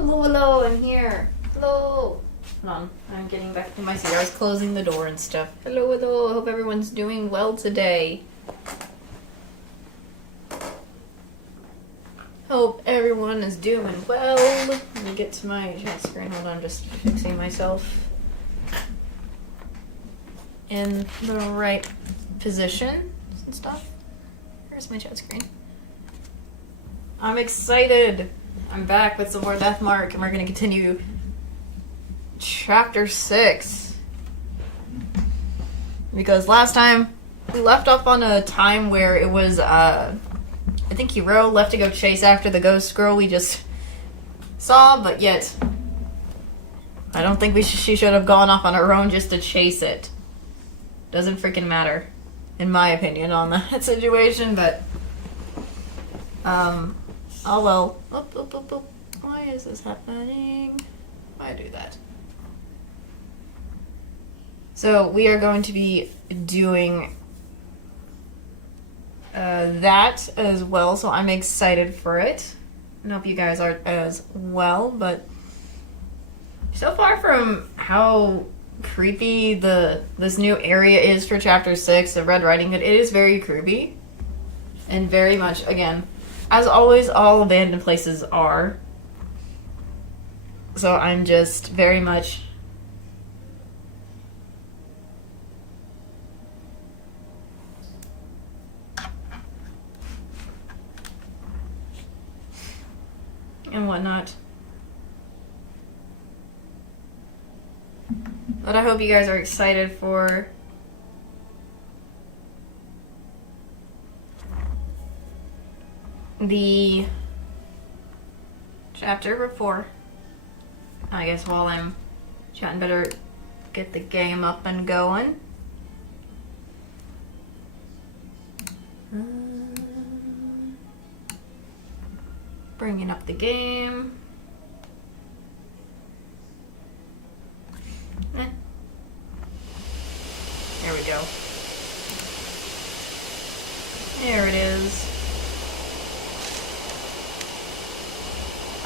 Hello, hello, I'm here. Hello. Hold on, I'm getting back to my seat. I was closing the door and stuff. Hello, hello. I hope everyone's doing well today. Hope everyone is doing well. Let me get to my chat screen. Hold on, just fixing myself in the right position and stuff. Here's my chat screen. I'm excited. I'm back with some more Deathmark, and we're going to continue Chapter 6. Because last time, we left off on a time where it was, I think Hero left to go chase after the ghost girl we just saw, but yet, I don't think she should have gone off on her own just to chase it. Doesn't freaking matter, in my opinion, on that situation, but, oh well. Oop, oop, oop, oop. Why is this happening? Why do that? So we are going to be doing that as well, so I'm excited for it. I hope you guys are as well, but so far from how creepy this new area is for Chapter 6 of Red Riding Hood, it is very creepy. And very much, again, as always, all abandoned places are. So I'm just very much and whatnot. But I hope you guys are excited for the chapter 4. I guess while I'm chatting, better get the game up and going. Bringing up the game. There we go. There it is.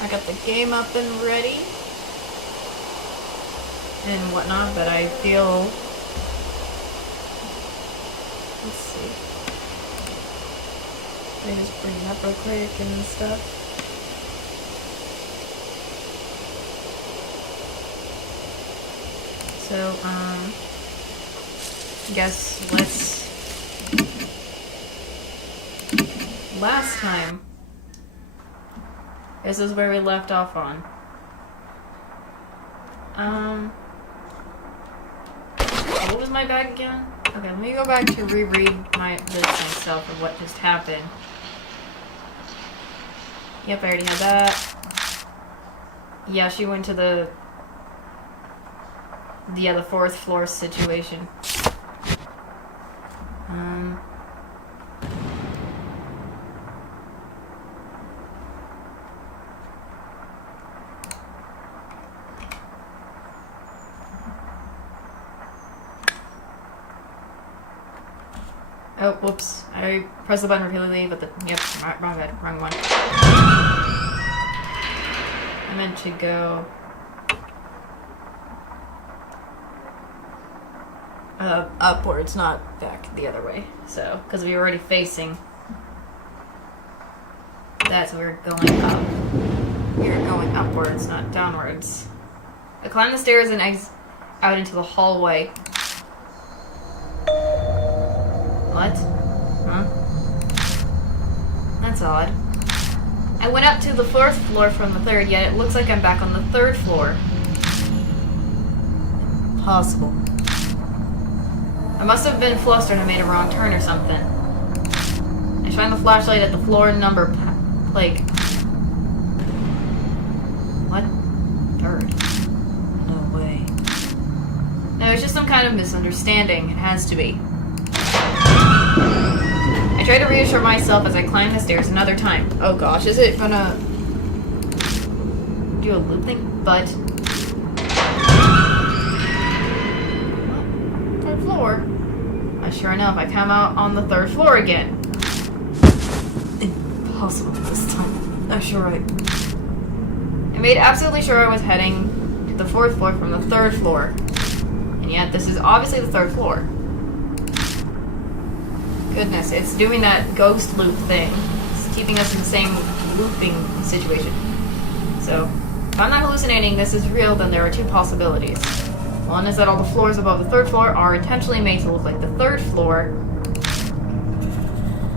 I got the game up and ready and whatnot, but I feel, let's see, let me just bring it up real quick and stuff. So, I guess last time, this is where we left off on. What was my bag again? Okay, let me go back to reread this myself of what just happened. Yep, I already had that. Yeah, she went to the 4th floor situation. Oh, whoops. I pressed the button repeatedly, but yep, wrong bed, wrong one. I meant to go upwards, not back the other way. So, because we were already facing that, so we were going up. We were going upwards, not downwards. I climbed the stairs and exit out into the hallway. What? Huh? That's odd. I went up to the 4th floor from the 3rd, yet it looks like I'm back on the 3rd floor. Impossible. I must have been flustered and made a wrong turn or something. I shined the flashlight at the floor number like... What? 3rd? No way. No, it's just some kind of misunderstanding. It has to be. I tried to reassure myself as I climbed the stairs another time. Oh gosh, is it gonna do a loop thing? But... What? 3rd floor? Sure enough, I come out on the 3rd floor again. Impossible this time. That's right. I made absolutely sure I was heading to the 4th floor from the 3rd floor. And yet, this is obviously the 3rd floor. Goodness, it's doing that ghost loop thing. It's keeping us in the same looping situation. So, if I'm not hallucinating, this is real, then there are 2 possibilities. One is that all the floors above the 3rd floor are intentionally made to look like the 3rd floor.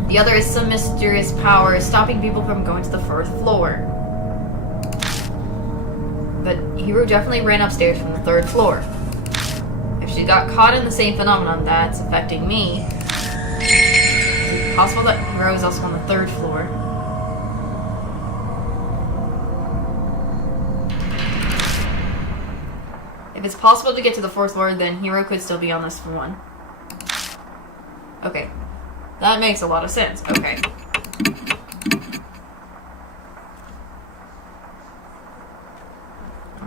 The other is some mysterious power stopping people from going to the 4th floor. But Hiro definitely ran upstairs from the 3rd floor. If she got caught in the same phenomenon that's affecting me, is it possible that Hiro is also on the 3rd floor? If it's possible to get to the 4th floor, then Hiro could still be on this one. Okay. That makes a lot of sense. Okay.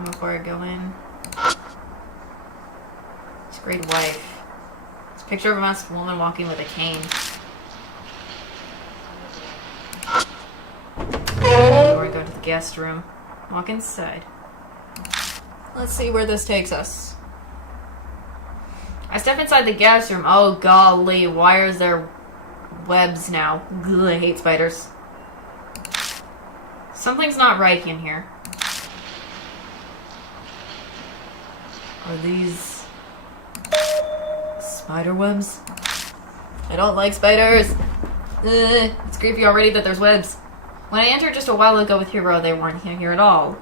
Before I go in. It's a great wife. It's a picture of a masked woman walking with a cane. Before I go to the guest room. Walk inside. Let's see where this takes us. I step inside the guest room. Oh golly, why is there webs now? Ugh, I hate spiders. Something's not right in here. Are these spider webs? I don't like spiders. Ugh, it's creepy already that there's webs. When I entered just a while ago with Hiro, they weren't here at all.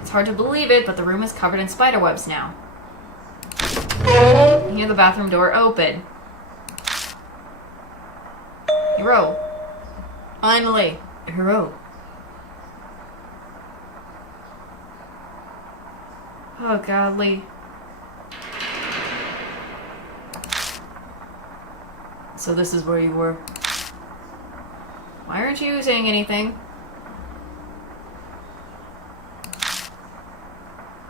It's hard to believe it, but the room is covered in spider webs now. I hear the bathroom door open. Hiro. Finally. Hiro. Oh, godly. So this is where you were. Why aren't you saying anything?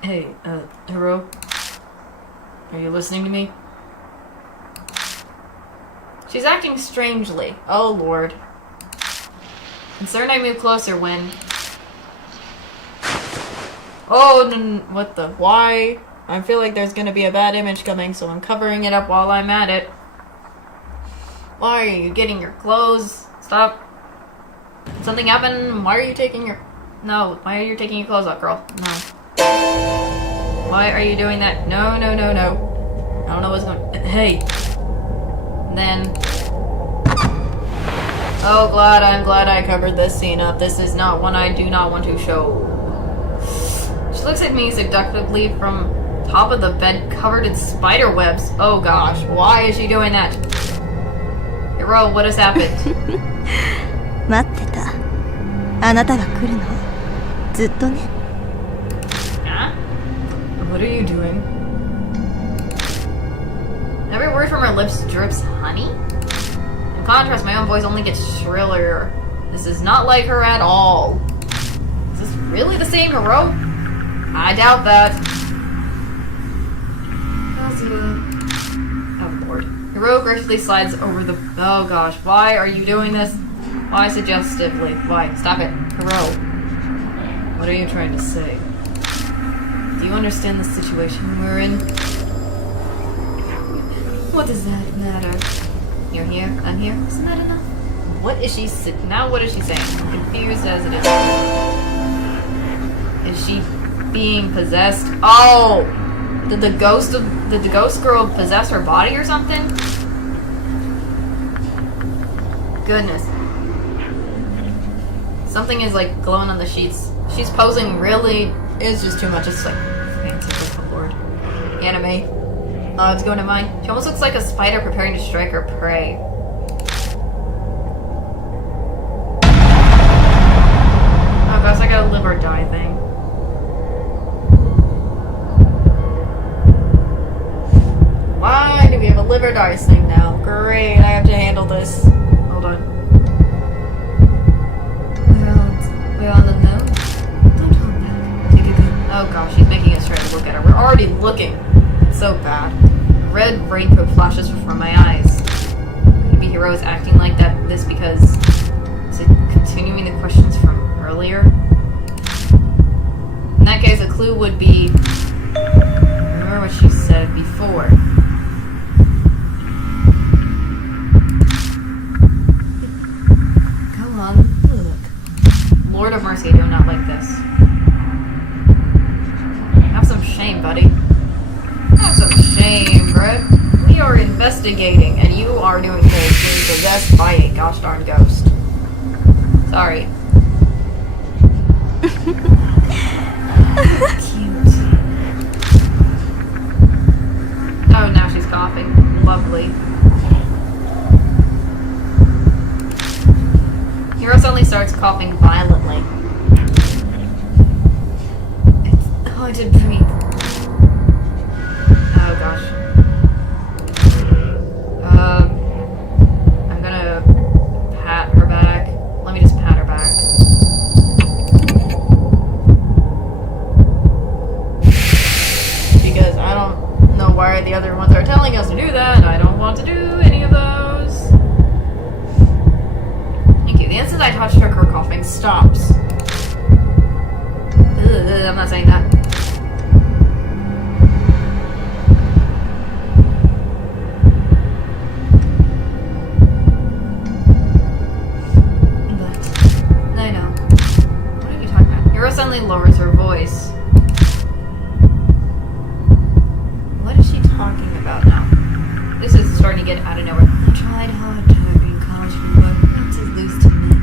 Hey, Hiro? Are you listening to me? She's acting strangely. Oh, Lord. Concerned I move closer when... Oh, what the... Why? I feel like there's gonna be a bad image coming, so I'm covering it up while I'm at it. Why are you getting your clothes? Stop. Something happened? Why are you taking your... No, why are you taking your clothes off, girl? No. Why are you doing that? No, no, no, no. I don't know what's going... Hey. And then... Oh, I'm glad I covered this scene up. This is not one I do not want to show. She looks at me seductively from top of the bed covered in spider webs. Oh gosh, why is she doing that? Hiro, what has happened? 待ってた。あなたが来るの。ずっとね。Huh? What are you doing? Every word from her lips drips honey? In contrast, my own voice only gets shriller. This is not like her at all. Is this really the same Hiro? I doubt that. Oh Lord. Hiro graciously slides over the... Oh gosh, why are you doing this? Why suggestively? Why? Stop it. Hiro. What are you trying to say? Do you understand the situation we're in? What does that matter? You're here, I'm here. Isn't that enough? What is she now what is she saying? I'm confused as it is. Is she being possessed? Oh! Did the ghost girl possess her body or something? Goodness. Something is like glowing on the sheets. She's posing really is just too much. It's like fancy, oh Lord. Anime. Oh, it's going to mine. She almost looks like a spider preparing to strike her prey. Oh gosh, I got a live or die thing. Why do we have a live or die thing now? Great, I have to handle this. Hold on. We're on the moon? Don't hold back. Take a good... Oh gosh, she's making us try to look at her. We're already looking. So bad. Red raincoat flashes before my eyes. Maybe Hiro is acting like this because... Is it continuing the questions from earlier? In that case, a clue would be... Remember what she said before. Go on, look. Lord of mercy, I do not like this. Have some shame, buddy. Have some shame, Brett. We are investigating, and you are doing this being possessed by a gosh darn ghost. Sorry. Cute. Oh, now she's coughing. Lovely. Hero suddenly starts coughing violently. It's hard to breathe. Oh gosh. I'm gonna pat her back. Let me just pat her back. Because I don't know why the other ones are telling us to do that. I don't want to do any of those. Thank you. The instant I touched her, her coughing stops. Ugh, I'm not saying that. Suddenly lowers her voice. What is she talking about now? This is starting to get out of nowhere. I tried hard to in college before, not to lose to me.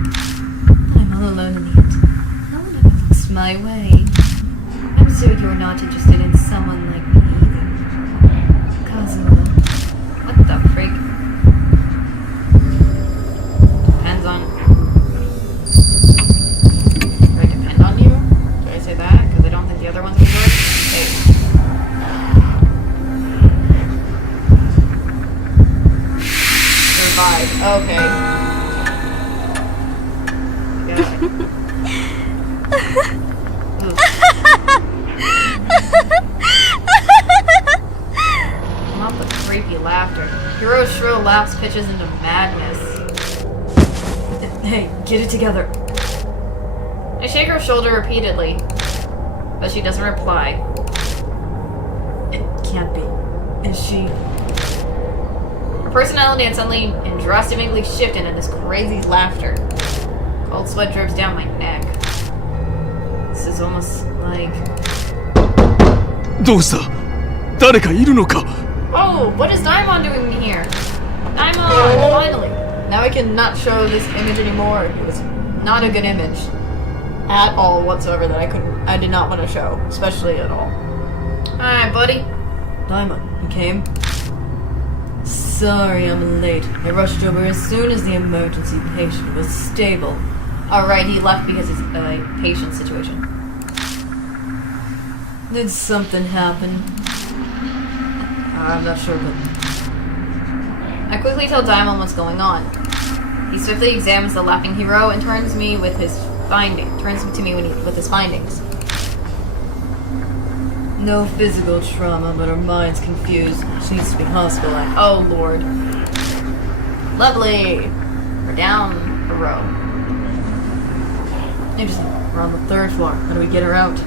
But I'm all alone in the end. No one ever looks my way. I'm sure you're not interested in someone like me either. Kazuo. What the freak? Depends on... The other ones are good? Hey. Survive. Okay. Yeah. Not the creepy laughter. Hero's shrill laughs pitches into madness. Hey, get it together. I shake her shoulder repeatedly. But she doesn't reply. It can't be. Is she? Her personality had suddenly and drastically shifted into this crazy laughter. Cold sweat drips down my neck. This is almost like... Oh, what is Daimon doing here? Daimon, finally! Now I cannot show this image anymore. It was not a good image. At all whatsoever that I did not want to show, especially at all. Alright, buddy. Daimon, you came? Sorry I'm late. I rushed over as soon as the emergency patient was stable. Alright, he left because it's a patient situation. Did something happen? I'm not sure, but... I quickly tell Daimon what's going on. He swiftly examines the laughing hero and turns to me with his findings. No physical trauma, but her mind's confused. She needs to be hospitalized. Oh, Lord. Lovely. We're down a row. Interesting. We're on the 3rd floor. How do we get her out?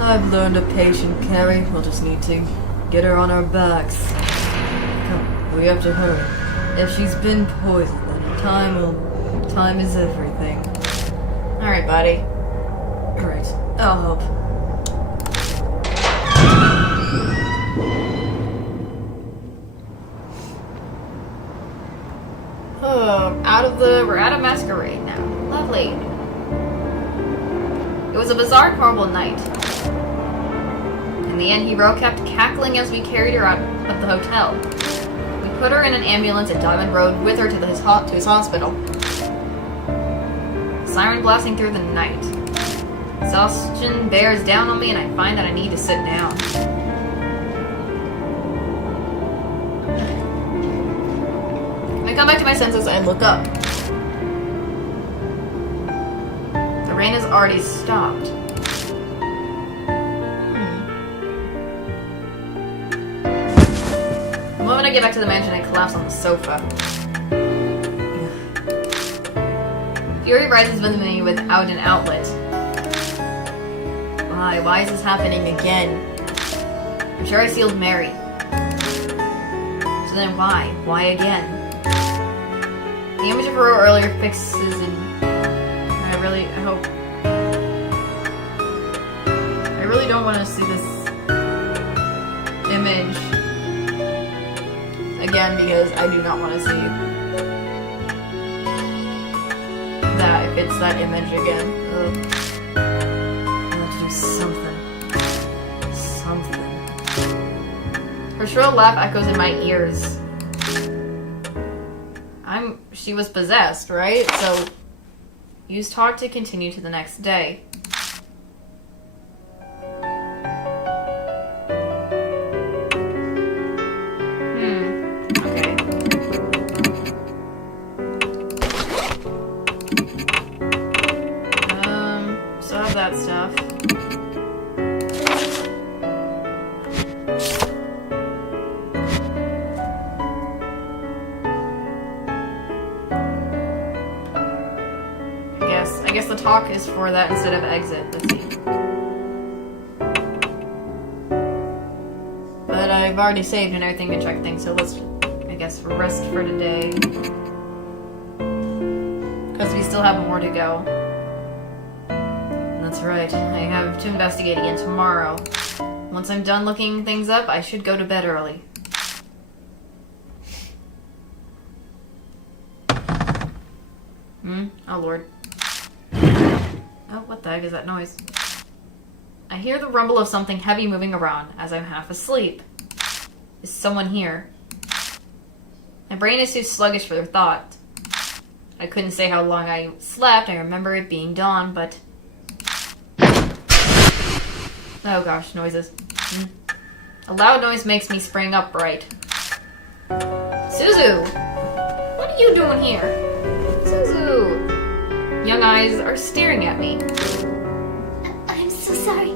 I've learned a patient carry. We'll just need to get her on our backs. Come, we have to hurry. If she's been poisoned, then time is everything. Alright, buddy. Alright, I'll help. Oh, we're out of masquerade now. Lovely. It was a bizarre, horrible night. In the end, Hiro kept cackling as we carried her out of the hotel. We put her in an ambulance and Diamond rode with her to his hospital. Siren blasting through the night. Exhaustion bears down on me and I find that I need to sit down. When I come back to my senses, I look up. The rain has already stopped. The moment I get back to the mansion, I collapse on the sofa. Fury rises within me without an outlet. Why? Why is this happening again? I'm sure I sealed Mary. So then why? Why again? The image of Aurora earlier fixes and I hope... I really don't want to see this image again because I do not want to see that if it's that image again. Ugh. I have to do something. Her shrill laugh echoes in my ears. She was possessed, right? So, use talk to continue to the next day. Okay. So I have that stuff. I guess the talk is for that instead of exit. Let's see. But I've already saved and everything to check things, so let's, I guess, rest for today. Because we still have more to go. That's right, I have to investigate again tomorrow. Once I'm done looking things up, I should go to bed early. Oh lord. Oh, what the heck is that noise? I hear the rumble of something heavy moving around as I'm half asleep. Is someone here? My brain is too sluggish for thought. I couldn't say how long I slept. I remember it being dawn, but... Oh gosh, noises. A loud noise makes me spring upright. Suzu! What are you doing here? Suzu! Young eyes are staring at me. I'm so sorry.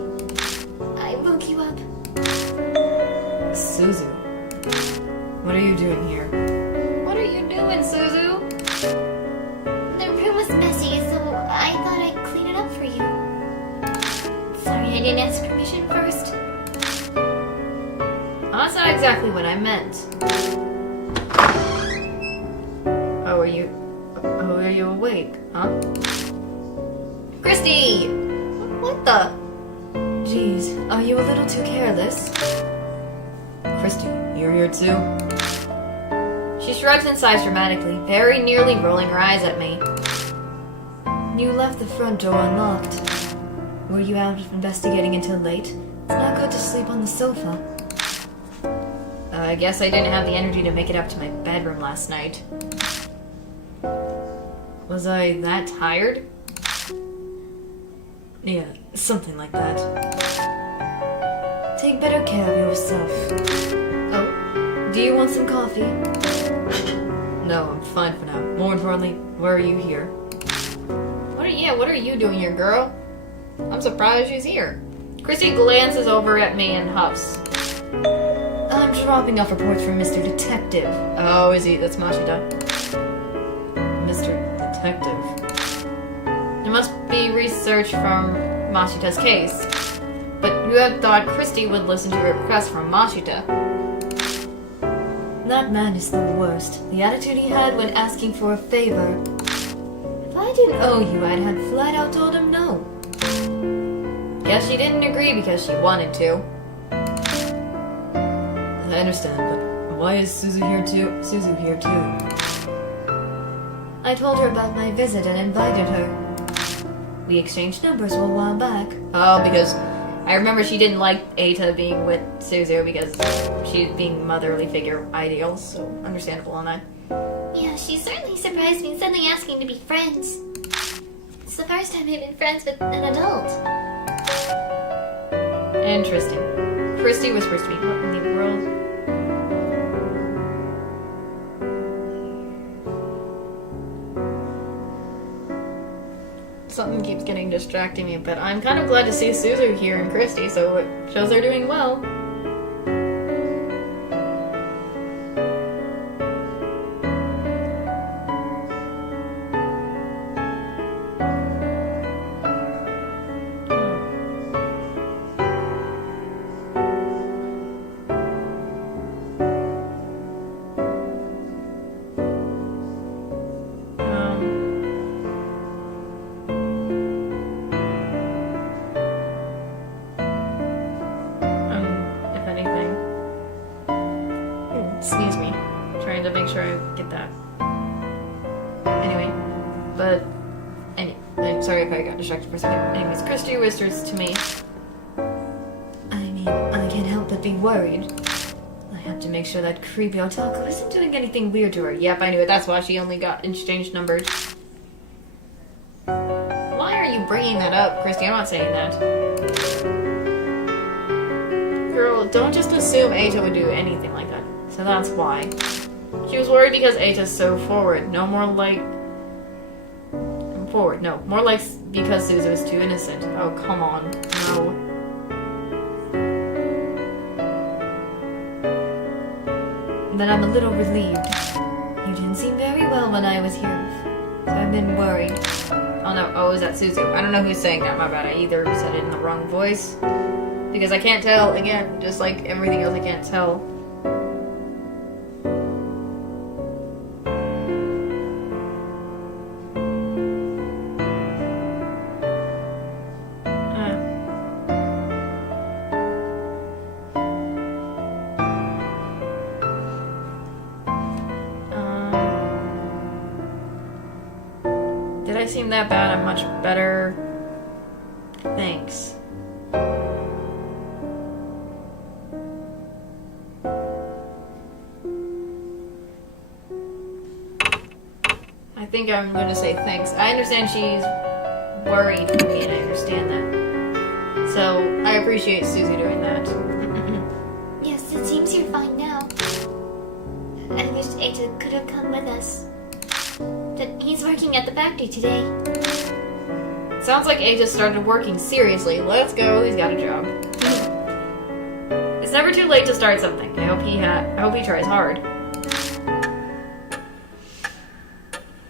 I woke you up. Suzu, what are you doing here? What are you doing, Suzu? The room was messy, so I thought I'd clean it up for you. Sorry I didn't ask permission first. Well, that's not exactly what I meant. Oh, are you awake, huh? Christy! What the? Jeez, are you a little too careless? Christy, you're here too? She shrugs and sighs dramatically, very nearly rolling her eyes at me. You left the front door unlocked. Were you out investigating until late? It's not good to sleep on the sofa. I guess I didn't have the energy to make it up to my bedroom last night. Was I that tired? Yeah, something like that. Take better care of yourself. Oh, do you want some coffee? No, I'm fine for now. More importantly, why are you here? What are you doing here, girl? I'm surprised she's here. Christy glances over at me and huffs. I'm dropping off reports from Mr. Detective. Oh, is he? That's Mashita. Mr. Detective. It must be research from Mashita's case. But you had thought Christy would listen to a request from Mashita. That man is the worst. The attitude he had when asking for a favor. If I didn't owe you, I'd have flat out told him no. Guess she didn't agree because she wanted to. I understand, but why is Suzu here too? I told her about my visit and invited her. We exchanged numbers a while back. Oh, because I remember she didn't like Eita being with Suzu because she's being motherly figure ideal, so understandable on that. Yeah, she certainly surprised me suddenly asking to be friends. It's the first time I've been friends with an adult. Interesting. Christy whispers to me, what in the world? Something keeps getting distracting me, but I'm kind of glad to see Suzu here and Christy, so it shows they're doing well. distracted for a second. Anyways, Christy whispers to me. I mean, I can't help but be worried. I have to make sure that creepy otaku isn't doing anything weird to her. Yep, I knew it. That's why she only got exchanged numbers. Why are you bringing that up, Christy? I'm not saying that. Girl, don't just assume Eita would do anything like that. So that's why. She was worried because Eita's so forward. No more like... Forward, no. More like because Suzu is too innocent. Oh, come on. No. Then I'm a little relieved. You didn't seem very well when I was here. So I've been worried. Oh no, oh, is that Suzu? I don't know who's saying that, my bad. I either said it in the wrong voice. Because I can't tell, again, just like everything else, I can't tell. Did I seem that bad? I'm much better. Thanks. I think I'm going to say thanks. I understand she's worried for me, and I understand that. So, I appreciate Susie doing that. Yes, it seems you're fine now. I wish Eita could have come with us. But he's working at the factory today. Sounds like Eita started working seriously. Let's go, he's got a job. It's never too late to start something. I hope he tries hard.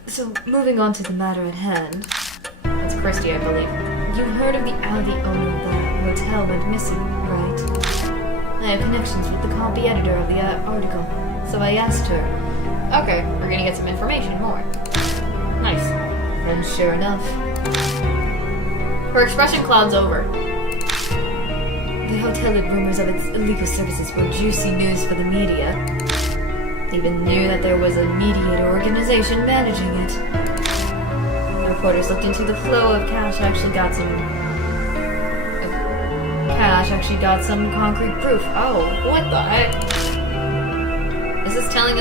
So, moving on to the matter at hand. It's Christy, I believe. You heard of the owner of the hotel went missing, right? I have connections with the copy editor of the article, so I asked her. Okay, we're gonna get some information more. Nice. And sure enough, her expression clouds over. The hotel had rumors of its illegal services were juicy news for the media. They even knew that there was a mediator organization managing it. The reporters looked into the flow of cash, actually got some concrete proof. Oh, what the heck? This telling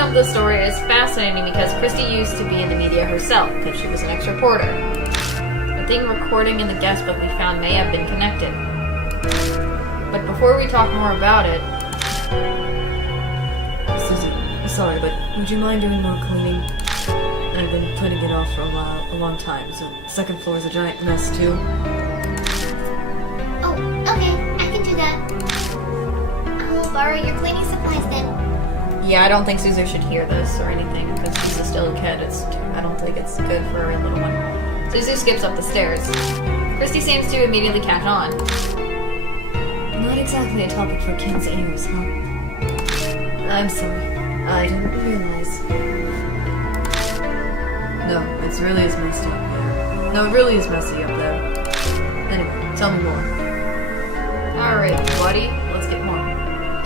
of the story is fascinating because Christy used to be in the media herself because she was an ex-reporter. The thing recording in the guest book we found may have been connected. But before we talk more about it... Susie, sorry, but would you mind doing more cleaning? I've been putting it off for a long time, so the second floor is a giant mess too. Oh, okay, I can do that. I'll borrow your cleaning supplies then. Yeah, I don't think Suzu should hear this or anything, because she's still a kid. I don't think it's good for a little one. Suzu skips up the stairs. Christy seems to immediately catch on. Not exactly a topic for kids' ears, huh? I'm sorry. I didn't realize. No, it really is messy up there. No, it really is messy up there. Anyway, tell me more. Alright, buddy, let's get more.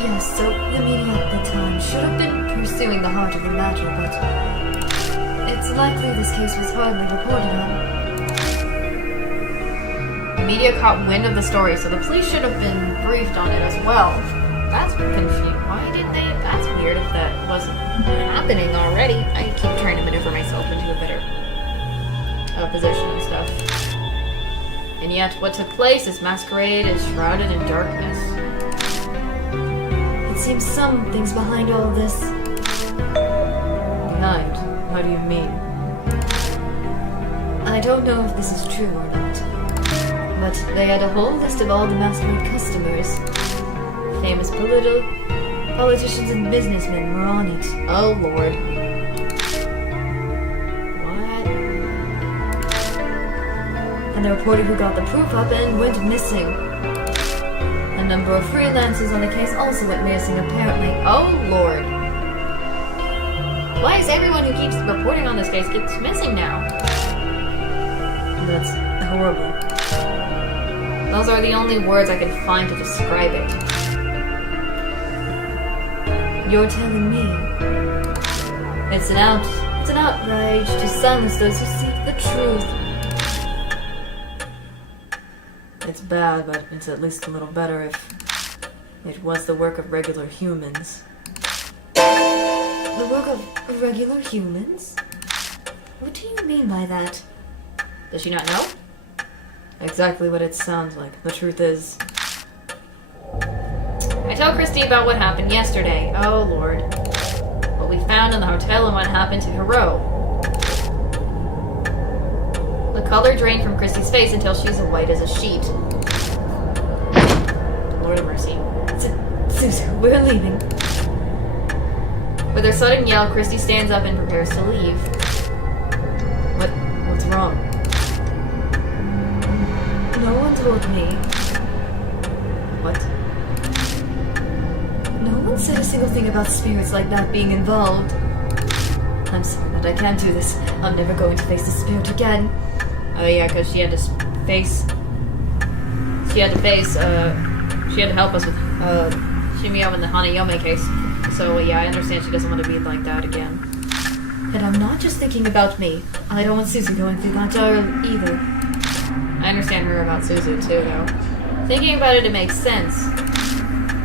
Yes, so the media at the time should have been pursuing the heart of the matter, but it's likely this case was hardly reported on. The media caught wind of the story, so the police should have been briefed on it as well. That's confusing. Why didn't they? That's weird if that wasn't happening already. I keep trying to maneuver myself into a better position and stuff. And yet, what took place is masquerade is shrouded in darkness. It seems something's behind all this. Behind? What do you mean? I don't know if this is true or not, but they had a whole list of all the masquerade customers. Famous politicians and businessmen were on it. Oh, Lord. What? And the reporter who got the proof up and went missing. A number of freelancers on the case also went missing, apparently. Oh, Lord. Why is everyone who keeps reporting on this case gets missing now? That's horrible. Those are the only words I can find to describe it. You're telling me it's an outrage to silence those who seek the truth. It's bad, but it's at least a little better if it was the work of regular humans. The work of regular humans? What do you mean by that? Does she not know? Exactly what it sounds like. The truth is... I tell Christy about what happened yesterday. Oh, Lord. What we found in the hotel and what happened to Hero. The color drained from Christy's face until she's as white as a sheet. Lord of mercy. Suzu, we're leaving. With her sudden yell, Christy stands up and prepares to leave. What's wrong? No one told me. What? No one said a single thing about spirits like that being involved. I'm sorry, but I can't do this. I'm never going to face the spirit again. Oh yeah, because she had to face... She had to help us with Shimio in the Hanayome case. So yeah, I understand she doesn't want to be like that again. And I'm not just thinking about me. I don't want Suzu going through that either. I understand her about Suzu too, though. Thinking about it, it makes sense.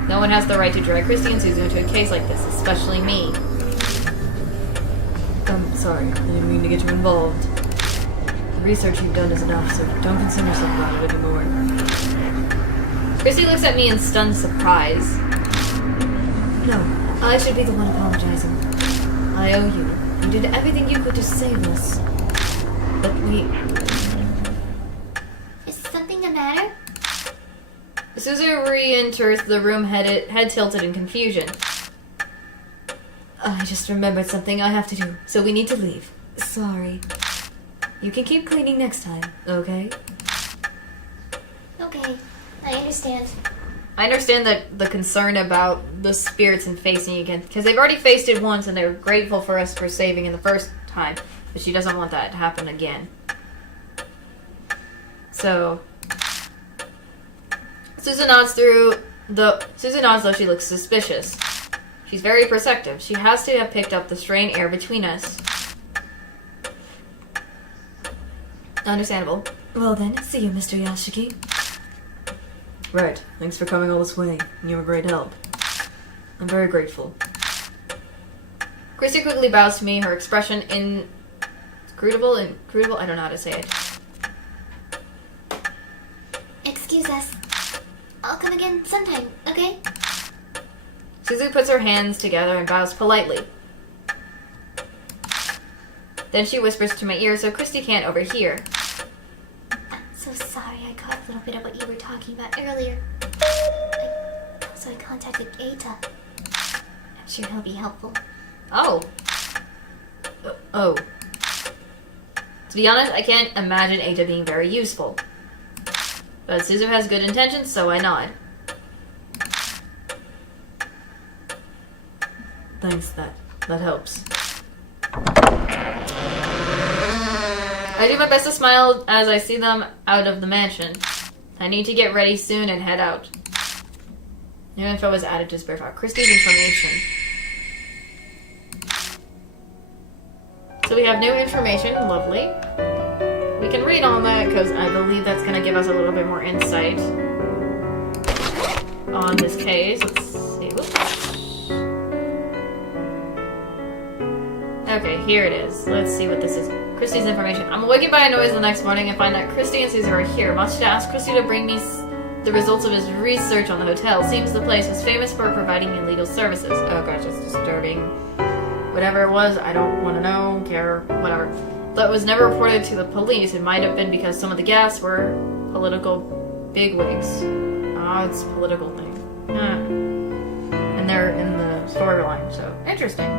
No one has the right to drag Christy and Suzu into a case like this, especially me. I'm sorry, I didn't mean to get you involved. The research you've done is enough, so don't concern yourself about it anymore. Christy looks at me in stunned surprise. No, I should be the one apologizing. I owe you. You did everything you could to save us. But we... Is something the matter? Suzu re-enters the room head tilted in confusion. I just remembered something I have to do, so we need to leave. Sorry. You can keep cleaning next time, okay? Okay, I understand. I understand that the concern about the spirits and facing again, because they've already faced it once and they were grateful for us for saving in the first time, but she doesn't want that to happen again. So, Suzu nods though she looks suspicious. She's very perceptive. She has to have picked up the strained air between us. Understandable. Well then, see you, Mr. Yashiki. Right. Thanks for coming all this way. You were great help. I'm very grateful. Christy quickly bows to me, her expression inscrutable. I don't know how to say it. Excuse us. I'll come again sometime, okay? Suzu puts her hands together and bows politely. Then she whispers to my ear so Christy can't overhear. I'm so sorry I caught a little bit of what you were talking about earlier. So I contacted Eita. I'm sure he'll be helpful. Oh. Oh. To be honest, I can't imagine Eita being very useful. But Suzu has good intentions, so I nod. Thanks, that helps. I do my best to smile as I see them out of the mansion. I need to get ready soon and head out. New info was added to Spirit File. Christy's information. So we have new information. Lovely. We can read on that because I believe that's going to give us a little bit more insight on this case. Let's see. Whoops. Okay, here it is. Let's see what this is. Christy's information. I'm awakened by a noise the next morning and find that Christy and Suzu are here. Much to ask Christy to bring me the results of his research on the hotel. Seems the place was famous for providing illegal services. Oh gosh, that's disturbing. Whatever it was, I don't want to know, care, whatever. But it was never reported to the police. It might have been because some of the guests were political bigwigs. Oh, it's a political thing. And they're in the storyline, so interesting.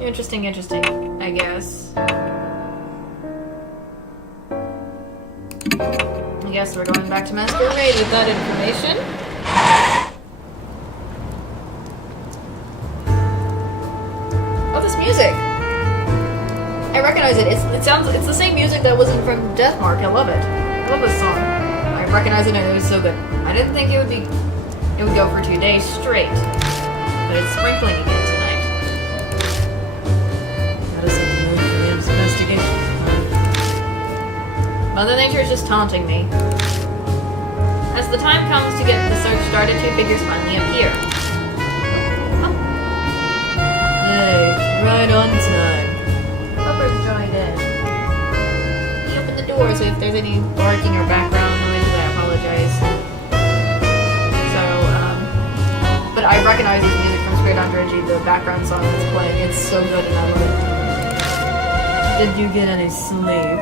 Interesting, I guess. I guess we're going back to Masquerade with that information. Oh, this music! I recognize it. It's the same music that wasn't from Deathmark. I love it. I love this song. I I'm recognizing it. It was so good. I didn't think it would go for 2 days straight, but it's sprinkling again tonight. That is something new for the investigation. Mother Nature is just taunting me. As the time comes to get the search started, 2 figures finally appear. Oh. Hey, right on time. Hopper's joined in. He opened the door, so if there's any barking or background noises, I apologize. So, but I recognize this music from Spirit on Dredgy, the background song that's playing. It's so good and I love it. Did you get any sleep?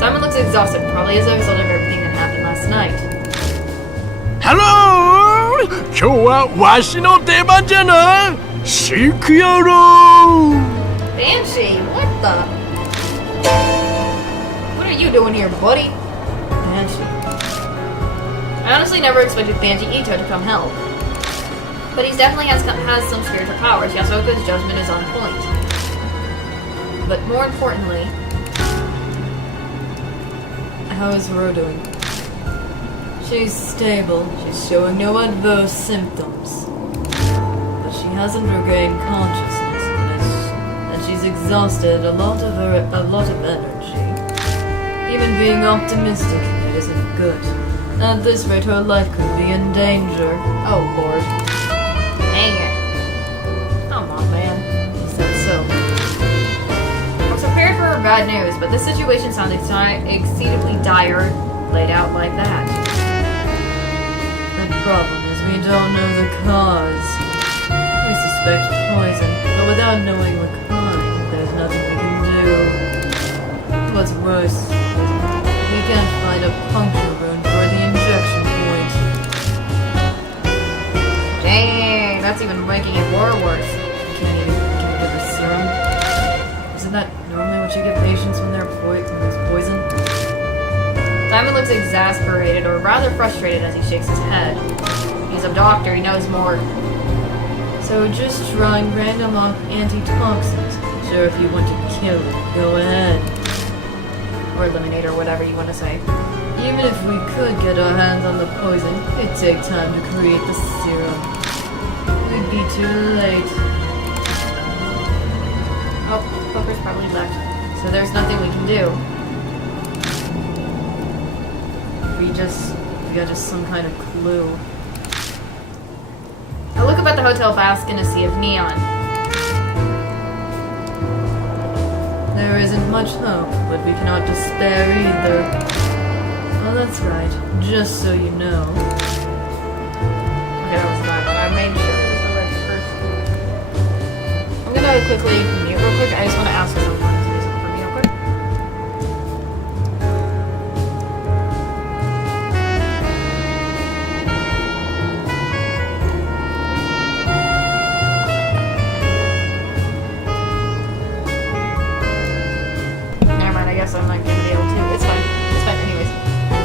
Diamond looks exhausted, probably as a result of everything that happened last night. Hello! 今日はわしの出番じゃな！シークやろう！ Banshee, what the? What are you doing here, buddy? Banshee. I honestly never expected Banshee Ito to come help. But he definitely has some spiritual powers. Yasuoka's judgment is on point. But more importantly, how is Ro doing? She's stable. She's showing no adverse symptoms. But she hasn't regained consciousness, and she's exhausted a lot of energy. Even being optimistic, it isn't good. At this rate, her life could be in danger. Oh, Lord. Dang it. Come on, man. Is that so? I was prepared for her bad news, but this situation sounded exceedingly dire, laid out like that. The problem is we don't know the cause. We suspect poison, but without knowing the kind, there's nothing we can do. What's worse, we can't find a puncture wound for the injection point. Dang, that's even making it more worse. Can you give a serum? Isn't that normally what you give patients when they're poisoned? Diamond looks exasperated, or rather frustrated, as he shakes his head. He's a doctor, he knows more. So just trying random antitoxins. Sure, if you want to kill it, go ahead. Or eliminate, or whatever you want to say. Even if we could get our hands on the poison, it'd take time to create the serum. We'd be too late. Oh, Poker's probably left. So there's nothing we can do. We got just some kind of clue. I look up at the hotel bask in a sea of neon. There isn't much hope, but we cannot despair either. Oh, that's right. Just so you know. Okay, that was bad, but I made sure it was the right person. I'm gonna quickly mute real quick. I just want to ask someone to do something for me real quick. Never mind, I guess I'm not gonna be able to. It's fine. It's fine anyways.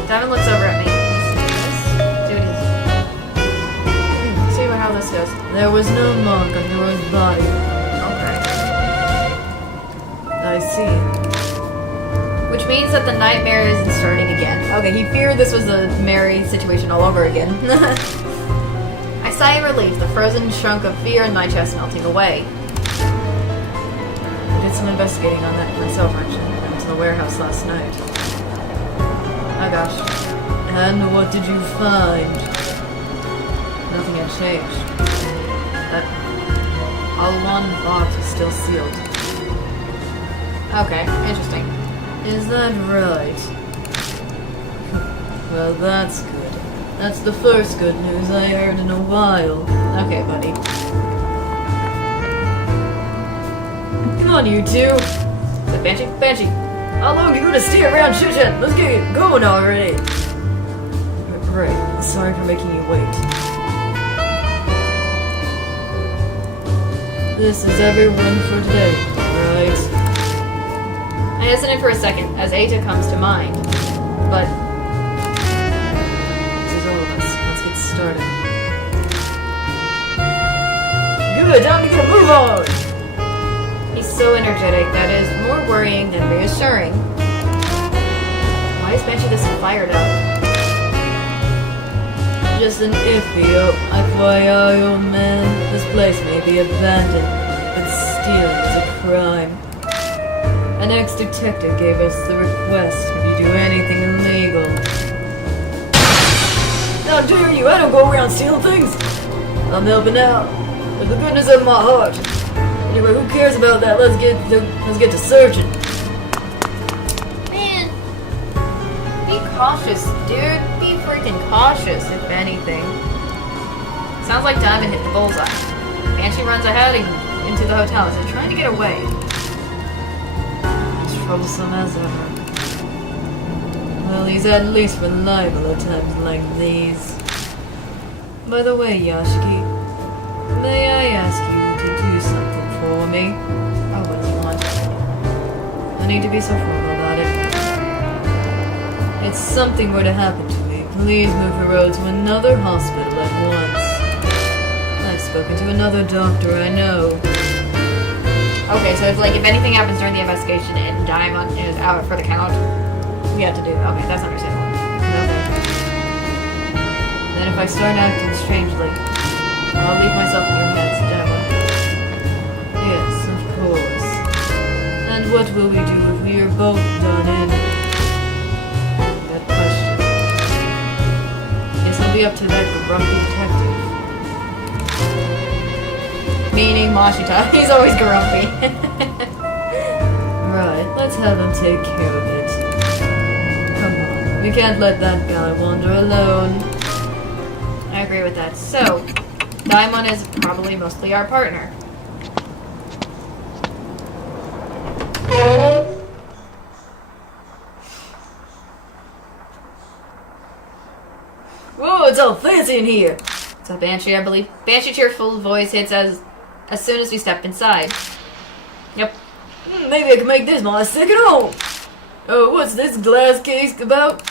Diamond looks over at me. Do it easy. See how this goes. There was no mark on your body. Okay. I see. Which means that the nightmare is starting again. Okay, he feared this was a Mary situation all over again. I sigh in relief, the frozen chunk of fear in my chest melting away. I did some investigating on that myself, actually. I went to the warehouse last night. Oh gosh. And what did you find? Nothing had changed. That Alwan box is still sealed. Okay, interesting. Is that right? Well, that's good. That's the first good news I heard in a while. Okay, buddy. Come on, you two. Is it Banshee? Banshee! How long are you gonna stay around chit-chat? Let's get it going already! Right, sorry for making you wait. This is everyone for today, right? I hesitate for a second, as Eita comes to mind. But this is all of us. Let's get started. Good, time to get a move on! He's so energetic that is more worrying than reassuring. Why Why is Banshee this fired up? Just an iffy, FYI, old man. This place may be abandoned, but stealing is a crime. An ex-detective gave us the request if you do anything illegal. How dare you! I don't go around stealing things! I'm helping out, with the goodness of my heart. Anyway, who cares about that? Let's get to searching. Man, Be cautious, dude. Be freaking cautious, if anything. Sounds like Diamond hit the bullseye. Banshee runs ahead and into the hotel as they're trying to get away. Troublesome as ever. Well, he's at least reliable at times like these. By the way, Yashiki, may I ask you to do something for me? Oh, what do you want? I need to be so formal about it. If something were to happen to me, please move Hiro to another hospital at once. I've spoken to another doctor I know. Okay, so if anything happens during the investigation and Diamond is out for the count, we have to do. Okay, that's understandable. Okay. Then if I start acting strangely, I'll leave myself in your hands, Diamond. Yes, of course. And what will we do if we are both done in? That question. Guess it'll be up to that grumpy detective. Meaning Mashita. He's always grumpy. Right, let's have him take care of it. Come on, we can't let that guy wander alone. I agree with that. So, Daimon is probably mostly our partner. Whoa, it's all fancy in here! So Banshee, I believe. Banshee cheerful voice hits as soon as we step inside. Yep. Maybe I can make this my second home. Oh, what's this glass case about?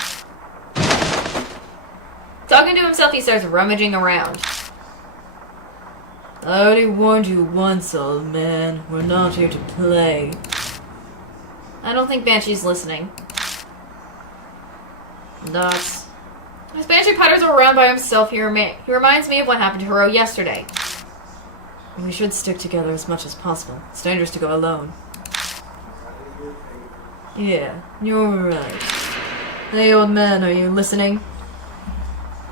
Talking to himself, he starts rummaging around. I already warned you once, old man. We're not here to play. I don't think Banshee's listening. Nuts. As Banshee putters around by himself, he reminds me of what happened to Hiro yesterday. We should stick together as much as possible. It's dangerous to go alone. Yeah, you're right. Hey, old man, are you listening?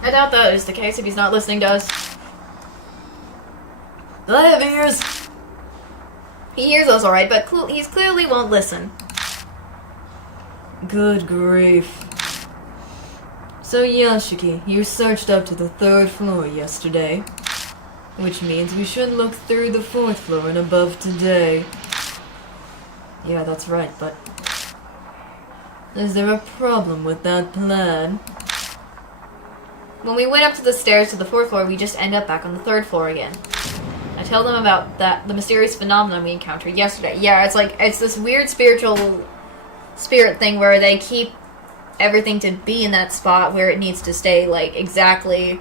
I doubt that is the case if he's not listening to us. I have ears! He hears us alright, but he clearly won't listen. Good grief. So Yashiki, you searched up to the 3rd floor yesterday. Which means we should look through the 4th floor and above today. Yeah, that's right, but... is there a problem with that plan? When we went up to the stairs to the 4th floor, we just end up back on the 3rd floor again. I tell them about the mysterious phenomenon we encountered yesterday. Yeah, it's this weird spirit thing where they keep everything to be in that spot where it needs to stay, exactly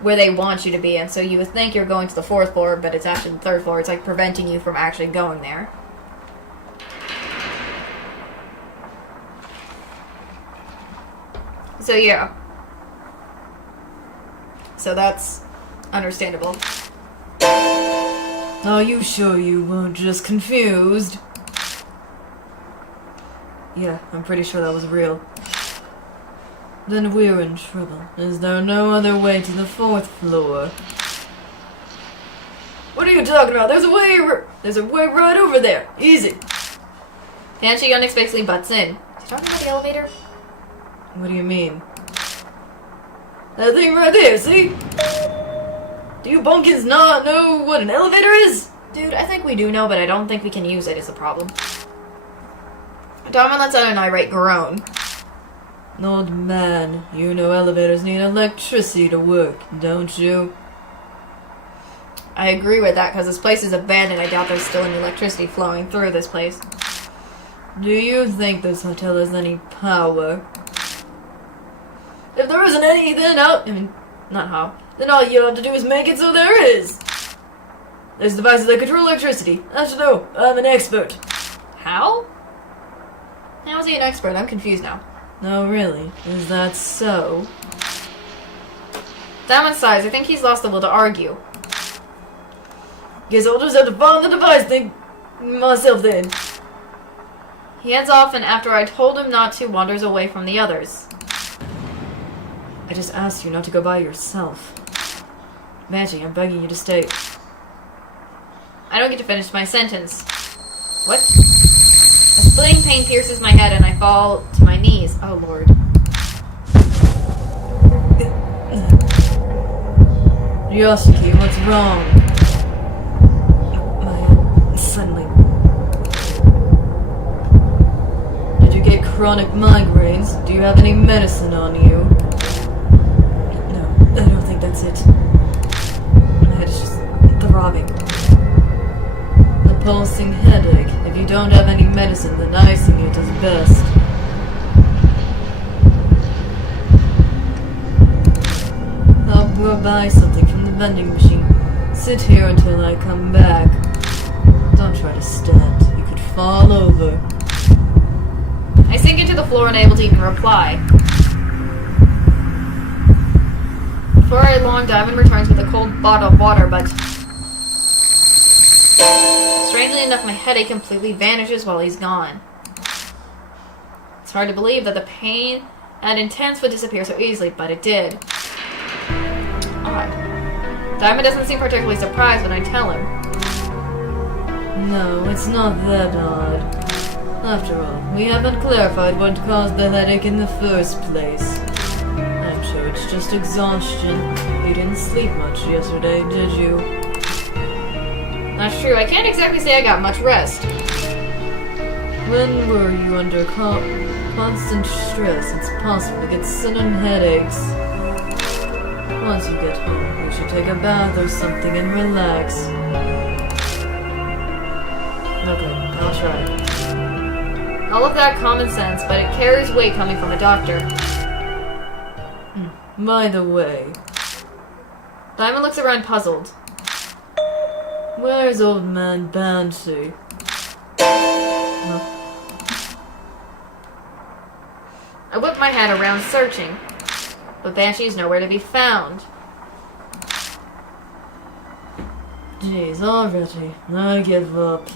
where they want you to be, and so you would think you're going to the 4th floor, but it's actually the 3rd floor. It's preventing you from actually going there. So yeah. So that's understandable. Are you sure you weren't just confused? Yeah, I'm pretty sure that was real. Then we're in trouble. Is there no other way to the 4th floor? What are you talking about? There's a way right over there. Easy. Banshee unexpectedly butts in. Is he talking about the elevator? What do you mean? That thing right there, see? Do you bunkins not know what an elevator is? Dude, I think we do know, but I don't think we can use it is the problem. Diamond lets out an irate groan. Old man, you know elevators need electricity to work, don't you? I agree with that, because this place is abandoned. I doubt there's still any electricity flowing through this place. Do you think this hotel has any power? If there isn't any, then then all you have to do is make it so there is. There's devices that control electricity. I should know. I'm an expert. How? How is he an expert? I'm confused now. No, really? Is that so? Diamond sighs. I think he's lost the will to argue. Guess I'll just have to find the device thing myself then. He heads off, and after I told him not to, wanders away from the others. I just asked you not to go by yourself. Maggie, I'm begging you to stay. I don't get to finish my sentence. What? A splitting pain pierces my head and I fall to my knees. Oh, Lord. Yoshiki, what's wrong? Suddenly... Did you get chronic migraines? Do you have any medicine on you? No, I don't think that's it. My head is just throbbing. A pulsing headache. If you don't have any medicine, then icing it is best. I'll go buy something from the vending machine. Sit here until I come back. Don't try to stand. You could fall over. I sink into the floor, unable to even reply. Before long, Diamond returns with a cold bottle of water, but... strangely enough, my headache completely vanishes while he's gone. It's hard to believe that the pain and intense would disappear so easily, but it did. Odd. Diamond doesn't seem particularly surprised when I tell him. No, it's not that odd. After all, we haven't clarified what caused the headache in the first place. I'm sure it's just exhaustion. You didn't sleep much yesterday, did you? That's true. I can't exactly say I got much rest. When were you under constant stress? It's possible to get sudden headaches. Once you get home, you should take a bath or something and relax. Okay, I'll try. All of that common sense, but it carries weight coming from a doctor. By the way... Diamond looks around puzzled. Where's old man Banshee? Huh? I whip my head around searching, but Banshee's nowhere to be found. Jeez, already. I give up.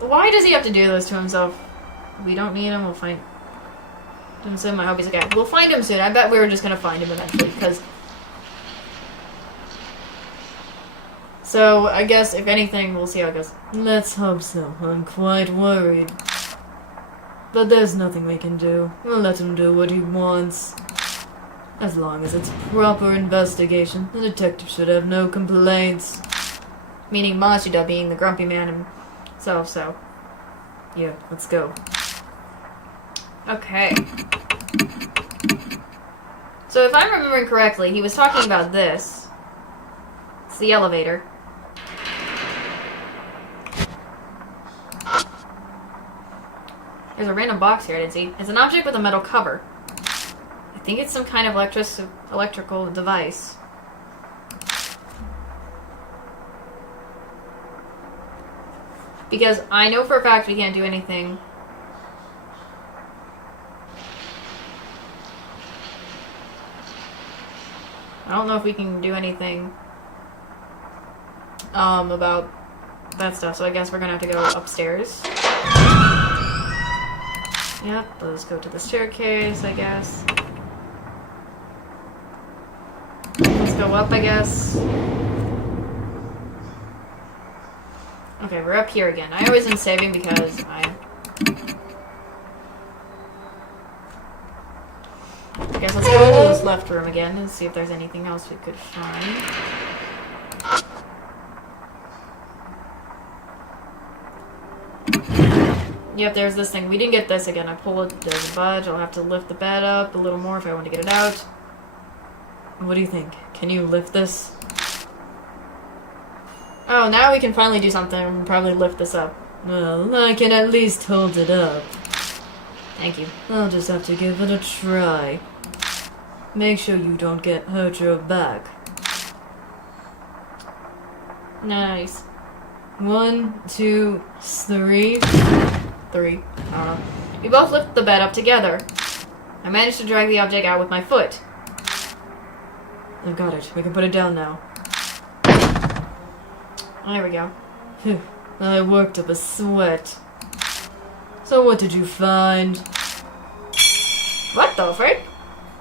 Why does he have to do this to himself? We don't need him, we'll find him soon. I hope he's okay. We'll find him soon. I bet we were just gonna find him eventually, because... So, I guess, if anything, we'll see how it goes. Let's hope so. I'm quite worried. But there's nothing we can do. We'll let him do what he wants. As long as it's proper investigation, the detective should have no complaints. Meaning Mashida being the grumpy man himself, so... Yeah, let's go. Okay. So if I'm remembering correctly, he was talking about this. It's the elevator. There's a random box here I didn't see. It's an object with a metal cover. I think it's some kind of electrical device. Because I know for a fact we can't do anything. I don't know if we can do anything about that stuff, so I guess we're gonna have to go upstairs. Yep, let's go to the staircase, I guess. Let's go up, I guess. Okay, we're up here again. I always am saving because I guess let's go into this left room again and see if there's anything else we could find. Yep, there's this thing. We didn't get this again. I pull it, there's a budge. I'll have to lift the bed up a little more if I want to get it out. What do you think? Can you lift this? Oh, now we can finally do something and probably lift this up. Well, I can at least hold it up. Thank you. I'll just have to give it a try. Make sure you don't hurt your back. Nice. 1, 2, 3. 3. I don't know. We both lift the bed up together. I managed to drag the object out with my foot. I've got it. We can put it down now. There we go. Phew. I worked up a sweat. So what did you find? What the frick?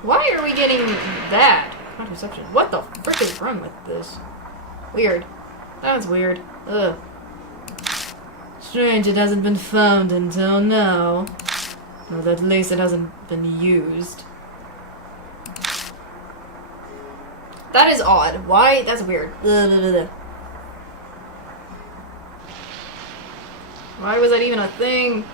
Why are we getting that? Contraception. What the frick is wrong with this? Weird. That's weird. Ugh. Strange it hasn't been found until now. Or at least it hasn't been used. That is odd. Why? That's weird. Why was that even a thing?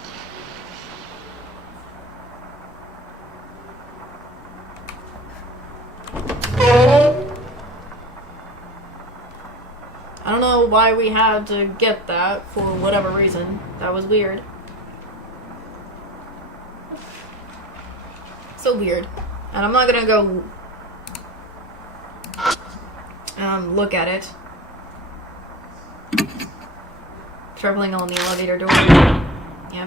I don't know why we had to get that for whatever reason. That was weird. So weird. And I'm not gonna go look at it. Troubling on the elevator door.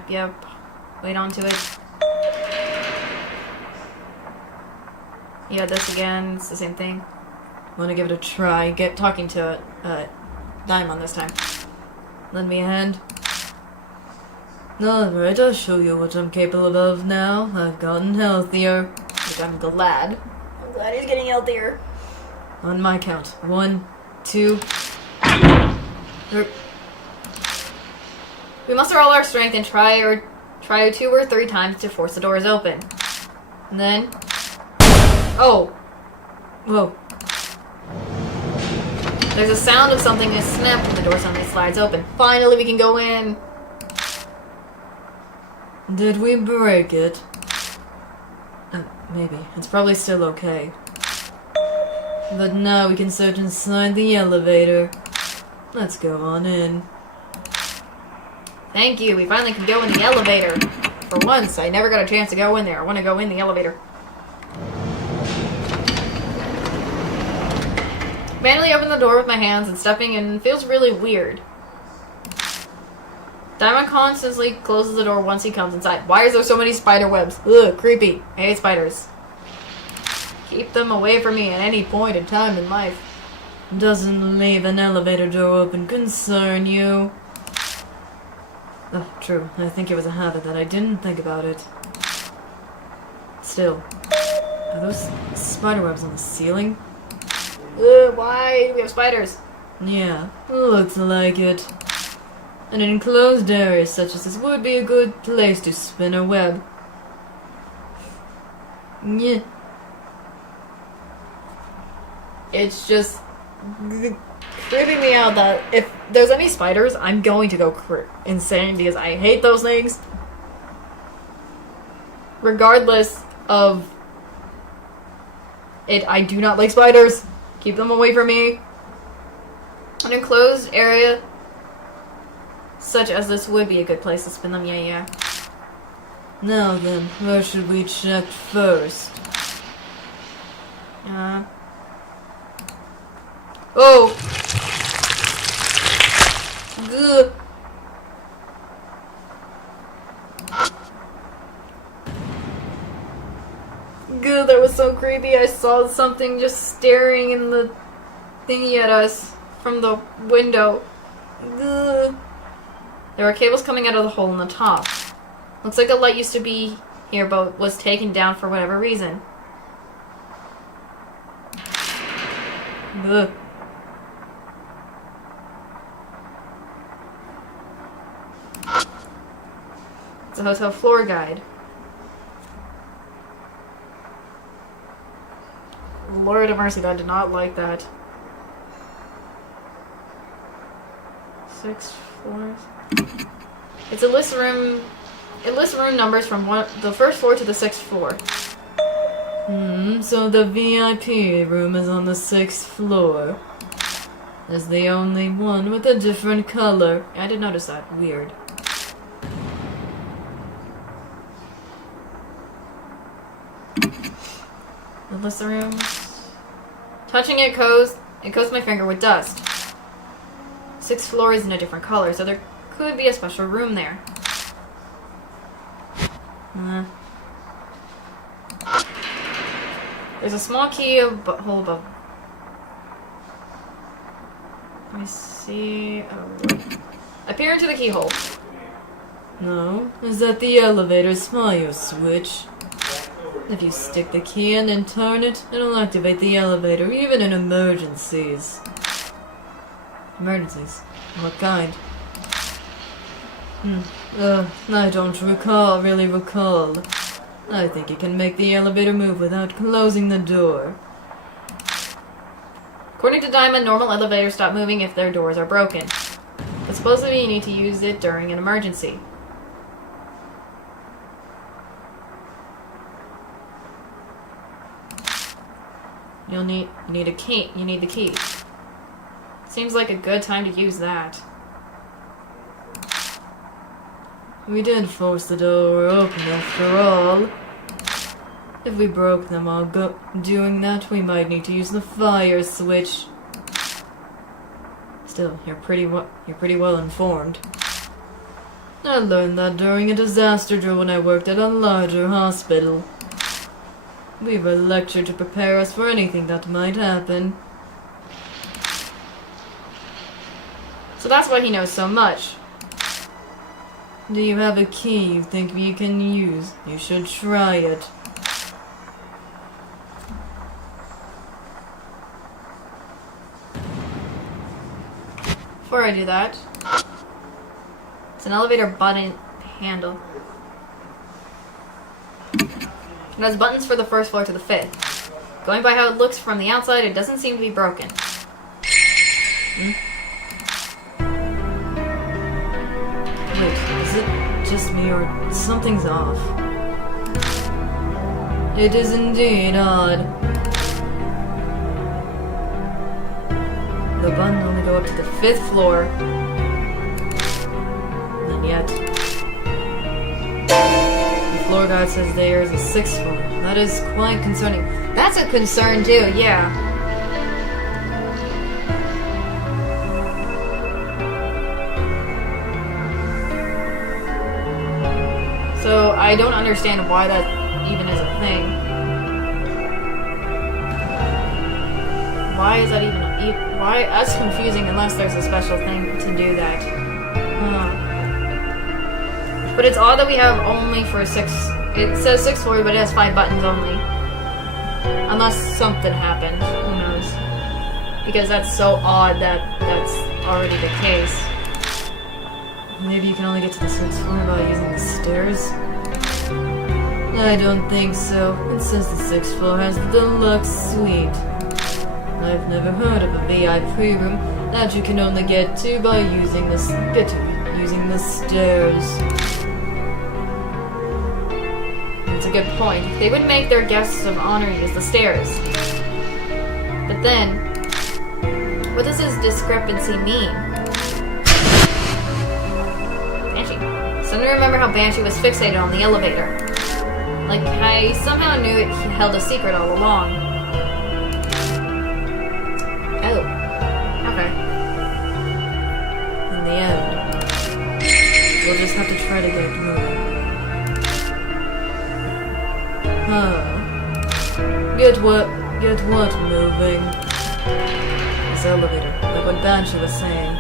Yep. Wait onto it. Yeah, this again. It's the same thing. Wanna give it a try. Get talking to Daimon this time. Lend me a hand. Alright, I'll show you what I'm capable of now. I've gotten healthier. Which I'm glad. I'm glad he's getting healthier. On my count. 1, 2, 3. We muster all our strength and try 2 or 3 times to force the doors open. And then... Oh! Whoa. There's a sound of something that snapped when the door suddenly slides open. Finally, we can go in! Did we break it? Maybe. It's probably still okay. But now we can search inside the elevator. Let's go on in. Thank you, we finally can go in the elevator. For once, I never got a chance to go in there. I want to go in the elevator. Manually open the door with my hands and stepping in feels really weird. Daimon constantly closes the door once he comes inside. Why is there so many spider webs? Ugh, creepy. I hate spiders. Keep them away from me at any point in time in life. Doesn't leave an elevator door open concern you? Oh, true. I think it was a habit that I didn't think about it. Still. Are those spider webs on the ceiling? Ugh, why do we have spiders? Yeah, looks like it. An enclosed area such as this would be a good place to spin a web. Yeah. It's just creeping me out that if there's any spiders, I'm going to go insane because I hate those things. Regardless of it, I do not like spiders. Keep them away from me. An enclosed area such as this would be a good place to spin them, yeah. Now then, where should we check first? Oh! Gah. Gah, that was so creepy. I saw something just staring in the thingy at us from the window. Gah. There were cables coming out of the hole in the top. Looks like a light used to be here, but was taken down for whatever reason. Ugh. It's a hotel floor guide. Lord of mercy, I did not like that. 6 floors. It's a list room. It lists room numbers from the first floor to the 6th floor. So the VIP room is on the 6th floor. Is the only one with a different color. I did notice that. Weird. It lists the rooms. Touching it coats my finger with dust. 6th floor is in a different color, so there could be a special room there. There's a small key hole above. Let me see. Oh. Appear into the keyhole. No, is that the elevator smile switch? If you stick the key in and turn it, it'll activate the elevator, even in emergencies. Emergencies? What kind? I don't really recall. I think you can make the elevator move without closing the door. According to Diamond, normal elevators stop moving if their doors are broken. But supposedly you need to use it during an emergency. You need a key. You need the key. Seems like a good time to use that. We did force the door open after all. If we broke them while doing that, we might need to use the fire switch. Still, you're pretty well informed. I learned that during a disaster drill when I worked at a larger hospital. We were lectured to prepare us for anything that might happen. So that's why he knows so much. Do you have a key you think you can use? You should try it. Before I do that, it's an elevator button handle. It has buttons for the 1st floor to the 5th. Going by how it looks from the outside, it doesn't seem to be broken. Wait, is it just me or something's off? It is indeed odd. The button only go up to the 5th floor. And yet the floor guide says there is a 6th floor. That is quite concerning. That's a concern too, yeah. So I don't understand why that even is a thing. Why is that even? Why? That's confusing unless there's a special thing to do that. But it's odd that we have only for 6. It says 6th floor, but it has 5 buttons only. Unless something happened. Who knows? Because that's so odd that that's already the case. Maybe you can only get to the 6th floor by using the stairs? I don't think so. It says the 6th floor has the deluxe suite. I've never heard of a VIP room that you can only get to by using the stairs. That's a good point. They would make their guests of honor use the stairs. But then, what does this discrepancy mean? Banshee. Suddenly remember how Banshee was fixated on the elevator. Like, I somehow knew he held a secret all along. Oh. Okay. In the end, we'll just have to try to get moving. Get what moving? This elevator, like what Banshee was saying.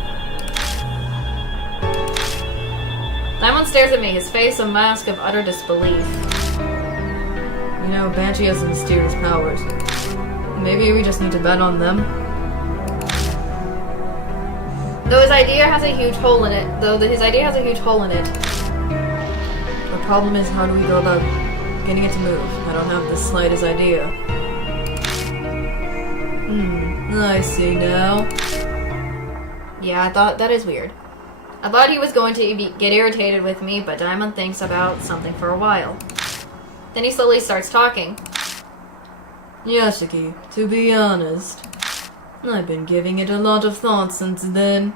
Diamond stares at me, his face a mask of utter disbelief. You know, Banshee has some mysterious powers. Maybe we just need to bet on them. Though his idea has a huge hole in it. The problem is, how do we go about getting it to move? I don't have the slightest idea. I see now. Yeah, I thought that is weird. I thought he was going to get irritated with me, but Diamond thinks about something for a while. Then he slowly starts talking. Yashiki, to be honest, I've been giving it a lot of thought since then.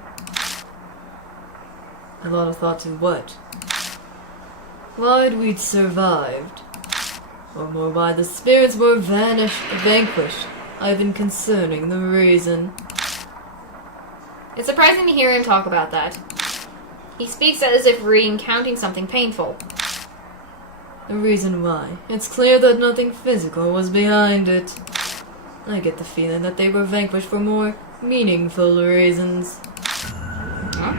A lot of thought to what? Why'd we'd survived? Or more why the spirits were vanquished. I've been concerning the reason. It's surprising to hear him talk about that. He speaks as if recounting something painful. The reason why. It's clear that nothing physical was behind it. I get the feeling that they were vanquished for more meaningful reasons. Huh?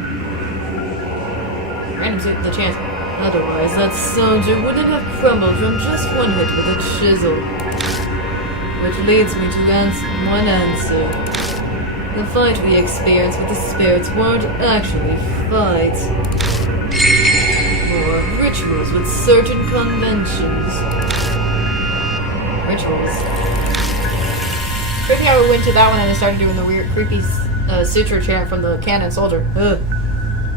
Random suit the chance. Otherwise, that soldier wouldn't have crumbled from just one hit with a chisel. Which leads me to one answer. The fight we experienced with the spirits weren't actually fights. Or rituals with certain conventions. Rituals. Creepy how we went to that one and I started doing the weird, creepy suture chant from the cannon soldier. Ugh.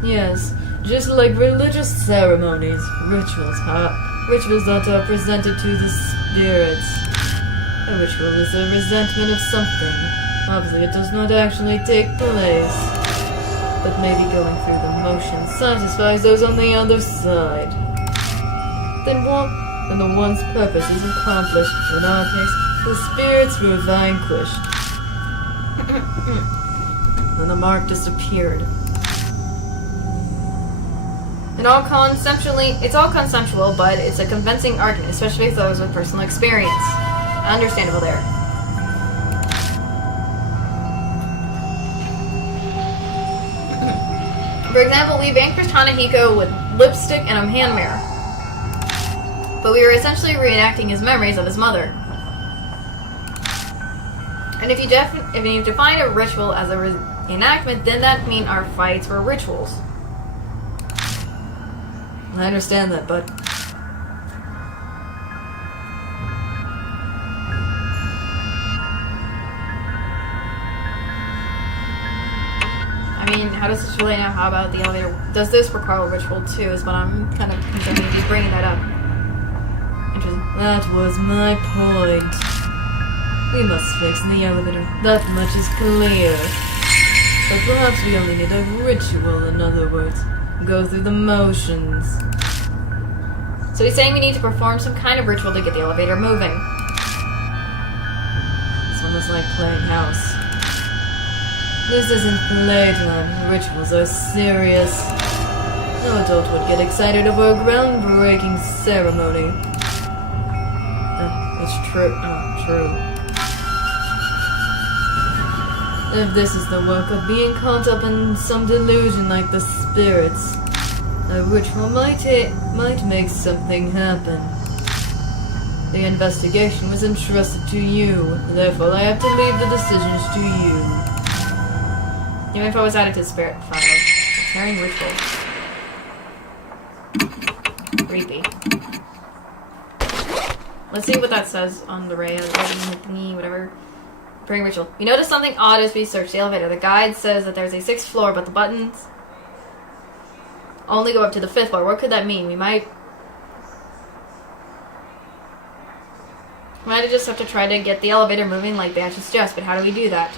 Yes, just like religious ceremonies, rituals that are presented to the spirits. A ritual is a resentment of something. Obviously, it does not actually take place. But maybe going through the motions satisfies those on the other side. Then the one's purpose is accomplished. In our case, the spirits were vanquished. Then the mark disappeared. It's all conceptual, but it's a convincing argument, especially for those with personal experience. Understandable there. For example, we vanquished Hanahiko with lipstick and a hand mirror. But we were essentially reenacting his memories of his mother. And if you define a ritual as a reenactment, then that means our fights were rituals. I understand that, but... I mean, how does this relate now? How about the elevator? Does this require a ritual too? Is what I'm kind of considering he's bringing that up. Interesting. That was my point. We must fix the elevator. That much is clear. But perhaps we only need a ritual, in other words. Go through the motions. So he's saying we need to perform some kind of ritual to get the elevator moving. It's almost like playing house. This isn't playtime. Rituals are serious. No adult would get excited over a groundbreaking ceremony. It's true. True. If this is the work of being caught up in some delusion like the spirits, a ritual might make something happen. The investigation was entrusted to you, therefore I have to leave the decisions to you. New info was added to the spirit file. Preparing ritual. Creepy. Let's see what that says on the Rhea thingy, whatever. Preparing ritual. We noticed something odd as we searched the elevator. The guide says that there's a 6th floor, but the buttons only go up to the 5th floor. What could that mean? We might just have to try to get the elevator moving like Banshee suggests, but how do we do that?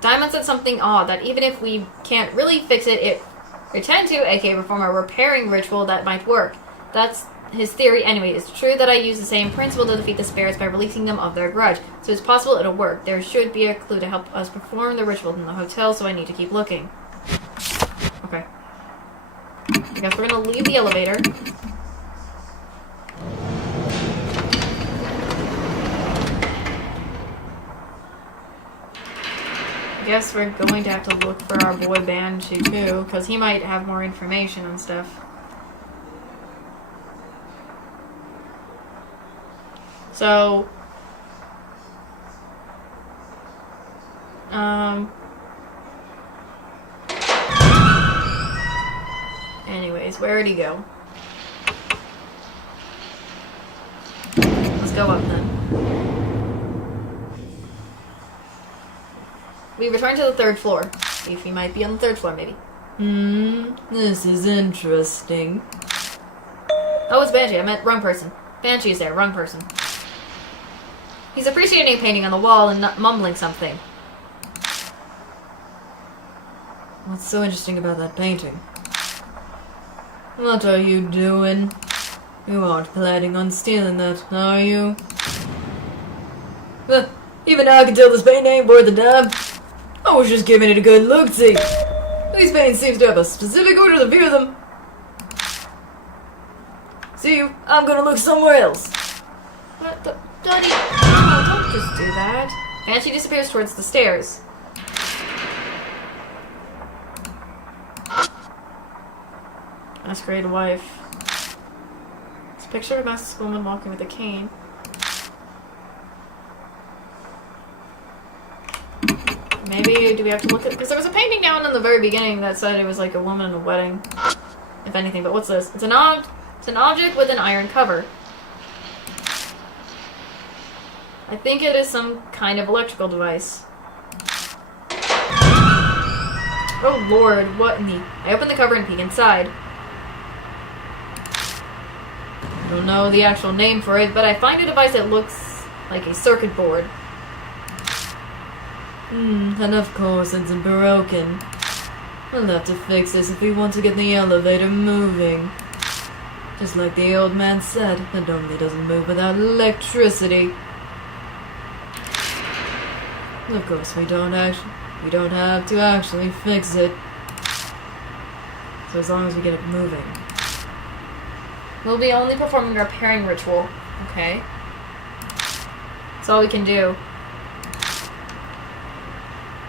Diamond said something odd, that even if we can't really fix it, it pretend to, aka perform a repairing ritual that might work. That's his theory anyway. It's true that I use the same principle to defeat the spirits by releasing them of their grudge. So it's possible it'll work. There should be a clue to help us perform the ritual in the hotel, so I need to keep looking. Okay. I guess we're gonna leave the elevator. I guess we're going to have to look for our boy Banshee too, because he might have more information and stuff. So, anyways, where'd he go? Let's go up then. We return to the 3rd floor. See if he might be on the 3rd floor, maybe. This is interesting. Oh, it's Banshee. I meant wrong person. Banshee's there, wrong person. He's appreciating a painting on the wall and mumbling something. What's so interesting about that painting? What are you doing? You aren't planning on stealing that, are you? Even now I can tell this painting ain't worth a damn. I was just giving it a good look-see. These paintings seems to have a specific order to view them. See you. I'm gonna look somewhere else. What the bloody... Oh, don't just do that. And she disappears towards the stairs. Masquerade wife. It's a picture of a masked woman walking with a cane. Maybe, do we have to look at... Because there was a painting down in the very beginning that said it was like a woman in a wedding. If anything, but what's this? It's an object with an iron cover. I think it is some kind of electrical device. Oh lord, what in the... I open the cover and peek inside. I don't know the actual name for it, but I find a device that looks like a circuit board. And of course it's broken. We'll have to fix this if we want to get the elevator moving. Just like the old man said, it only doesn't move without electricity. Of course we don't have to actually fix it. So as long as we get it moving. We'll be only performing a repairing ritual. Okay. That's all we can do.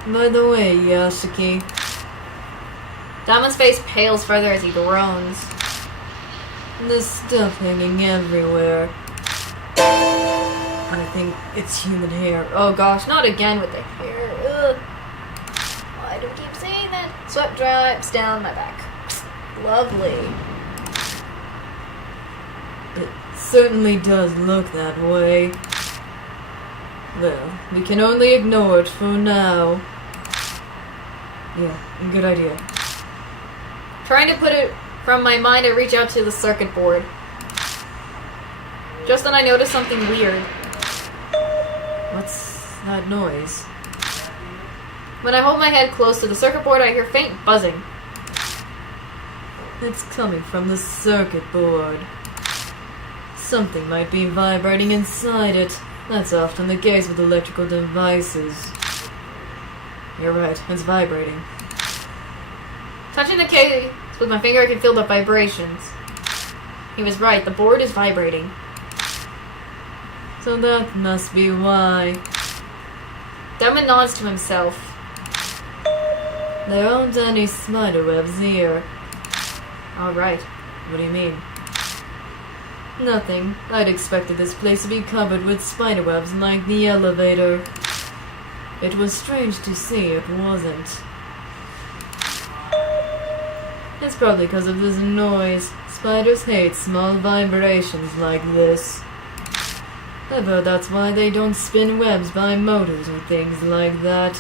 By the way, Yashiki. Damon's face pales further as he groans. There's stuff hanging everywhere. I think it's human hair. Oh gosh, not again with the hair. Ugh. Why do we keep saying that? Sweat drips down my back. Lovely. It certainly does look that way. Well, we can only ignore it for now. Yeah, good idea. Trying to put it from my mind, I reach out to the circuit board. Just then I notice something weird. What's that noise? When I hold my head close to the circuit board, I hear faint buzzing. It's coming from the circuit board. Something might be vibrating inside it. That's often the case with electrical devices. You're right, it's vibrating. Touching the case with my finger, I can feel the vibrations. He was right, the board is vibrating. So that must be why. Damon nods to himself. There aren't any spiderwebs here. Alright, what do you mean? Nothing. I'd expected this place to be covered with spiderwebs like the elevator. It was strange to see it wasn't. It's probably because of this noise. Spiders hate small vibrations like this. I've heard that's why they don't spin webs by motors or things like that.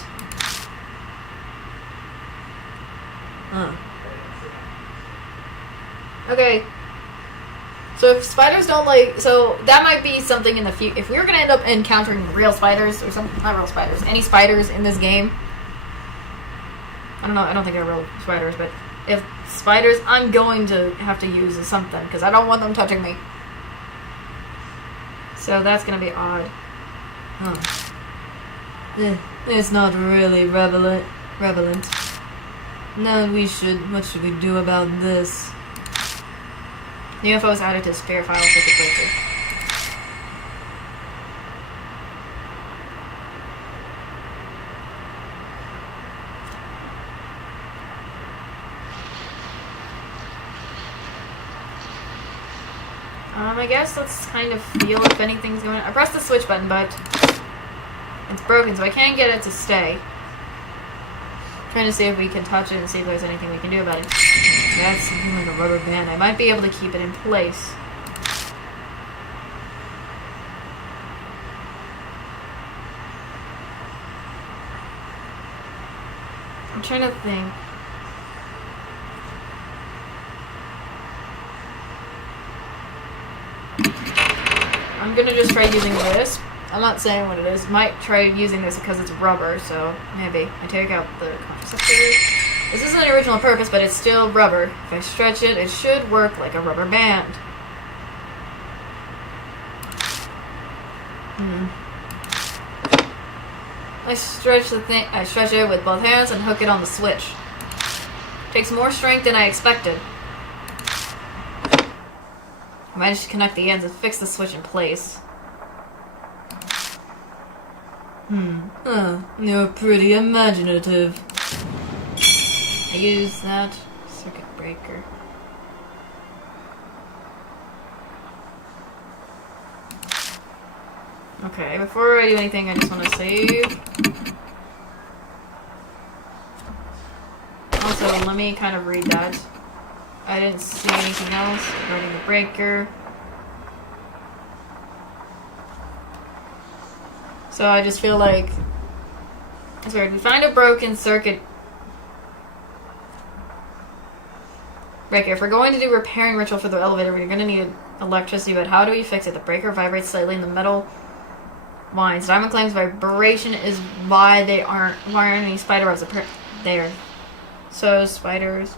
Huh. Okay. So if spiders don't like... So that might be something in the future. If we were going to end up encountering real spiders, or some... Not real spiders. Any spiders in this game. I don't know. I don't think they're real spiders, but... If spiders, I'm going to have to use something, because I don't want them touching me. So that's going to be odd. Huh. It's not really relevant. Now what should we do about this? The UFO is added to spare file circuit breaker. I guess let's kind of feel if anything's going on. I pressed the switch button, but it's broken, so I can't get it to stay. Trying to see if we can touch it and see if there's anything we can do about it. That's something like a rubber band. I might be able to keep it in place. I'm trying to think. I'm gonna just try using this. I'm not saying what it is. Might try using this because it's rubber, so maybe. I take out the contraceptive. This isn't the original purpose, but it's still rubber. If I stretch it, it should work like a rubber band. I stretch it with both hands and hook it on the switch. Takes more strength than I expected. I managed to connect the ends and fix the switch in place. You're pretty imaginative. I use that circuit breaker. Okay, before I do anything, I just want to save. Also, let me kind of read that. I didn't see anything else regarding the breaker. So I just feel like... It's weird. We find a broken circuit breaker. If we're going to do repairing ritual for the elevator, we're going to need electricity, but how do we fix it? The breaker vibrates slightly in the metal winds. Diamond claims vibration is why aren't any spider webs there. So, spiders...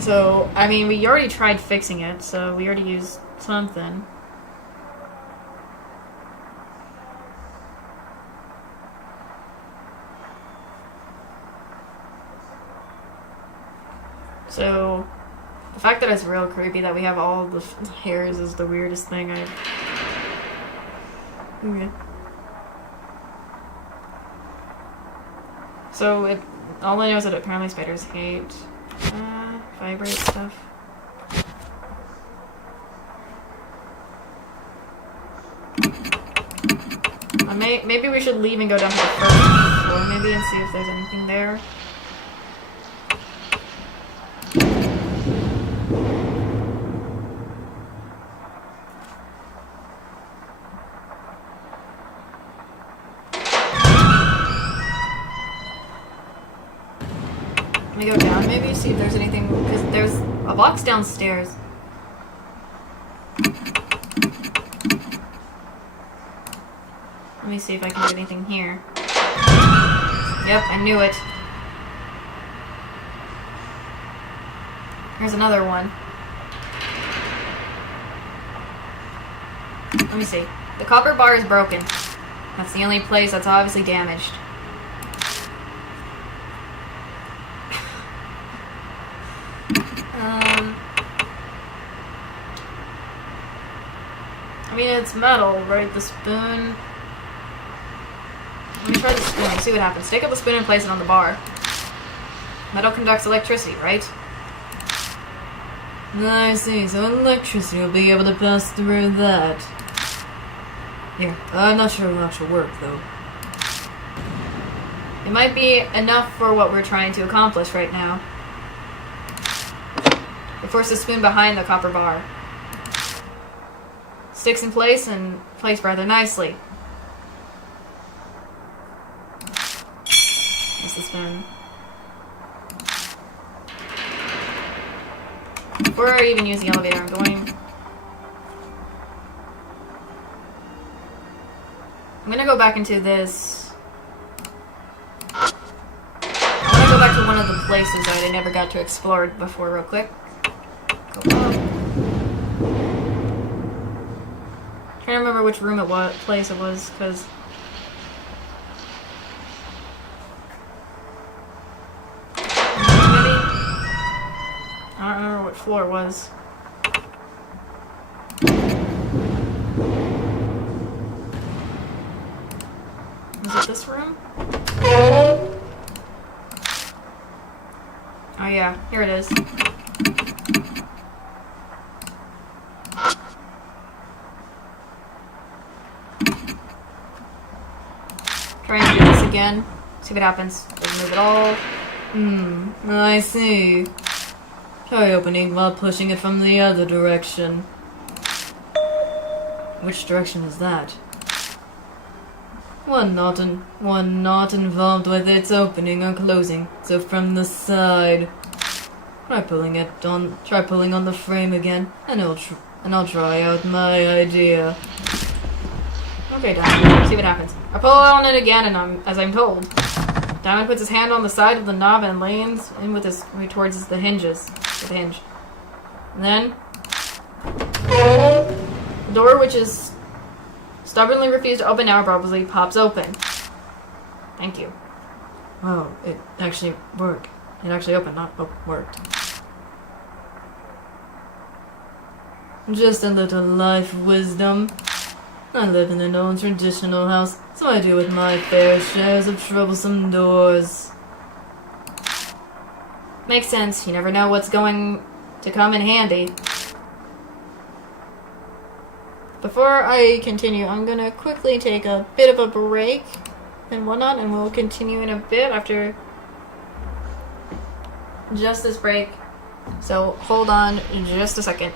So, I mean, we already tried fixing it, so we already used something. So, the fact that it's real creepy that we have all the hairs is the weirdest thing Okay. So, all I know is that apparently spiders hate... vibrate stuff. Maybe we should leave and go down to the first floor maybe and see if there's anything there. Let me go down maybe, see if there's anything, because there's a box downstairs. Let me see if I can do anything here. Yep, I knew it. Here's another one. Let me see. The copper bar is broken. That's the only place that's obviously damaged. I mean, it's metal, right? The spoon... Let me try the spoon, see what happens. Take up the spoon and place it on the bar. Metal conducts electricity, right? I see, so electricity will be able to pass through that. Here, I'm not sure how it should work, though. It might be enough for what we're trying to accomplish right now. We force the spoon behind the copper bar. Sticks in place and placed rather nicely. That's the spoon. Before I even use the elevator, I'm gonna go back into this. I'm gonna go back to one of the places that I never got to explore before real quick. Go up. Trying to remember which room it was, place it was, because maybe I don't remember what floor it was. Was it this room? Oh yeah, here it is. Try and do this again. See what happens. Doesn't move at all. I see. Try opening while pushing it from the other direction. Which direction is that? One knot involved with its opening or closing, so from the side. Try pulling on the frame again, and I'll try out my idea. Okay, Diamond, see what happens. I pull on it again, and as I'm told. Diamond puts his hand on the side of the knob and leans in with his way towards the hinges. with a hinge. And then the door, which is stubbornly refused to open now, abruptly pops open. Thank you. Wow, it actually worked. It actually opened, not worked. Just a little life wisdom. I live in an old traditional house, so I deal with my fair shares of troublesome doors. Makes sense. You never know what's going to come in handy. Before I continue, I'm gonna quickly take a bit of a break and whatnot, and we'll continue in a bit after just this break. So hold on just a second.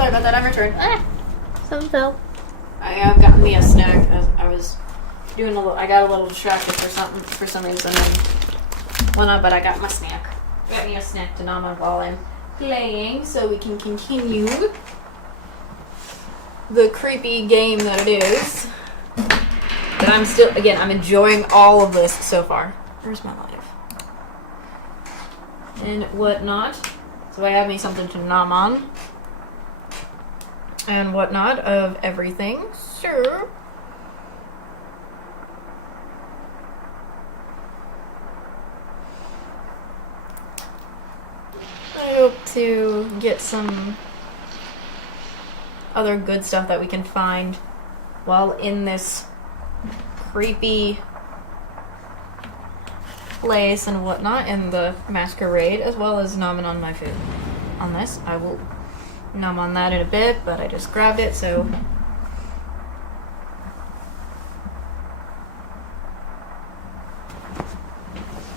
sorry about that. I'm returned. Some fell. I have gotten me a snack as I was doing a little. I got a little distracted for some reason and whatnot, but I got my snack. I got me a snack to nom on while I'm playing, so we can continue the creepy game that it is. But I'm still, again, I'm enjoying all of this so far. Where's my life? And whatnot. So I have me something to nom on. And whatnot of everything. Sure. I hope to get some other good stuff that we can find while in this creepy place and whatnot in the masquerade, as well as nomming on my food. On this, I will nom on that in a bit, but I just grabbed it, so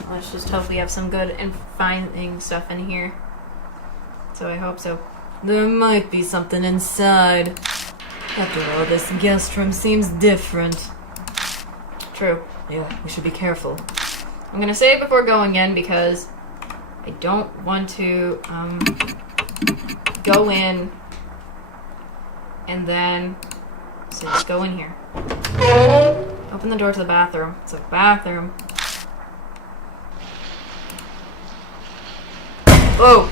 let's just hope we have some good and finding stuff in here. So I hope so. There might be something inside. After all, this guest room seems different. True. Yeah, we should be careful. I'm gonna say it before going in because I don't want to go in and then so just go in here. Open the door to the bathroom. It's a bathroom. Whoa!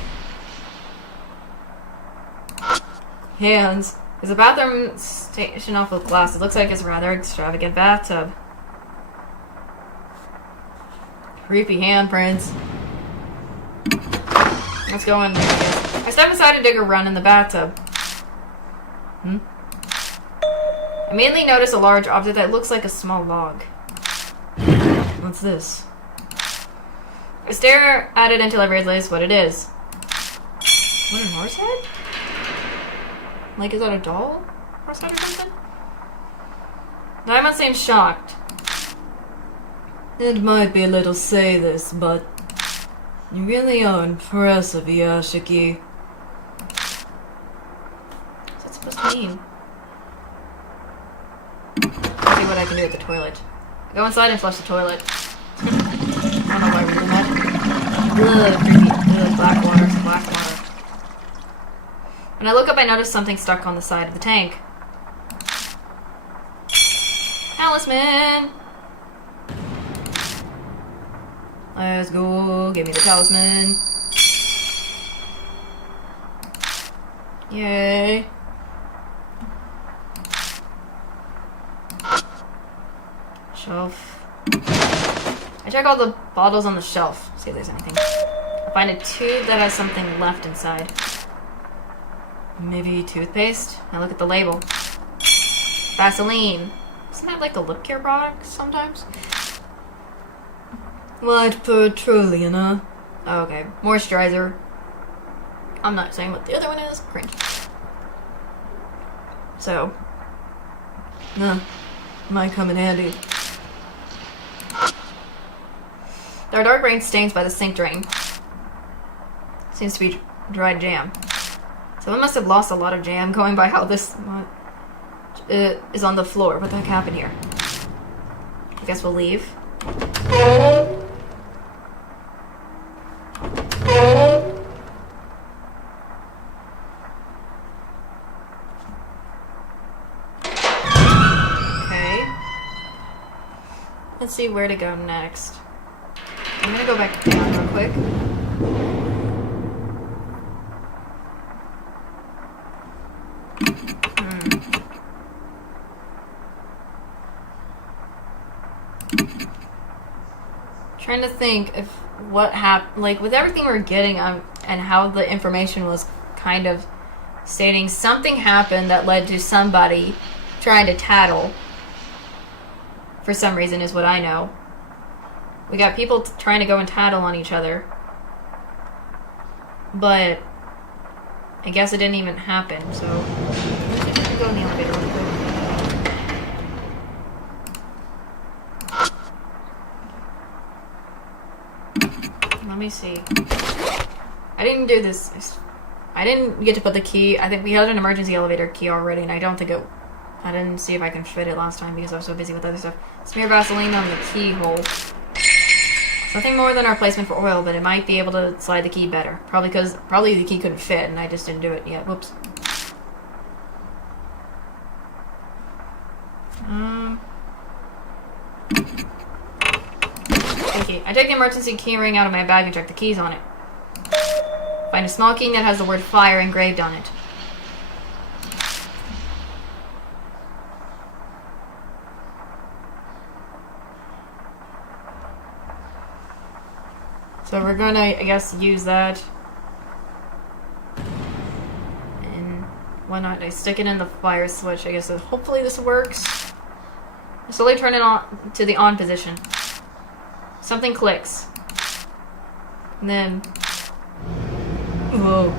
Hands. There's a bathroom station off with glass. It looks like it's a rather extravagant bathtub. Creepy handprints. Let's go in there. I step aside and dig a run in the bathtub. I immediately notice a large object that looks like a small log. What's this? I stare at it until I realize what it is. What, an horse head? Like, is that a doll? Horse head or something? Diamond seems shocked. It might be a little say this, but you really are impressive, Yashiki. What's that supposed to mean? Let's see what I can do at the toilet. I go inside and flush the toilet. I don't know why we're doing that. Ugh, creepy. Ugh, black water, some black water. When I look up, I notice something stuck on the side of the tank. Talisman! Let's go. Give me the talisman. Yay. Shelf. I check all the bottles on the shelf. See if there's anything. I find a tube that has something left inside. Maybe toothpaste? I look at the label. Vaseline. Isn't that like the lip care product sometimes? White petroleum, huh? Oh, okay. Moisturizer. I'm not saying what the other one is. Cringe. So. Might come in handy. There are dark rain stains by the sink drain. Seems to be dried jam. Someone must have lost a lot of jam going by how this is on the floor. What the heck happened here? I guess we'll leave. Okay. Let's see where to go next. I'm gonna go back down real quick. Trying to think if what happened, like with everything we're getting and how the information was kind of stating something happened that led to somebody trying to tattle for some reason is what I know. We got people trying to go and tattle on each other, but I guess it didn't even happen, so I'm gonna go in the elevator real quick. Let me see. I didn't do this. I didn't get to put the key. I think we had an emergency elevator key already, and I don't think it... I didn't see if I can fit it last time because I was so busy with other stuff. Smear Vaseline on the keyhole. It's nothing more than a replacement for oil, but it might be able to slide the key better. Probably the key couldn't fit, and I just didn't do it yet. Whoops. Okay, I take the emergency key ring out of my bag and check the keys on it. Find a small key that has the word fire engraved on it. So we're gonna, I guess, use that. And why not? I stick it in the fire switch. I guess hopefully this works. I slowly turn it on to the on position. Something clicks. And then... Whoa.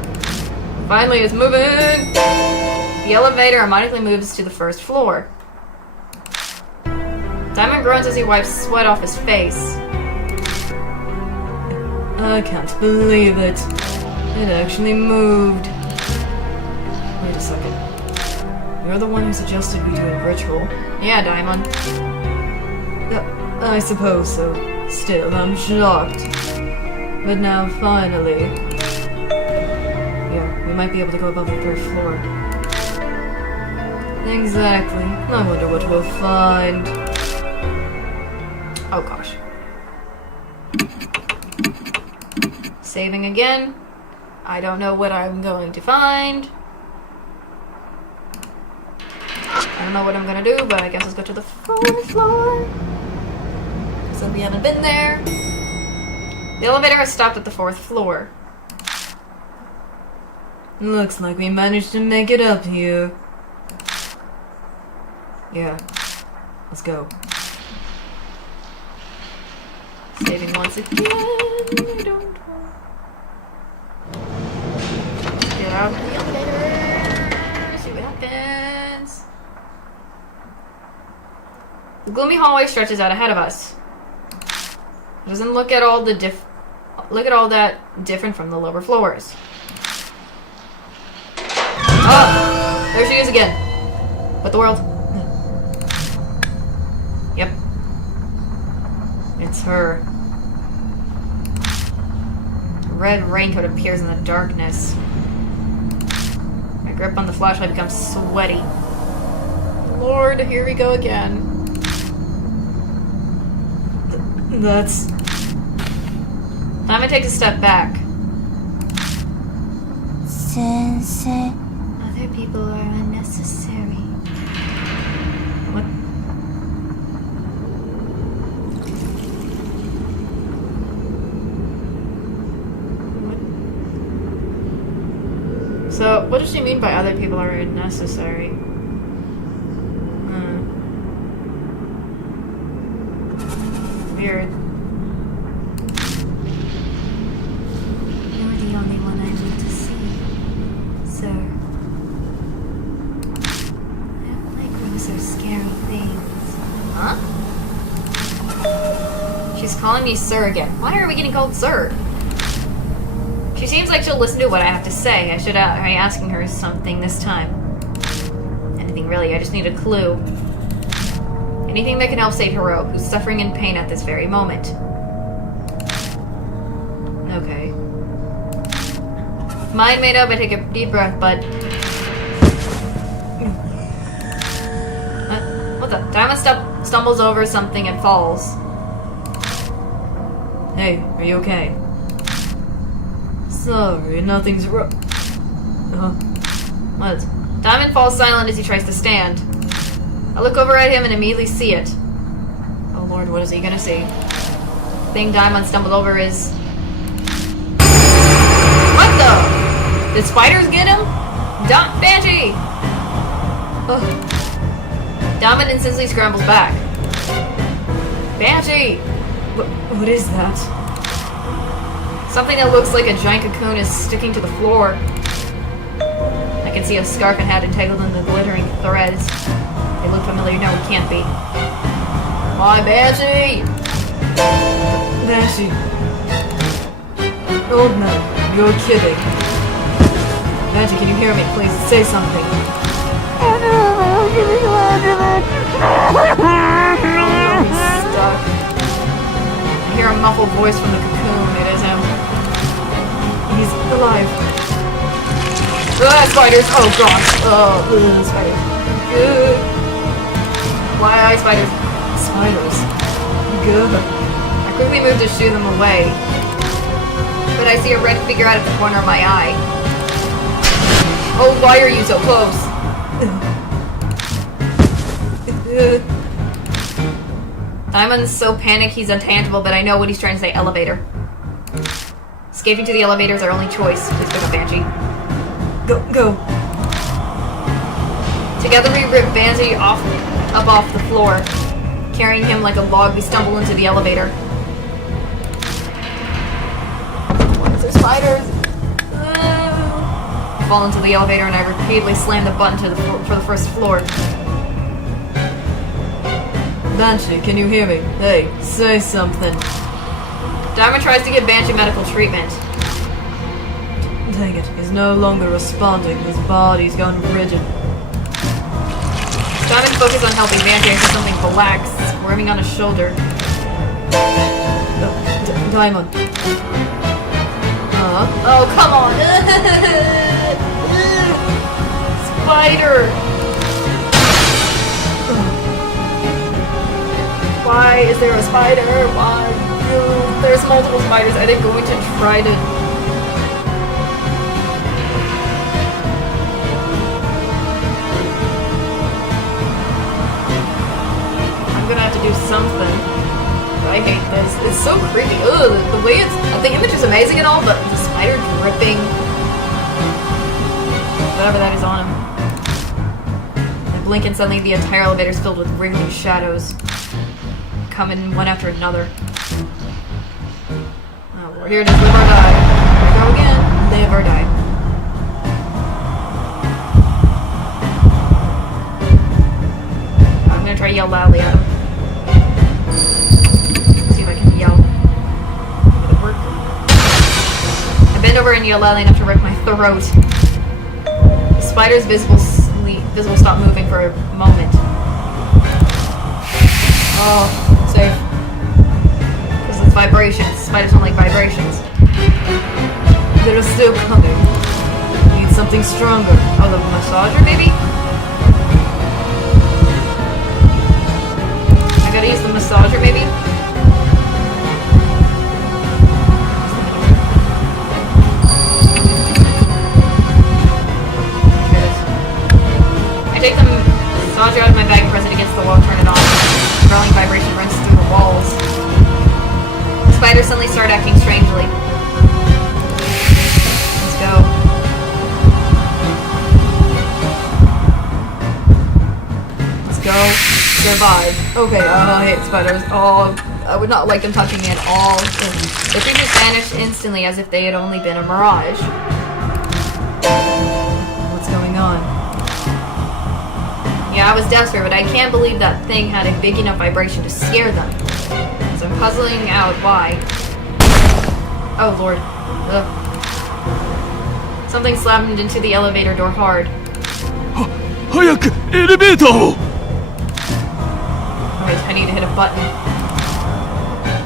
Finally, it's moving! The elevator automatically moves to the first floor. Diamond grunts as he wipes sweat off his face. I can't believe it. It actually moved. Wait a second. You're the one who suggested we do a ritual. Yeah, Diamond. I suppose so. Still, I'm shocked. But now, finally... Yeah, we might be able to go above the third floor. Exactly. I wonder what we'll find. Oh gosh. Saving again. I don't know what I'm going to find. I don't know what I'm gonna do, but I guess let's go to the fourth floor. So we haven't been there. The elevator has stopped at the fourth floor. Looks like we managed to make it up here. Yeah. Let's go. Saving once again. I don't want... Get out of the elevator. See what happens. The gloomy hallway stretches out ahead of us. It doesn't look at all that different from the lower floors. Oh! There she is again. What the world? Yep. It's her. A red raincoat appears in the darkness. My grip on the flashlight becomes sweaty. Lord, here we go again. That's... Diamond takes a step back. Sensei. Other people are unnecessary. What? So, what does she mean by other people are unnecessary? Weird. You're the only one I need to see, sir. I don't like gross or scary things. Huh? She's calling me sir again. Why are we getting called sir? She seems like she'll listen to what I have to say. I should try asking her something this time. Anything really, I just need a clue. Anything that can help save Hiro, who's suffering in pain at this very moment. Okay. Mind made up, I take a deep breath, but... What the? Diamond stumbles over something and falls. Hey, are you okay? Sorry, nothing's wrong. What? Diamond falls silent as he tries to stand. I look over at him and immediately see it. Oh lord, what is he gonna see? The thing Diamond stumbled over is... What the? Did spiders get him? Banshee! Ugh. Diamond instantly scrambles back. Banshee! What is that? Something that looks like a giant cocoon is sticking to the floor. I can see a scarf and hat entangled in the glittering threads. They look familiar. No, it can't be. Why, Banshee? Banshee. Old man, you're kidding. Banshee, can you hear me? Please say something. He's stuck. I hear a muffled voice from the cocoon. It is him. He's alive. Spiders! Oh gosh. Spiders. Good. Why spiders? Spiders. Good. I quickly move to shoo them away. But I see a red figure out of the corner of my eye. Oh, why are you so close? Diamond's so panicked he's untangible, but I know what he's trying to say. Elevator. Escaping to the elevator is our only choice. Please pick up Banshee. Go. Together we rip Banshee up off the floor. Carrying him like a log, we stumble into the elevator. Why is there spiders? I fall into the elevator and I repeatedly slam the button for the first floor. Banshee, can you hear me? Hey, say something. Diamond tries to give Banshee medical treatment. Dang it, he's no longer responding. His body's gone rigid. Diamond's focused on helping Banshee after something black squirming on his shoulder. Diamond. Oh, come on! Spider! Why is there a spider? Why? There's multiple spiders. Are they going to try to... I'm gonna have to do something. I hate this. It's so creepy. Ugh, the way it's... The image is amazing and all, but the spider dripping... Whatever that is on him. I blink and suddenly the entire elevator is filled with wriggling shadows. Coming one after another. Oh, we're here to live or die. Here we go again. Live or die. I'm gonna try to yell loudly at him. See if I can yell. Will it work? I bend over and yell loudly enough to rip my throat. The spider's visible stop moving for a moment. Oh. Safe. Because it's vibrations. Spiders don't like vibrations. They're still coming. Need something stronger. Oh, the massager, maybe? I gotta use the massager, maybe? I take the massager out of my bag and press it against the wall, turn it on. Growling vibration runs through the walls. The spiders suddenly start acting strangely. Let's go. Let's go. Survive. Okay, I hate spiders. Oh, I would not like them touching me at all. The creatures vanished instantly as if they had only been a mirage. What's going on? Yeah, I was desperate, but I can't believe that thing had a big enough vibration to scare them. So I'm puzzling out why. Oh lord. Ugh. Something slammed into the elevator door hard. 早くエレベーターを Wait, I need to hit a button.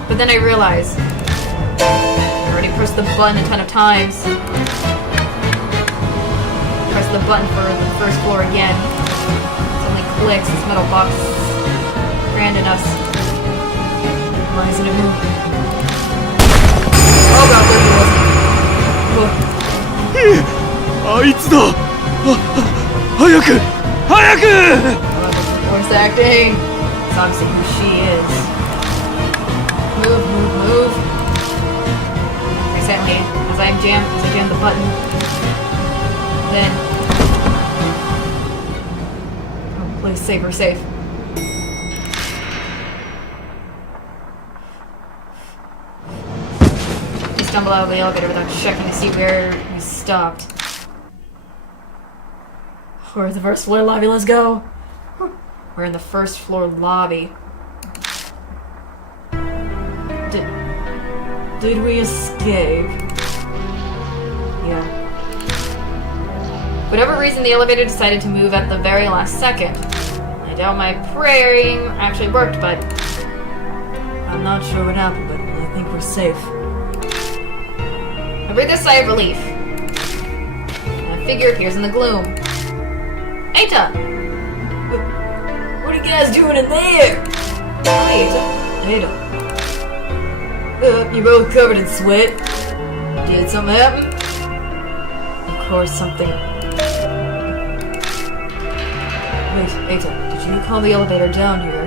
But then I realized I already pressed the button a ton of times. Press the button for the first floor again. Clicks, this metal box branding us. Why isn't it moving? Oh god, there he was. あいつだ早く早く Voice acting. It's obviously who she is. Move. Recently, as I jam the button. Then please save her safe. We stumble out of the elevator without checking to see where we stopped. We're in the first floor lobby, let's go! We're in the first floor lobby. Did we escape? Yeah. For whatever reason, the elevator decided to move at the very last second. I doubt my praying actually worked, but I'm not sure what happened, but I think we're safe. I breathe a sigh of relief. A figure appears in the gloom. Eita! What are you guys doing in there? Eita. You're both covered in sweat. Did something happen? Of course, something. Wait, Eita, did you call the elevator down here?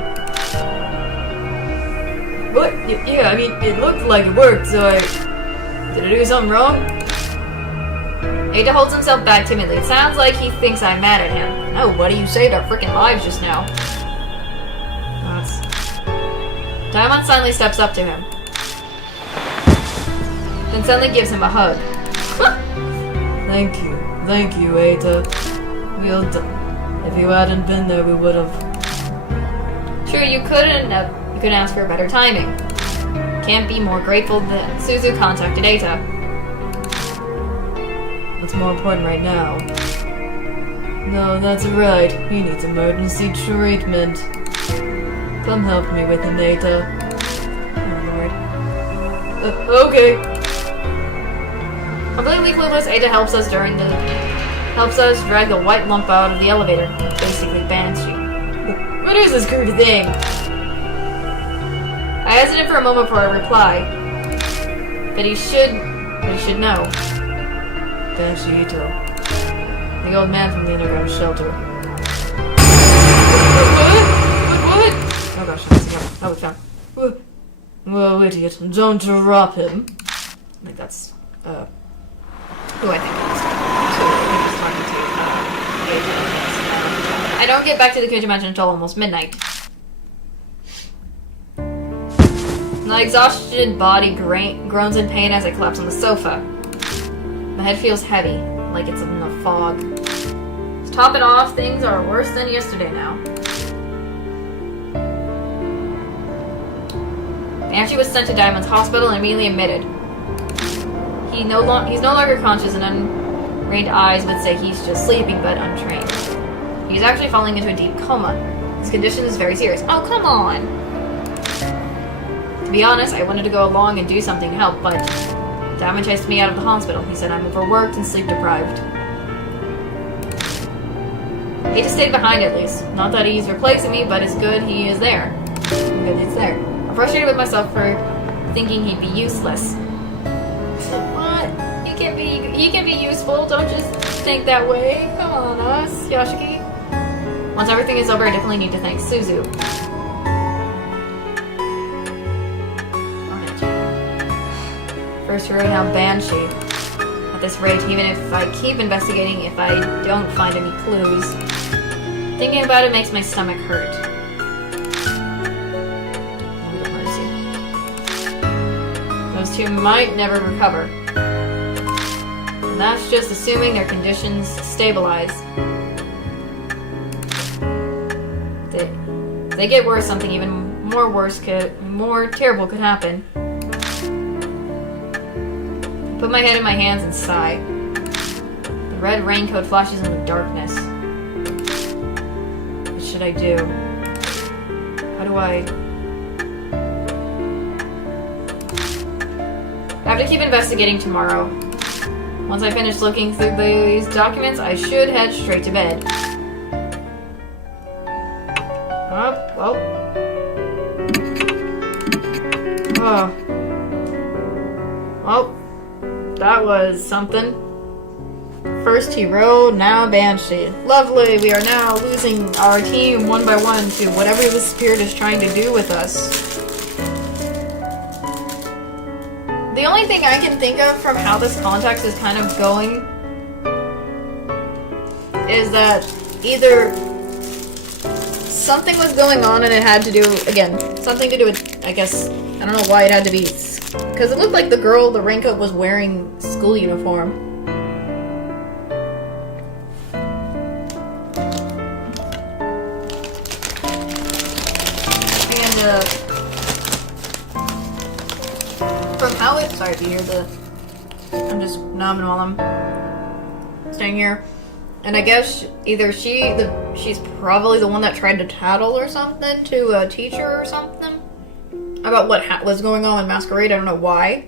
What? Yeah, I mean, it looked like it worked, so I... Did I do something wrong? Eita holds himself back timidly. It sounds like he thinks I'm mad at him. No, what do you saved our freaking lives just now? That's... Diamond suddenly steps up to him. Then suddenly gives him a hug. Thank you, Eita. Well done. If you hadn't been there, we would have... Sure, you couldn't ask for better timing. Can't be more grateful that Suzu contacted Eita. What's more important right now? No, that's right. He needs emergency treatment. Come help me with him, Eita. Oh, Lord. Okay. Completely clueless, Eita helps us drag the white lump out of the elevator. Basically, Banshee. What is this creepy thing? I hesitated for a moment before I reply. But he should know. Banshee Ito. The old man from the underground shelter. What? Oh gosh, oh, we found. Whoa, idiot. Don't drop him. I think that's, who I think it is. I don't get back to the Kuja Mansion until almost midnight. My exhausted body groans in pain as I collapse on the sofa. My head feels heavy, like it's in a fog. To top it off, things are worse than yesterday now. Banshee was sent to Diamond's hospital and immediately admitted. He's no longer conscious, and untrained eyes would say he's just sleeping, but untrained. He's actually falling into a deep coma. His condition is very serious. Oh, come on! To be honest, I wanted to go along and do something to help, but Diamond chased me out of the hospital. He said I'm overworked and sleep deprived. He just stayed behind at least. Not that he's replacing me, but it's good he is there. I'm frustrated with myself for thinking he'd be useless. What? He can be useful. Don't just think that way. Come on, us, Yoshiki. Once everything is over, I definitely need to thank Suzu. First hurry now, Banshee. At this rate, even if I keep investigating, if I don't find any clues, thinking about it makes my stomach hurt. Lord of mercy. Those two might never recover. And that's just assuming their conditions stabilize. If they get worse, something even more terrible could happen. Put my head in my hands and sigh. The red raincoat flashes in the darkness. What should I do? How do I... I have to keep investigating tomorrow. Once I finish looking through these documents, I should head straight to bed. Well. Oh. Well. That was something. First hero, now Banshee. Lovely, we are now losing our team one by one to whatever the spirit is trying to do with us. The only thing I can think of from how this context is kind of going is that either something was going on and it had to do, again, something to do with, I guess, I don't know why it had to be, because it looked like the girl, the raincoat, was wearing school uniform. And, from how it, sorry if you hear the, I'm just numbing while I'm staying here. And I guess she's probably the one that tried to tattle or something to a teacher or something about what was going on in Masquerade. I don't know why.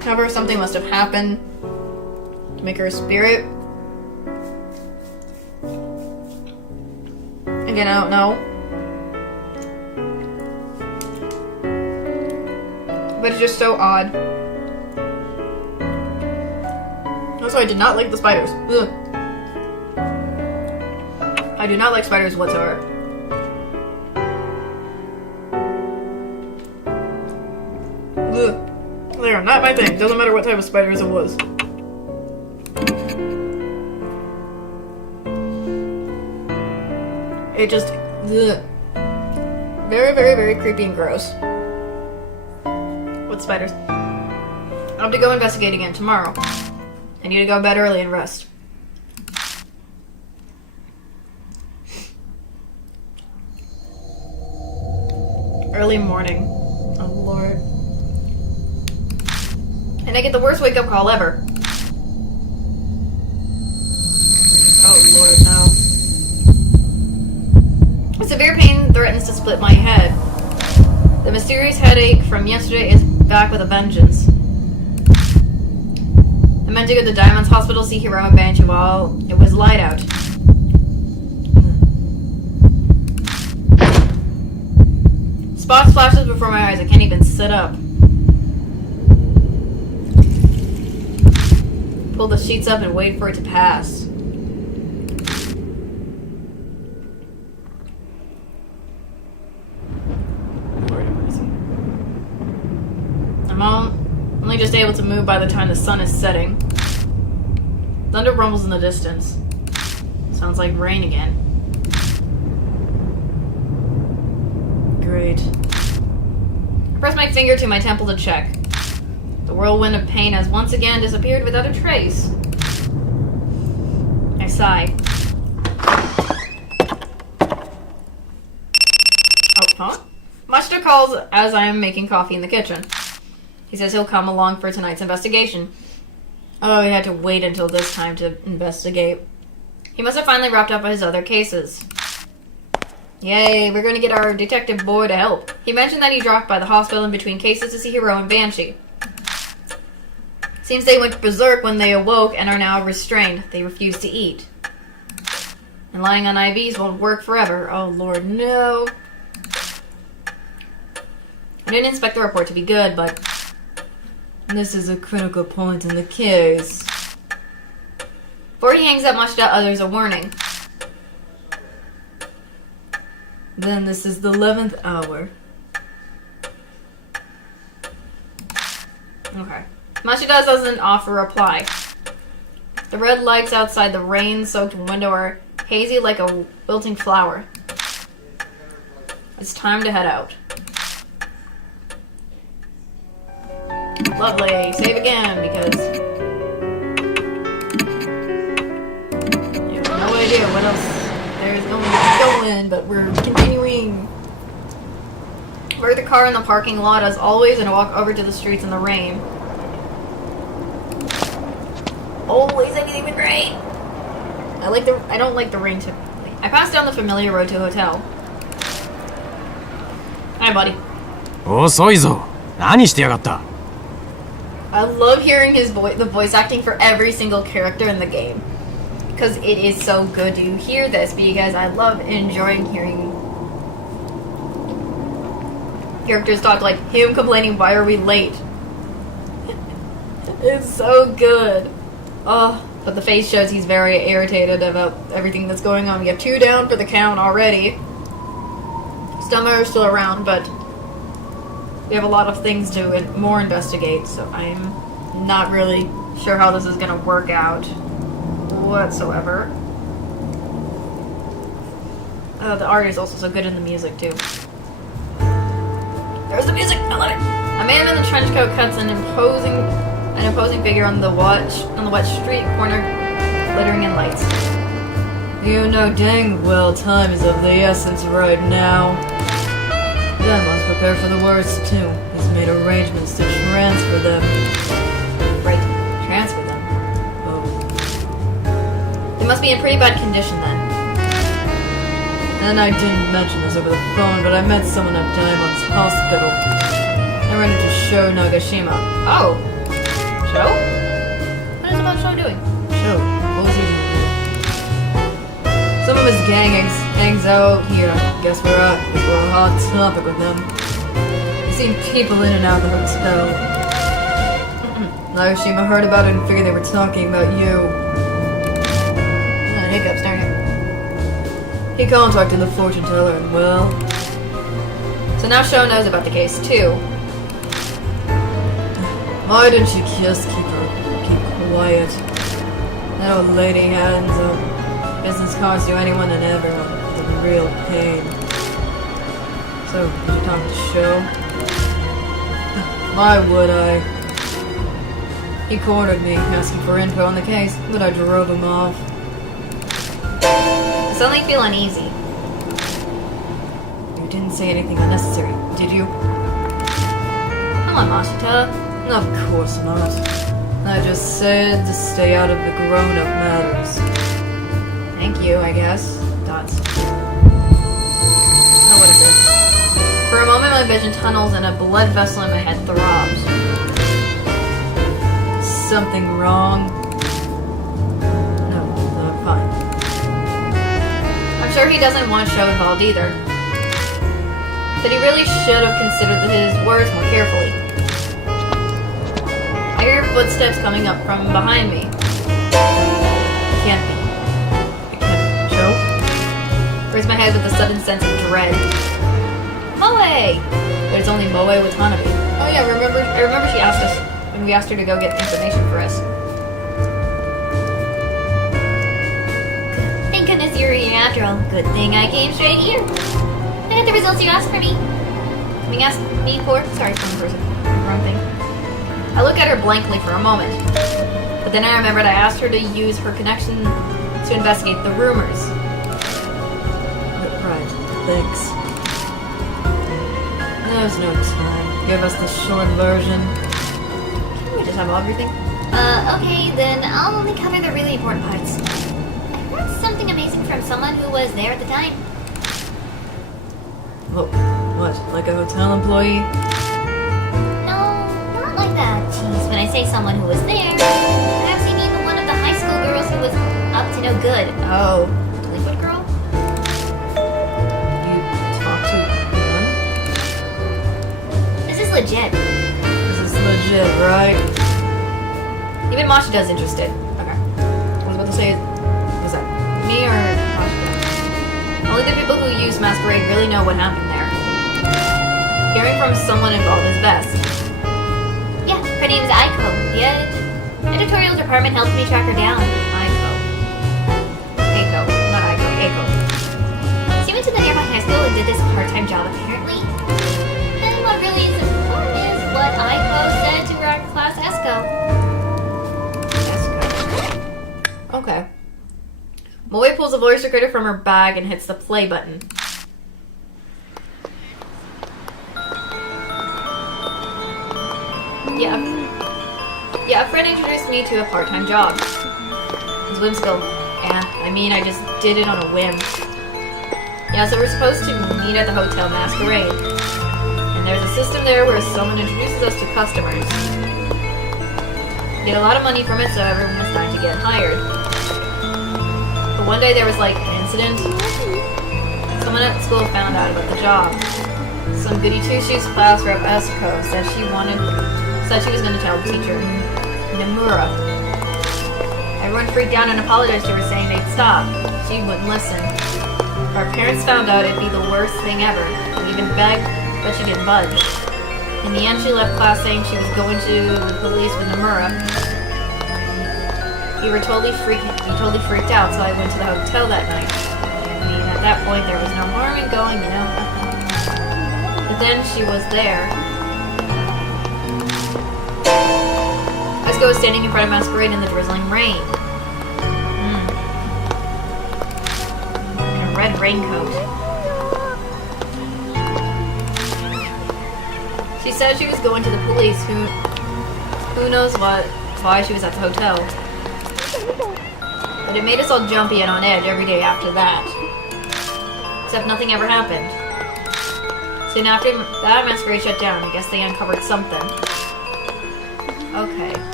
However, something must have happened to make her a spirit. Again, I don't know. But it's just so odd. Also, I did not like the spiders. Ugh. I do not like spiders whatsoever. Ugh. They are not my thing. Doesn't matter what type of spiders it was. It just... Ugh. Very, very, very creepy and gross. With spiders. I'll have to go investigate again tomorrow. I need to go to bed early and rest. Early morning. Oh, Lord. And I get the worst wake-up call ever. Oh, Lord, no. A severe pain threatens to split my head. The mysterious headache from yesterday is back with a vengeance. I meant to go to Diamond's Hospital to see Hiro and Banshee while it was light out. Spots flashes before my eyes. I can't even sit up. Pull the sheets up and wait for it to pass. I'm only just able to move by the time the sun is setting. Thunder rumbles in the distance. Sounds like rain again. Great. I press my finger to my temple to check. The whirlwind of pain has once again disappeared without a trace. I sigh. Oh, huh? Machida calls as I am making coffee in the kitchen. He says he'll come along for tonight's investigation. Oh, he had to wait until this time to investigate. He must have finally wrapped up his other cases. Yay, we're going to get our detective boy to help. He mentioned that he dropped by the hospital in between cases to see Hiro and Banshee. Seems they went berserk when they awoke and are now restrained. They refuse to eat. And lying on IVs won't work forever. Oh, Lord, no. I didn't expect the report to be good, but... this is a critical point in the case. Before he hangs up Machida utters a warning. Then this is the 11th hour. Okay. Machida doesn't offer a reply. The red lights outside the rain-soaked window are hazy like a wilting flower. It's time to head out. Lovely. Save again, because... I have no idea what else there's going, but we're continuing. Park the car in the parking lot as always and walk over to the streets in the rain. Always anything but rain. I don't like the rain typically. I pass down the familiar road to a hotel. Hi, buddy. 遅いぞ。何してやがった。 I love hearing the voice acting for every single character in the game. Because it is so good to hear this, because I love enjoying hearing characters talk, like him complaining, why are we late? It's so good. Oh, but the face shows he's very irritated about everything that's going on. We have 2 down for the count already. Stummer is still around, but we have a lot of things to more investigate, so I'm not really sure how this is going to work out whatsoever. The art is also so good in the music, too. There's the music! I love it! A man in a trench coat cuts an imposing figure on the wet street corner, glittering in lights. You know dang well time is of the essence right now. Dan must prepare for the worst, too. He's made arrangements to transfer them. Right, transfer them? Oh. They must be in pretty bad condition then. And I didn't mention this over the phone, but I met someone at Diamond's hospital. I ran into Sho Nagashima. Oh! Sho? What is about Sho doing? Sho? What was he doing? Some of his gang hangs out here. Guess we're a hot topic with them. I've seen people in and out of the hotel. Nagashima heard about it and figured they were talking about you. Hiccups, darn it. He contacted the fortune teller and, well... So now Sho knows about the case, too. Why didn't you just keep quiet? That old lady hands up. Business cards to anyone and everyone. It's a real pain. So, did you talk to Sho? Why would I? He cornered me, asking for info on the case, but I drove him off. I suddenly feel uneasy. You didn't say anything unnecessary, did you? Come on, Mashita. Of course not. I just said to stay out of the grown-up matters. Thank you, I guess. Dots. Oh, what is this? For a moment, my vision tunnels and a blood vessel in my head throbs. Something wrong? No, I'm fine. I'm sure he doesn't want Sho involved either. But he really should have considered his words more carefully. I hear footsteps coming up from behind me. It can't be. Sho? Raise my head with a sudden sense of dread. Moe! But it's only Moe Watanabe. Oh yeah, I remember she asked us when we asked her to go get information for us. Thank goodness you're here after all. Good thing I came straight here. I got the results you asked for me. Something asked me for? Sorry, wrong person. Wrong thing. I look at her blankly for a moment. But then I remembered I asked her to use her connection to investigate the rumors. Right, thanks. There's no time. Give us the short version. Can we just have everything? Okay, then I'll only cover the really important parts. I heard something amazing from someone who was there at the time. Oh, what? Like a hotel employee? No, not like that. Jeez, when I say someone who was there, perhaps you mean one of the high school girls who was up to no good. Oh. Delinquent girl? You talked to one? This is legit. This is legit, right? Even Mashita's interested. Okay. I was about to say, was that me or Mashita? Only the people who use Masquerade really know what happened there. Hearing from someone involved is best. Yeah, her name's Aiko. The editorial department helped me track her down. Aiko, not Aiko, Aiko. She went to the nearby high school and did this part-time job apparently. And what really is important is what Aiko said to her class Esco. Okay. Moe pulls a voice recorder from her bag and hits the play button. Yeah, a friend introduced me to a part-time job. It's whimsical. Yeah, I mean, I just did it on a whim. Yeah, so we're supposed to meet at the Hotel Masquerade. And there's a system there where someone introduces us to customers. Get a lot of money from it, so everyone was trying to get hired. But one day there was like an incident. Someone at school found out about the job. Some goody two-shoes class rep Esco said she was going to tell the teacher, Nomura. Everyone freaked out and apologized to her, saying they'd stop. She wouldn't listen. Our parents found out it'd be the worst thing ever. We even begged, but she didn't budge. In the end, she left class saying she was going to the police with Nomura. He totally freaked out, so I went to the hotel that night. I mean, at that point, there was no harm in going, you know. But then she was there. Esco was standing in front of Masquerade in the drizzling rain. In a red raincoat. said she was going to the police. Who knows why she was at the hotel. But it made us all jumpy and on edge every day after that. Except nothing ever happened. Soon after that, Masquerade shut down. I guess they uncovered something. Okay.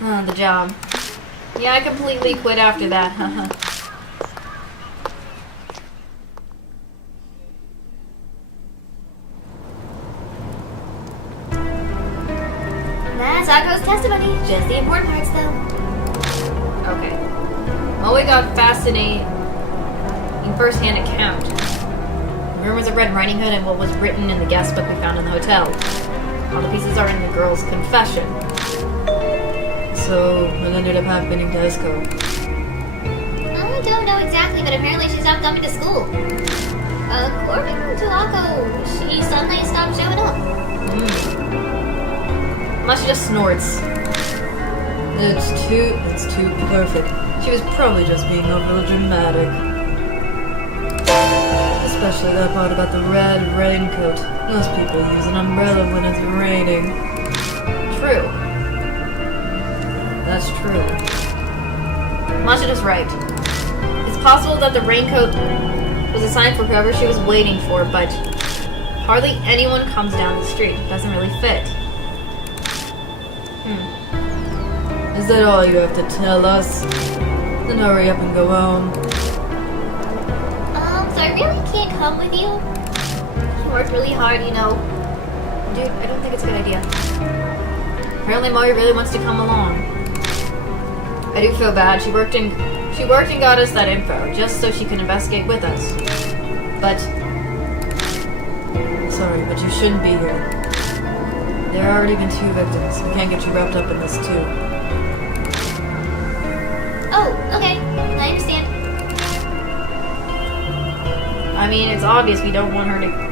The job. Yeah, I completely quit after that. Haha. That's Ako's testimony. Just the important parts, though. Okay. Moe got fascinating first-hand account. Rumors of Red Riding Hood and what was written in the guest book we found in the hotel. All the pieces are in the girl's confession. So, what ended up happening to Esko? I don't know exactly, but apparently she stopped coming to school. According to Ako, she suddenly stopped showing up. Unless she just snorts. It's too perfect. She was probably just being overly dramatic. Especially that part about the red raincoat. Most people use an umbrella when it's raining. True. That's true. Mashida's right. It's possible that the raincoat was a sign for whoever she was waiting for, but hardly anyone comes down the street. It doesn't really fit. Is that all you have to tell us? Then hurry up and go home. So I really can't come with you? You worked really hard, you know. Dude, I don't think it's a good idea. Apparently Mari really wants to come along. I do feel bad. She worked and got us that info, just so she can investigate with us. But sorry, but you shouldn't be here. There have already been 2 victims. We can't get you wrapped up in this too. Oh, okay. I understand. I mean, it's obvious we don't want her to...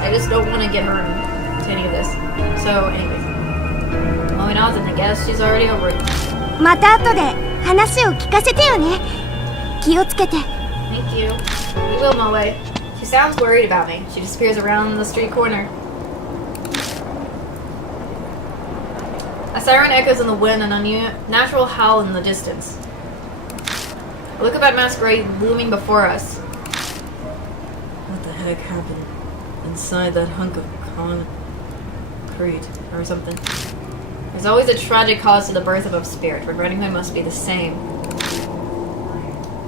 I just don't want to get her into any of this. So, anyways. Moe nods and I guess she's already over it. また後で話を聞かせてよね。気をつけて。 Thank you. We will, Moe. She sounds worried about me. She disappears around the street corner. A siren echoes in the wind, an unnatural howl in the distance. A look about Masquerade looming before us. What the heck happened inside that hunk of concrete or something? There's always a tragic cause to the birth of a spirit. Red Riding Hood must be the same.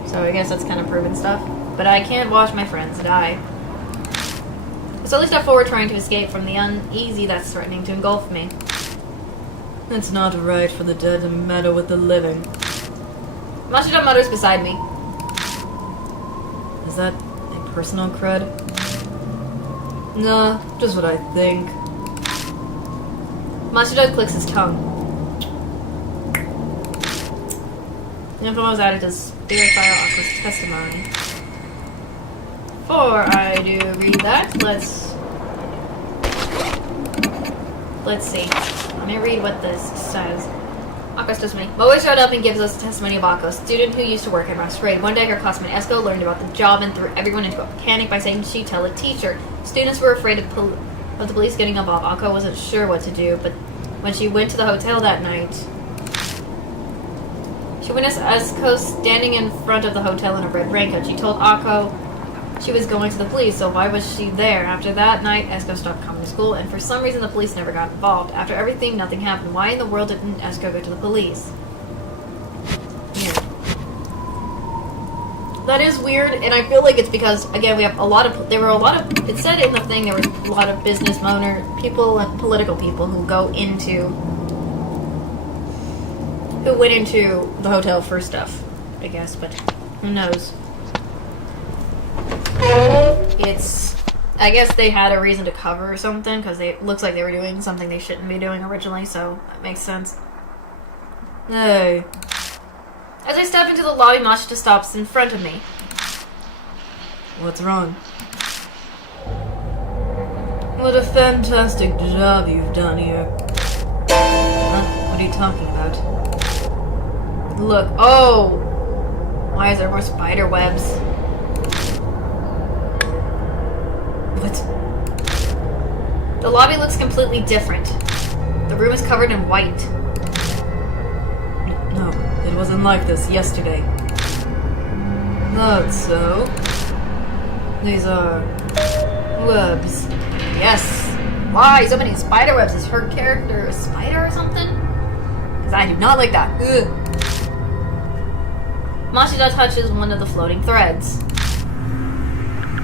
So I guess that's kind of proven stuff. But I can't watch my friends die. I slowly step forward, trying to escape from the uneasy that's threatening to engulf me. It's not right for the dead to meddle with the living. Mashida mutters beside me. Is that a personal crud? Nah, just what I think. Mashida clicks his tongue. Info was added to Spirit File Aqua's testimony. Before I do read that, let's see. Let me read what this says. Akko's testimony. Moe showed up and gives us a testimony of Akko, a student who used to work at Masquerade. One day her classmate Esko learned about the job and threw everyone into a panic by saying she'd tell a teacher. Students were afraid of the police getting involved. Akko wasn't sure what to do, but when she went to the hotel that night, she witnessed Esko standing in front of the hotel in a red raincoat. She told Akko she was going to the police, so why was she there? After that night, Esko stopped coming to school, and for some reason the police never got involved. After everything, nothing happened. Why in the world didn't Esko go to the police? Weird. That is weird, and I feel like it's because, again, it said in the thing there was a lot of business owner people and political people who went into the hotel for stuff, I guess, but who knows? I guess they had a reason to cover or something, because it looks like they were doing something they shouldn't be doing originally, so that makes sense. Hey. As I step into the lobby, Mashita stops in front of me. What's wrong? What a fantastic job you've done here. Huh? What are you talking about? Look. Oh! Why is there more spider webs? What? The lobby looks completely different. The room is covered in white. No, it wasn't like this yesterday. Not so. These are webs. Yes. Why so many spider webs? Is her character a spider or something? Because I do not like that. Ugh. Mashida touches one of the floating threads.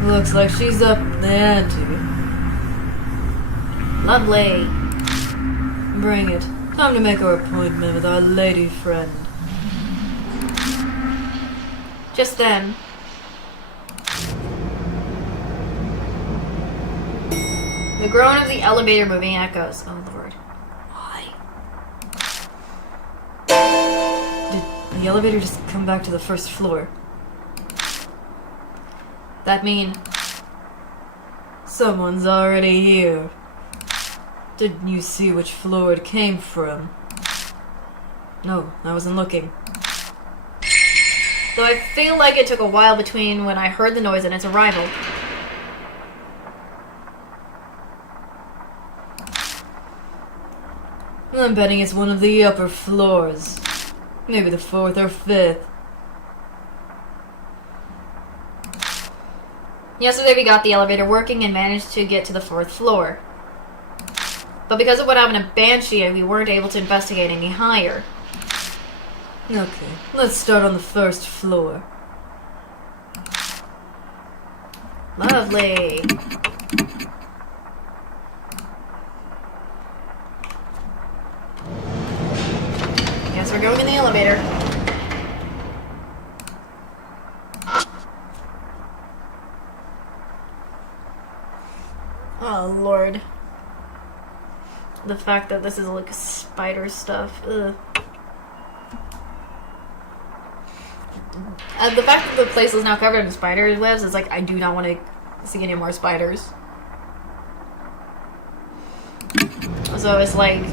Looks like she's up there too. Lovely. Bring it. Time to make our appointment with our lady friend. Just then, the groan of the elevator moving echoes. Oh lord. Why? Did the elevator just come back to the first floor? That mean? Someone's already here. Didn't you see which floor it came from? No, I wasn't looking. Though I feel like it took a while between when I heard the noise and its arrival. I'm betting it's one of the upper floors. Maybe the 4th or 5th. Yesterday we got the elevator working and managed to get to the 4th floor. But because of what happened to Banshee, we weren't able to investigate any higher. Okay, let's start on the 1st floor. Lovely. Guess we're going in the elevator. Oh lord. The fact that this is like spider stuff. Ugh. The fact that the place is now covered in spider webs is like, I do not want to see any more spiders. So it's like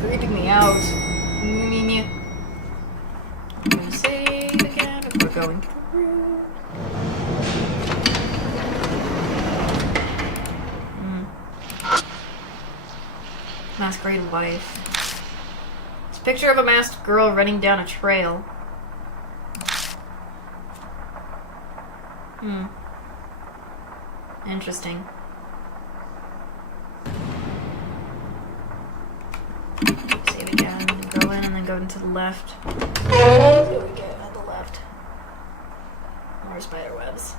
creeping me out. I'm gonna save again if we're going through. Masquerade wife. It's a picture of a masked girl running down a trail. Interesting. Save again, go in and then go into the left. Here we go, at the left. More spider webs.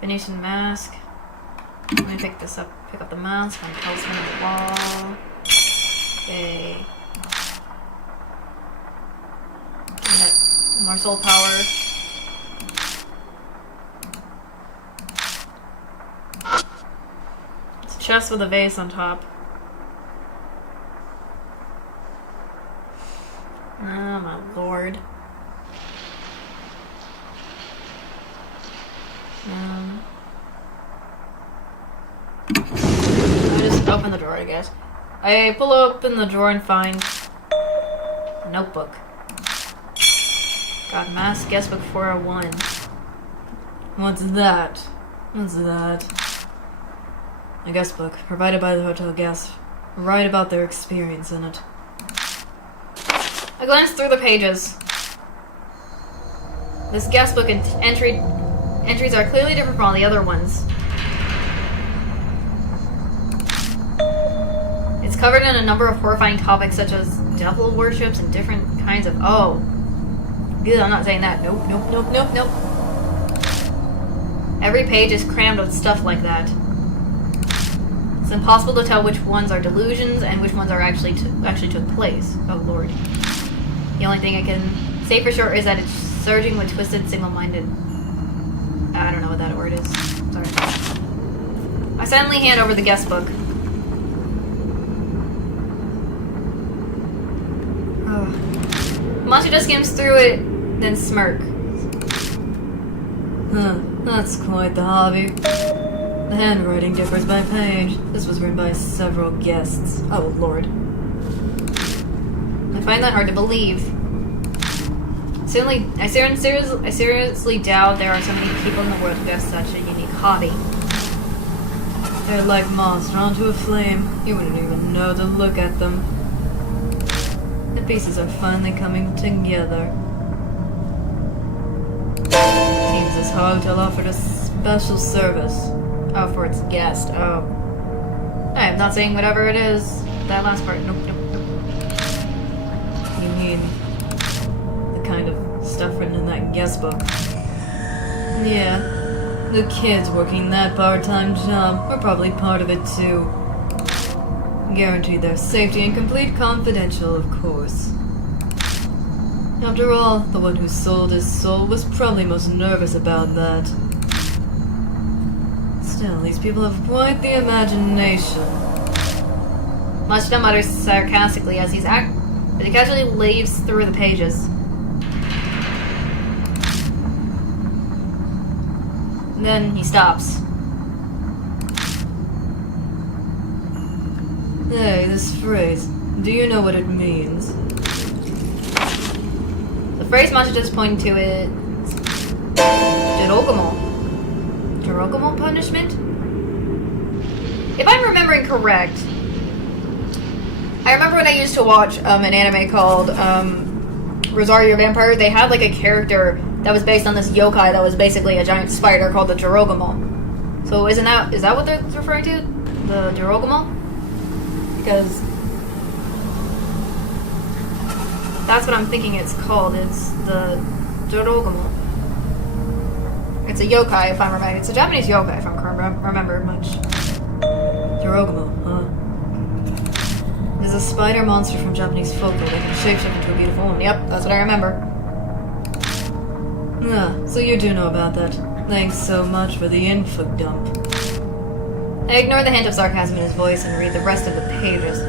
Venetian mask. Let me pick this up. Pick up the mask on the talisman on the wall. Okay. More soul power. It's a chest with a vase on top. Oh my lord. I just open the drawer, I guess. I pull open the drawer and find a notebook. Got mask guestbook 401. What's that? What's that? A guestbook provided by the hotel guests. Write about their experience in it. I glanced through the pages. This guestbook entries are clearly different from all the other ones. It's covered in a number of horrifying topics such as devil worships and different kinds of... Oh. Good, I'm not saying that. Nope, nope, nope, nope, nope. Every page is crammed with stuff like that. It's impossible to tell which ones are delusions and which ones are actually took place. Oh lord. The only thing I can say for sure is that it's surging with twisted, single-minded... I don't know what that word is. Sorry. I silently hand over the guest book. Mashida skims through it, then smirk. Huh, that's quite the hobby. The handwriting differs by page. This was written by several guests. Oh lord. find that hard to believe. I seriously doubt there are so many people in the world who have such a unique hobby. They're like moths drawn to a flame. You wouldn't even know to look at them. The pieces are finally coming together. Seems this hotel offered a special service. Oh, for its guest. Oh. I'm not saying whatever it is. That last part. Nope. You mean the kind of stuff written in that guest book? Yeah. The kids working that part-time job are probably part of it too. Guaranteed their safety and complete confidential, of course. After all, the one who sold his soul was probably most nervous about that. Still, these people have quite the imagination. Machida mutters sarcastically as he casually leaves through the pages. Then he stops. Hey, this phrase. Do you know what it means? The phrase Machida is pointing to is Jirogumo. Jirogumo punishment? If I'm remembering correct, I remember when I used to watch an anime called Rosario Vampire, they had like a character that was based on this yokai that was basically a giant spider called the Jirogumo. So is that what they're referring to? The Jirogumo? Because that's what I'm thinking it's called. It's the Jirogumo. It's a yokai, if I'm remembering. It's a Japanese yokai, if I'm remember much. Jirogumo, huh? It is a spider monster from Japanese folklore that can shapeshift into a beautiful woman. Yep, that's what I remember. Ah, so you do know about that. Thanks so much for the info dump. I ignore the hint of sarcasm in his voice and read the rest of the pages.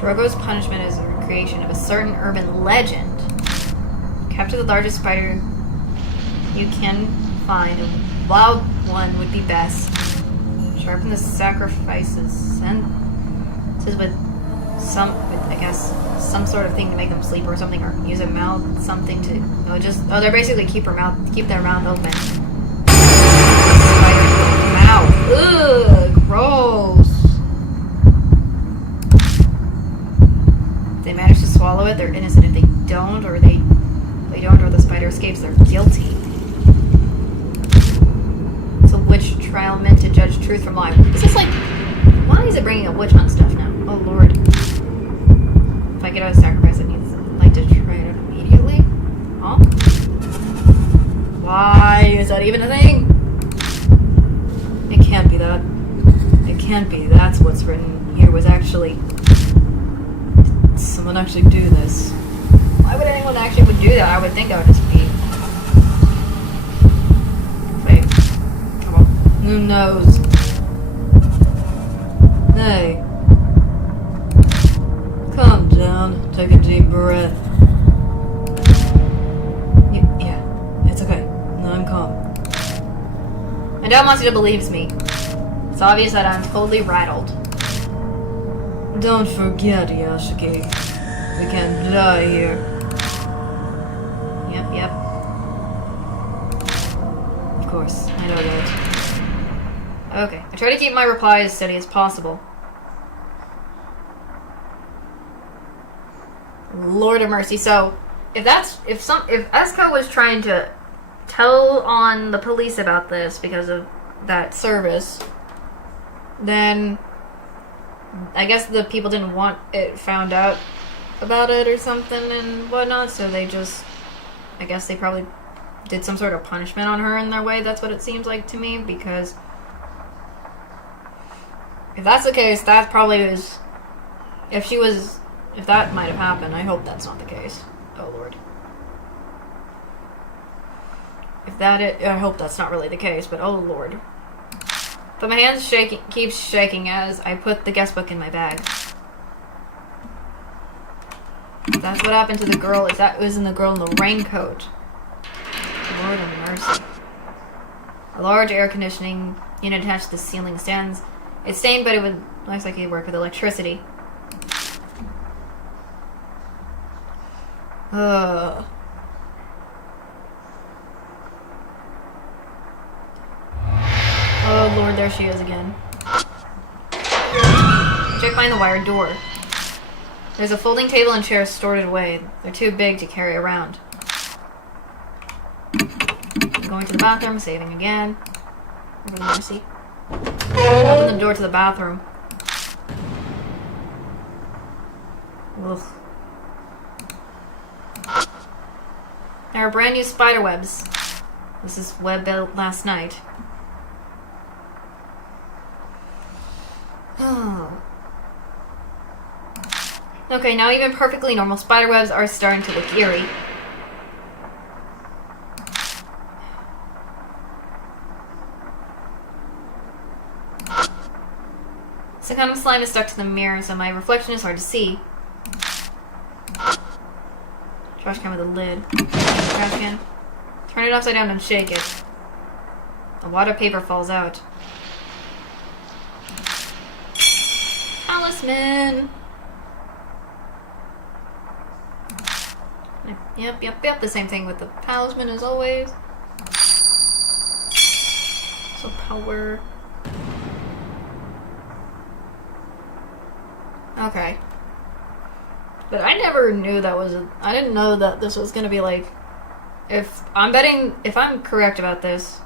Drogo's punishment is a recreation of a certain urban legend. Capture the largest spider you can find. A wild one would be best. Sharpen the sacrifices. And it says with I guess some sort of thing to make them sleep or something, or use a mouth something to they basically keep their mouth open. Mouth. Ugh, gross. If they manage to swallow it, they're innocent. If they don't, or the spider escapes, they're guilty. It's a witch trial meant to judge truth from lie. Is this like, why is it bringing up witch hunt stuff now? Oh lord. If I get out a sacrifice, it means I'd like to try it out immediately? Huh? Why is that even a thing? It can't be that. It can't be. That's what's written here was actually... Did someone actually do this? Why would anyone actually would do that? I would think that would just be... Wait. Come on. Who knows? Hey. Calm down. Take a deep breath. Yeah, it's okay. No, I'm calm. I doubt Machida believes me. It's obvious that I'm totally rattled. Don't forget, Yashiki. We can't die here. Yep. Of course, I know that. Okay. I try to keep my replies as steady as possible. Lord of mercy. So, if Esko was trying to tell on the police about this because of that service, then I guess the people didn't want it found out about it or something and whatnot, so they just, I guess they probably did some sort of punishment on her in their way. That's what it seems like to me, because if that's the case, that probably is, if that might have happened. I hope that's not the case. Oh lord. I hope that's not really the case, but oh lord. But my hands keeps shaking as I put the guest book in my bag. That's what happened to the girl. It was in the girl in the raincoat. Lord of mercy. A large air conditioning unit attached to the ceiling stands. It's stained, but it looks like it would work with electricity. Ugh. Oh lord, there she is again. Check behind the wired door. There's a folding table and chairs stored away. They're too big to carry around. I'm going to the bathroom, saving again. Really messy. Open the door to the bathroom. Ugh. There are brand new spider webs. This is web built last night. Okay, now even perfectly normal spider webs are starting to look eerie. Some kind of slime is stuck to the mirror, so my reflection is hard to see. Trash can with a lid. Trash can. Turn it upside down and shake it. The water paper falls out. Talisman! Yep. The same thing with the talisman as always. So power. Okay. But I never knew that was I didn't know that this was gonna be like, if I'm correct about this.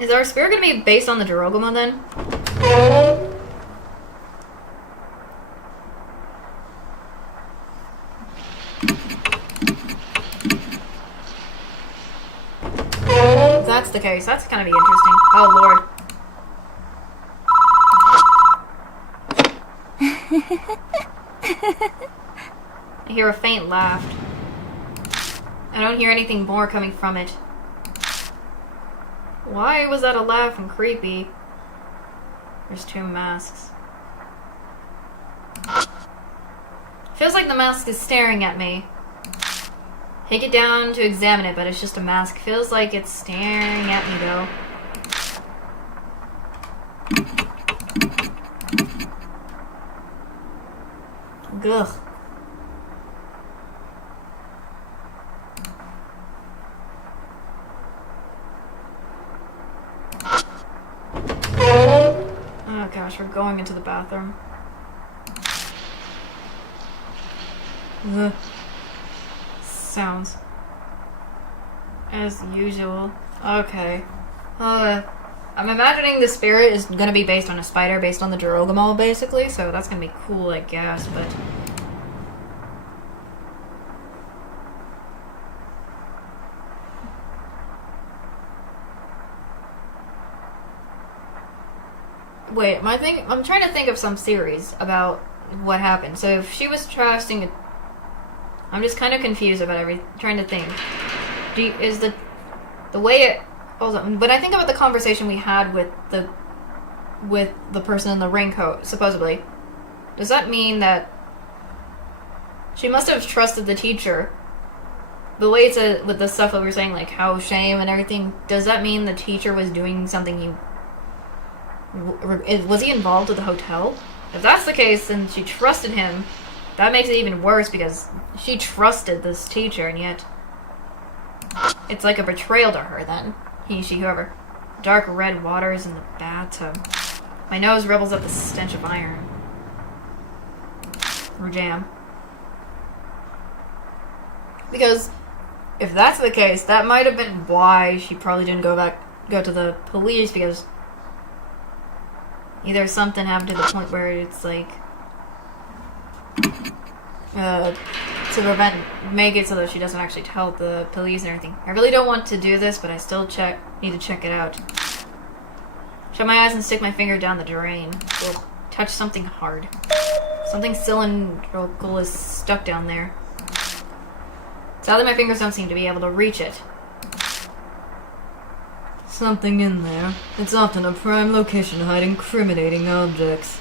Is our spirit gonna be based on the Jirogama then? If that's the case, that's gonna be interesting. Oh lord. I hear a faint laugh. I don't hear anything more coming from it. Why was that a laugh and creepy? There's two masks. Feels like the mask is staring at me. Take it down to examine it, but it's just a mask. Feels like it's staring at me though. Ugh. Oh gosh, we're going into the bathroom. Ugh. Sounds. As usual. Okay. I'm imagining the spirit is gonna be based on a spider, based on the Jirogama, basically, so that's gonna be cool, I guess, but... Wait, I'm trying to think of some series about what happened. So if she was trusting... I'm just kind of confused about trying to think. Is the way it... Hold on. But I think about the conversation we had with the person in the raincoat, supposedly. Does that mean that she must have trusted the teacher? The way it's with the stuff that we were saying, like how shame and everything, does that mean the teacher was doing something was he involved with the hotel? If that's the case, then she trusted him. That makes it even worse because she trusted this teacher, and yet it's like a betrayal to her then. He, she, whoever. Dark red waters in the bathtub. My nose rebels at the stench of iron. Or jam. Because if that's the case, that might have been why she probably didn't go to the police, because either something happened to the point where it's like to make it so that she doesn't actually tell the police and everything. I really don't want to do this, but I still need to check it out. Shut my eyes and stick my finger down the drain. Ugh. Touch something hard. Something cylindrical is stuck down there. Sadly, my fingers don't seem to be able to reach it. Something in there. It's often a prime location to hide incriminating objects.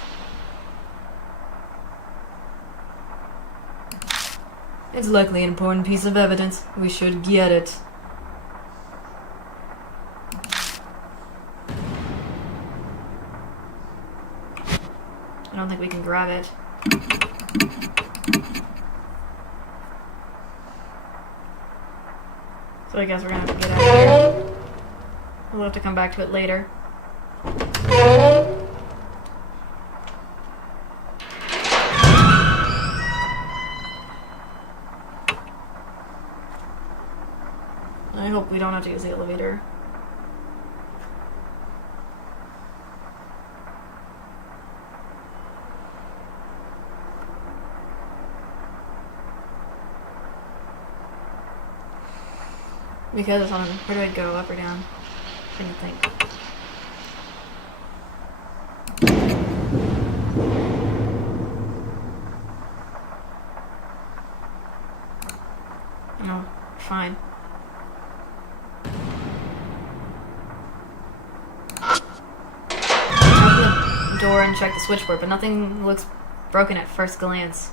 It's likely an important piece of evidence. We should get it. I don't think we can grab it. So I guess we're gonna have to get out of here. We'll have to come back to it later. I hope we don't have to use the elevator. Because it's on, where do I go? Up or down? I didn't think. No, fine. Open the door and check the switchboard, but nothing looks broken at first glance.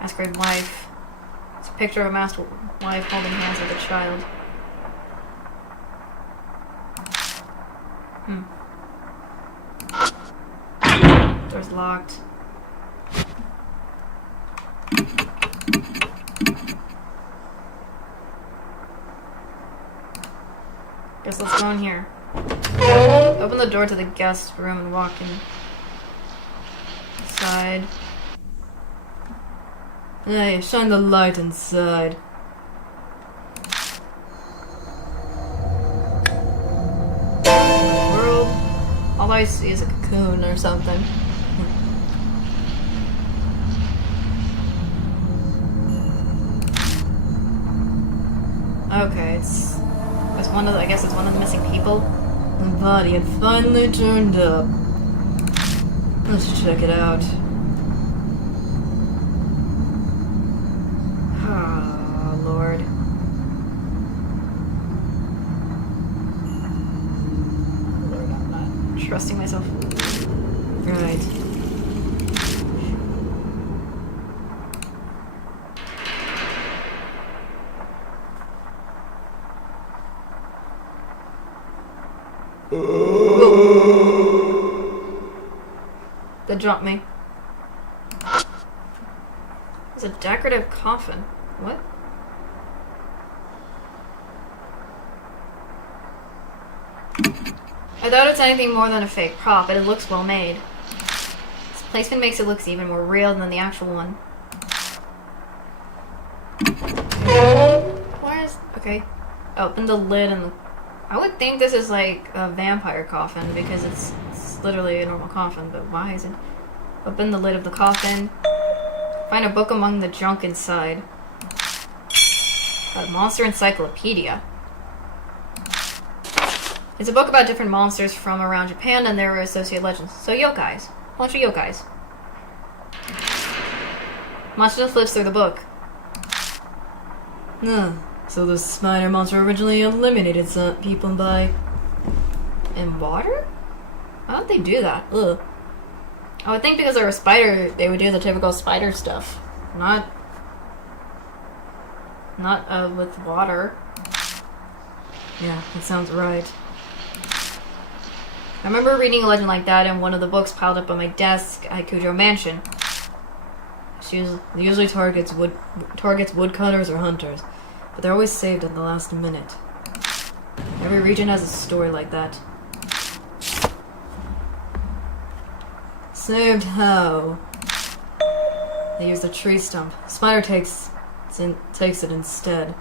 Masquerade wife. It's a picture of a masked wife holding hands with a child. Door's locked. Guess let's go in here. Open the door to the guest room and walk inside. Hey, shine the light inside. World. All I see is a cocoon or something. Okay, it's one of the, I guess it's one of the missing people. The body had finally turned up. Let's check it out. Oh, Lord. Lord, I'm not trusting myself. Right. That dropped me. It's a decorative coffin. What? I doubt it's anything more than a fake prop, but it looks well made. This placement makes it look even more real than the actual one. Where's... okay. Open the lid and... I would think this is like a vampire coffin because it's literally a normal coffin, but why is it... Open the lid of the coffin. Find a book among the junk inside. A monster encyclopedia. It's a book about different monsters from around Japan and their associated legends. So yokais. A bunch of yokais. Machida flips through the book. So the spider monster originally eliminated some people by... in water? Why would they do that? Ugh. I would think because they're a spider, they would do the typical spider stuff. Not with water. Yeah, that sounds right. I remember reading a legend like that in one of the books piled up on my desk at Kujo Mansion. She usually targets woodcutters or hunters, but they're always saved at the last minute. Every region has a story like that. Saved how? They use a tree stump. Spider takes it instead.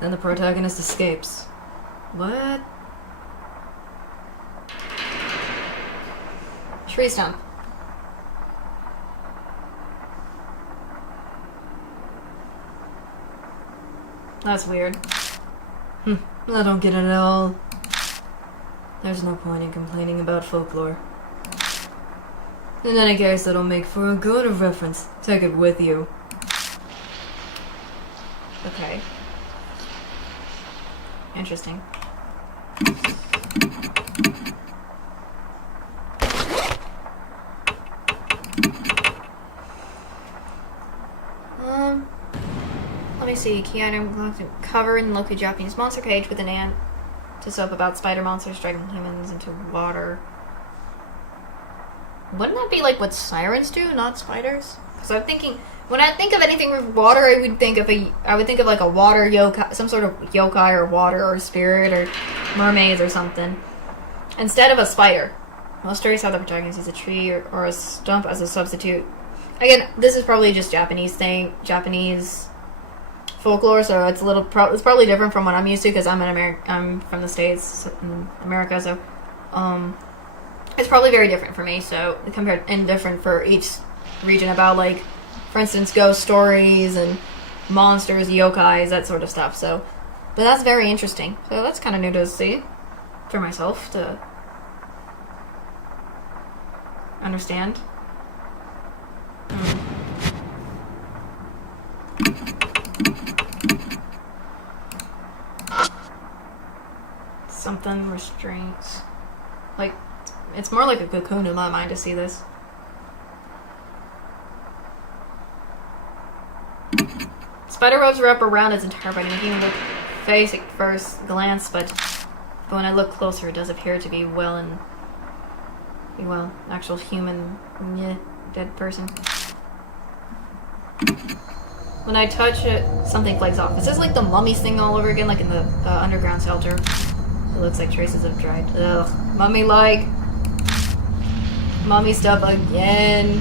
Then the protagonist escapes. What? Tree stump. That's weird. I don't get it at all. There's no point in complaining about folklore. In any case, it'll make for a good reference. Take it with you. Okay. Interesting. see. Key item cover in the local Japanese monster page with an ant to soap about spider monsters dragging humans into water. Wouldn't that be like what sirens do, not spiders? Because I'm thinking, when I think of anything with water, I would think of like a water yokai, some sort of yokai or water or spirit or mermaids or something, instead of a spider. Most stories have the protagonist use a tree or a stump as a substitute. Again, this is probably just Japanese folklore, so it's it's probably different from what I'm used to because I'm from the States, in America, so it's probably very different for me. So and different for each region about, like, for instance, ghost stories and monsters, yokais, that sort of stuff. So, but that's very interesting. So that's kind of new to see for myself to understand. Something restraints. Like, it's more like a cocoon in my mind to see this. Spider webs wrap around its entire body, making it look face at first glance, but when I look closer, it does appear to be actual human, dead person. When I touch it, something flakes off. This is like the mummies thing all over again, like in the underground shelter. It looks like traces of dried. Ugh, mummy stuff again.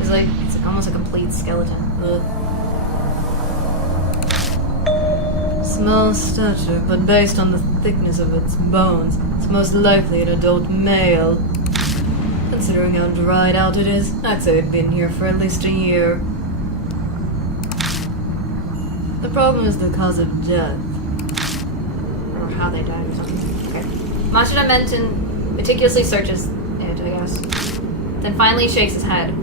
It's almost a complete skeleton. Ugh. Small stature, but based on the thickness of its bones, it's most likely an adult male. Considering how dried out it is, I'd say it'd been here for at least a year. The problem is the cause of death. Or how they died or something. Okay. Machida Menton meticulously searches it, I guess. Then finally shakes his head.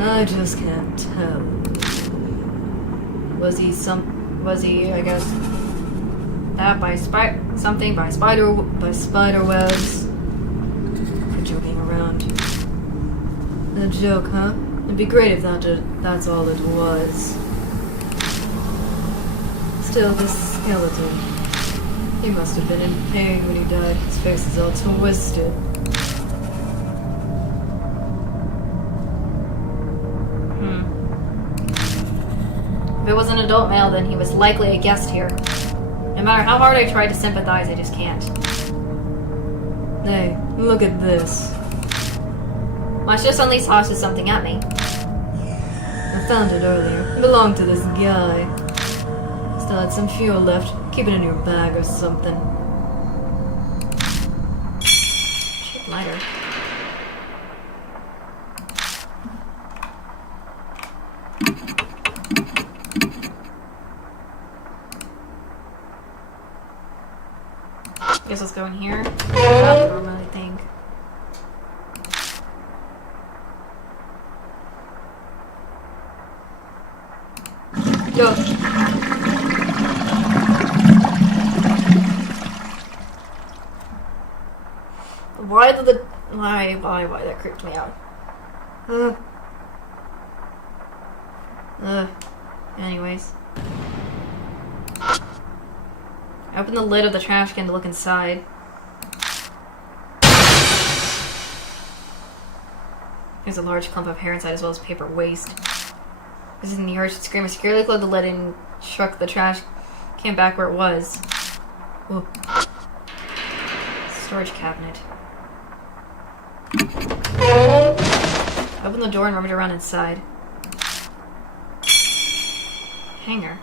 I just can't tell. Was he, I guess, that by spider webs? You're joking around. A joke, huh? It'd be great if that's all it was. Still, this skeleton. He must have been in pain when he died. His face is all twisted. If it was an adult male, then he was likely a guest here. No matter how hard I try to sympathize, I just can't. Hey, look at this. Machida suddenly tosses something at me. I found it earlier. It belonged to this guy. Still had some fuel left. Keep it in your bag or something. Cheap lighter. Guess let's go in here. I don't really think. Go. Why that creeped me out. Anyways. I opened the lid of the trash can to look inside. There's a large clump of hair inside as well as paper waste. This is in the urge to scream. I securely closed the lid and shrunk the trash can back where it was. Ooh. Storage cabinet. I opened the door and rummaged around inside. Hanger.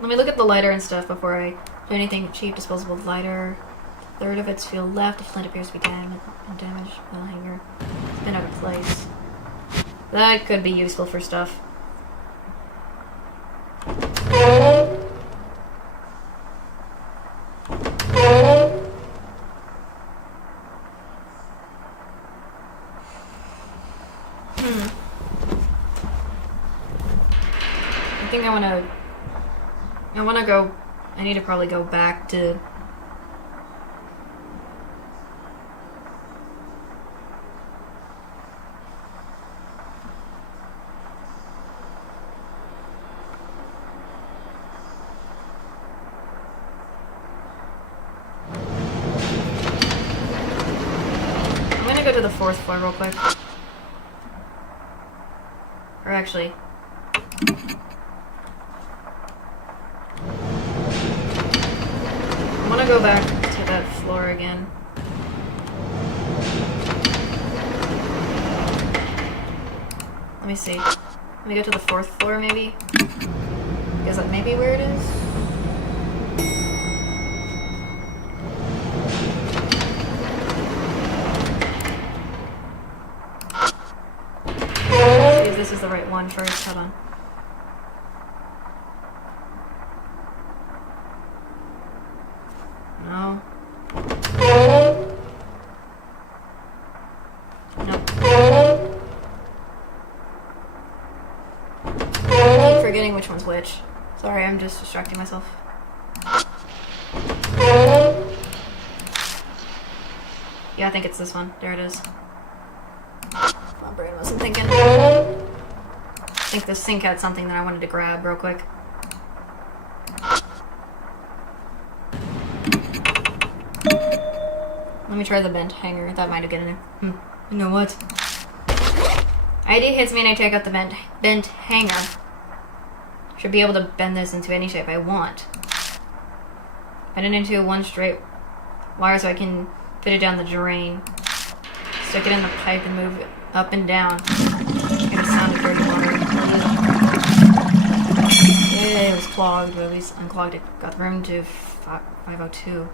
Let me look at the lighter and stuff before I do anything. Cheap disposable lighter. A third of its fuel left. The flint appears to be damaged. Well, hanger. It's been out of place. That could be useful for stuff. think I wanna go. I need to probably go back to. I'm gonna go to the 4th floor real quick. Or actually. I want to go back to that floor again. Let me see. Let me go to the 4th floor maybe? Is that maybe where it is? See if this is the right one first. Hold on. No. Nope. I'm forgetting which one's which. Sorry, I'm just distracting myself. Yeah, I think it's this one. There it is. My brain wasn't thinking. I think the sink had something that I wanted to grab real quick. Let me try the bent hanger. That might have gotten it. You know what? Idea hits me and I take out the bent hanger. Should be able to bend this into any shape I want. Bend it into one straight wire so I can fit it down the drain. Stick it in the pipe and move it up and down. Get a sound of dirty water. Yeah, it was clogged, but at least unclogged it. Got the room to 502.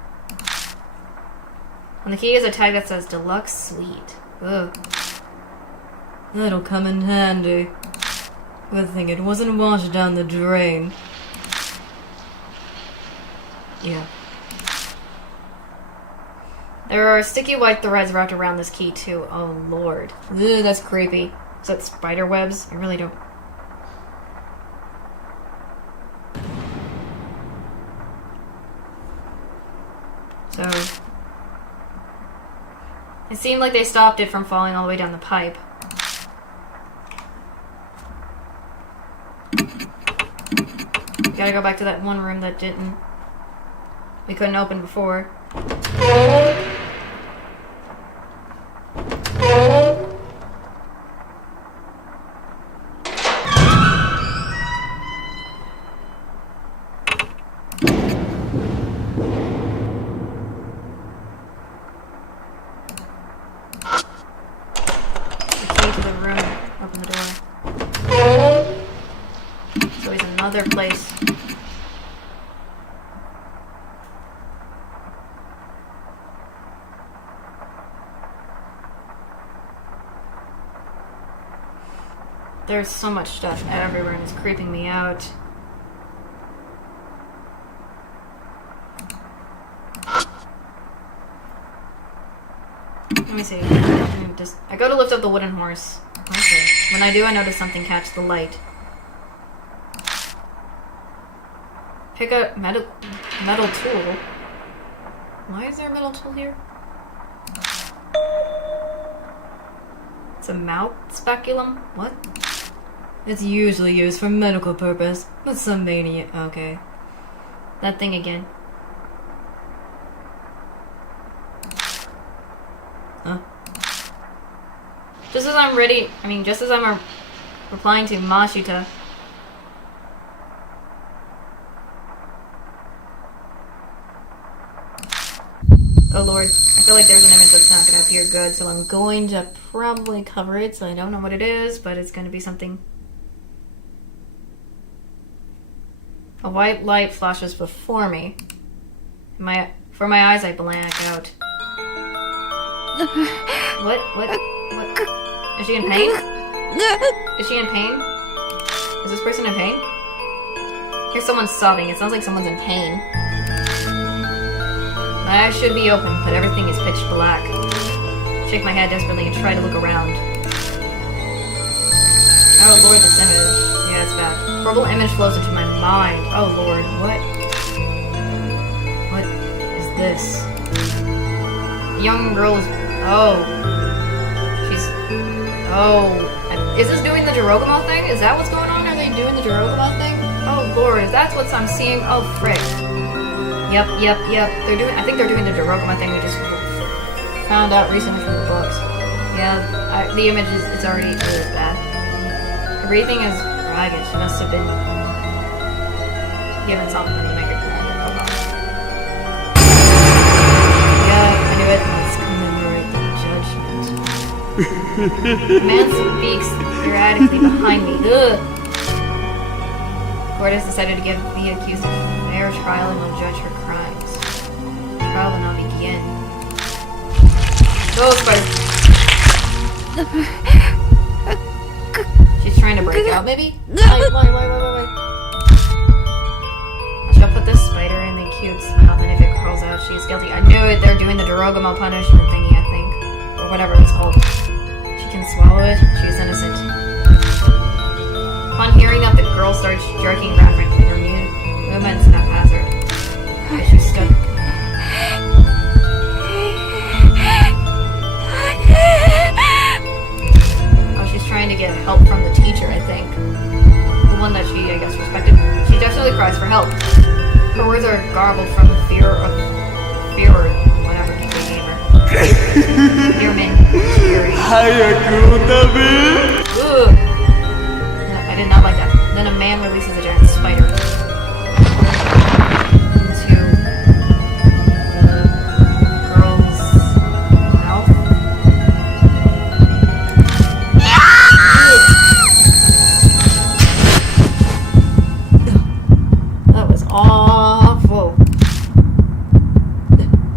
And the key is a tag that says Deluxe Suite. Ugh. That'll come in handy. Good thing it wasn't washed down the drain. Yeah. There are sticky white threads wrapped around this key too. Oh lord. Ugh, that's creepy. Is that spider webs? I really don't... So... It seemed like they stopped it from falling all the way down the pipe. We gotta go back to that one room that we couldn't open before. Place. There's so much stuff everywhere and it's creeping me out. Let me see. I go to lift up the wooden horse. Okay. When I do, I notice something catch the light. Pick a metal tool. Why is there a metal tool here? It's a mouth speculum? What? It's usually used for medical purpose, but some maniac. Okay. That thing again. Huh? Just as I'm replying to Mashita. Oh lord, I feel like there's an image that's not gonna appear good, so I'm going to probably cover it, so I don't know what it is, but it's gonna be something. A white light flashes before me. For my eyes, I blank out. What? Is she in pain? Is she in pain? Is this person in pain? Here's someone sobbing. It sounds like someone's in pain. My eyes should be open, but everything is pitch black. Shake my head desperately and try to look around. Oh lord, this image. Yeah, it's bad. horrible image flows into my mind. Oh lord, what? What is this? The young girl is... Oh. She's... Oh. Is this doing the Jirogumo thing? Is that what's going on? Are they doing the Jirogumo thing? Oh lord, if that's what I'm seeing... Oh frick. Yep. They're doing... I think they're doing the Jirogumo thing we just found out recently from the books. Yeah, the image is... It's already really bad. Everything is ragged. She must have been given something to make it ragged. Oh god. Yeah, I knew it. Let's commemorate the judgment. The man speaks erratically behind me. Ugh. The court has decided to give the accused a fair trial and will judge her crimes. The trial will now begin. Go, Spider! She's trying to break out, maybe? Wait. I shall put this spider in the accused's mouth, and if it crawls out, she is guilty. I knew it! They're doing the Jirogumo punishment thingy, I think. Or whatever it's called. She can swallow it. She is innocent. Upon hearing that, the girl starts jerking rapidly. Her movements haphazard. As she stood... trying to get help from the teacher, I think. The one that she, I guess, respected. She desperately cries for help. Her words are garbled from fear or whatever they gave her. Fearman. Ugh. I did not like that. Then a man releases a giant spider. Into the girl's mouth. Awful.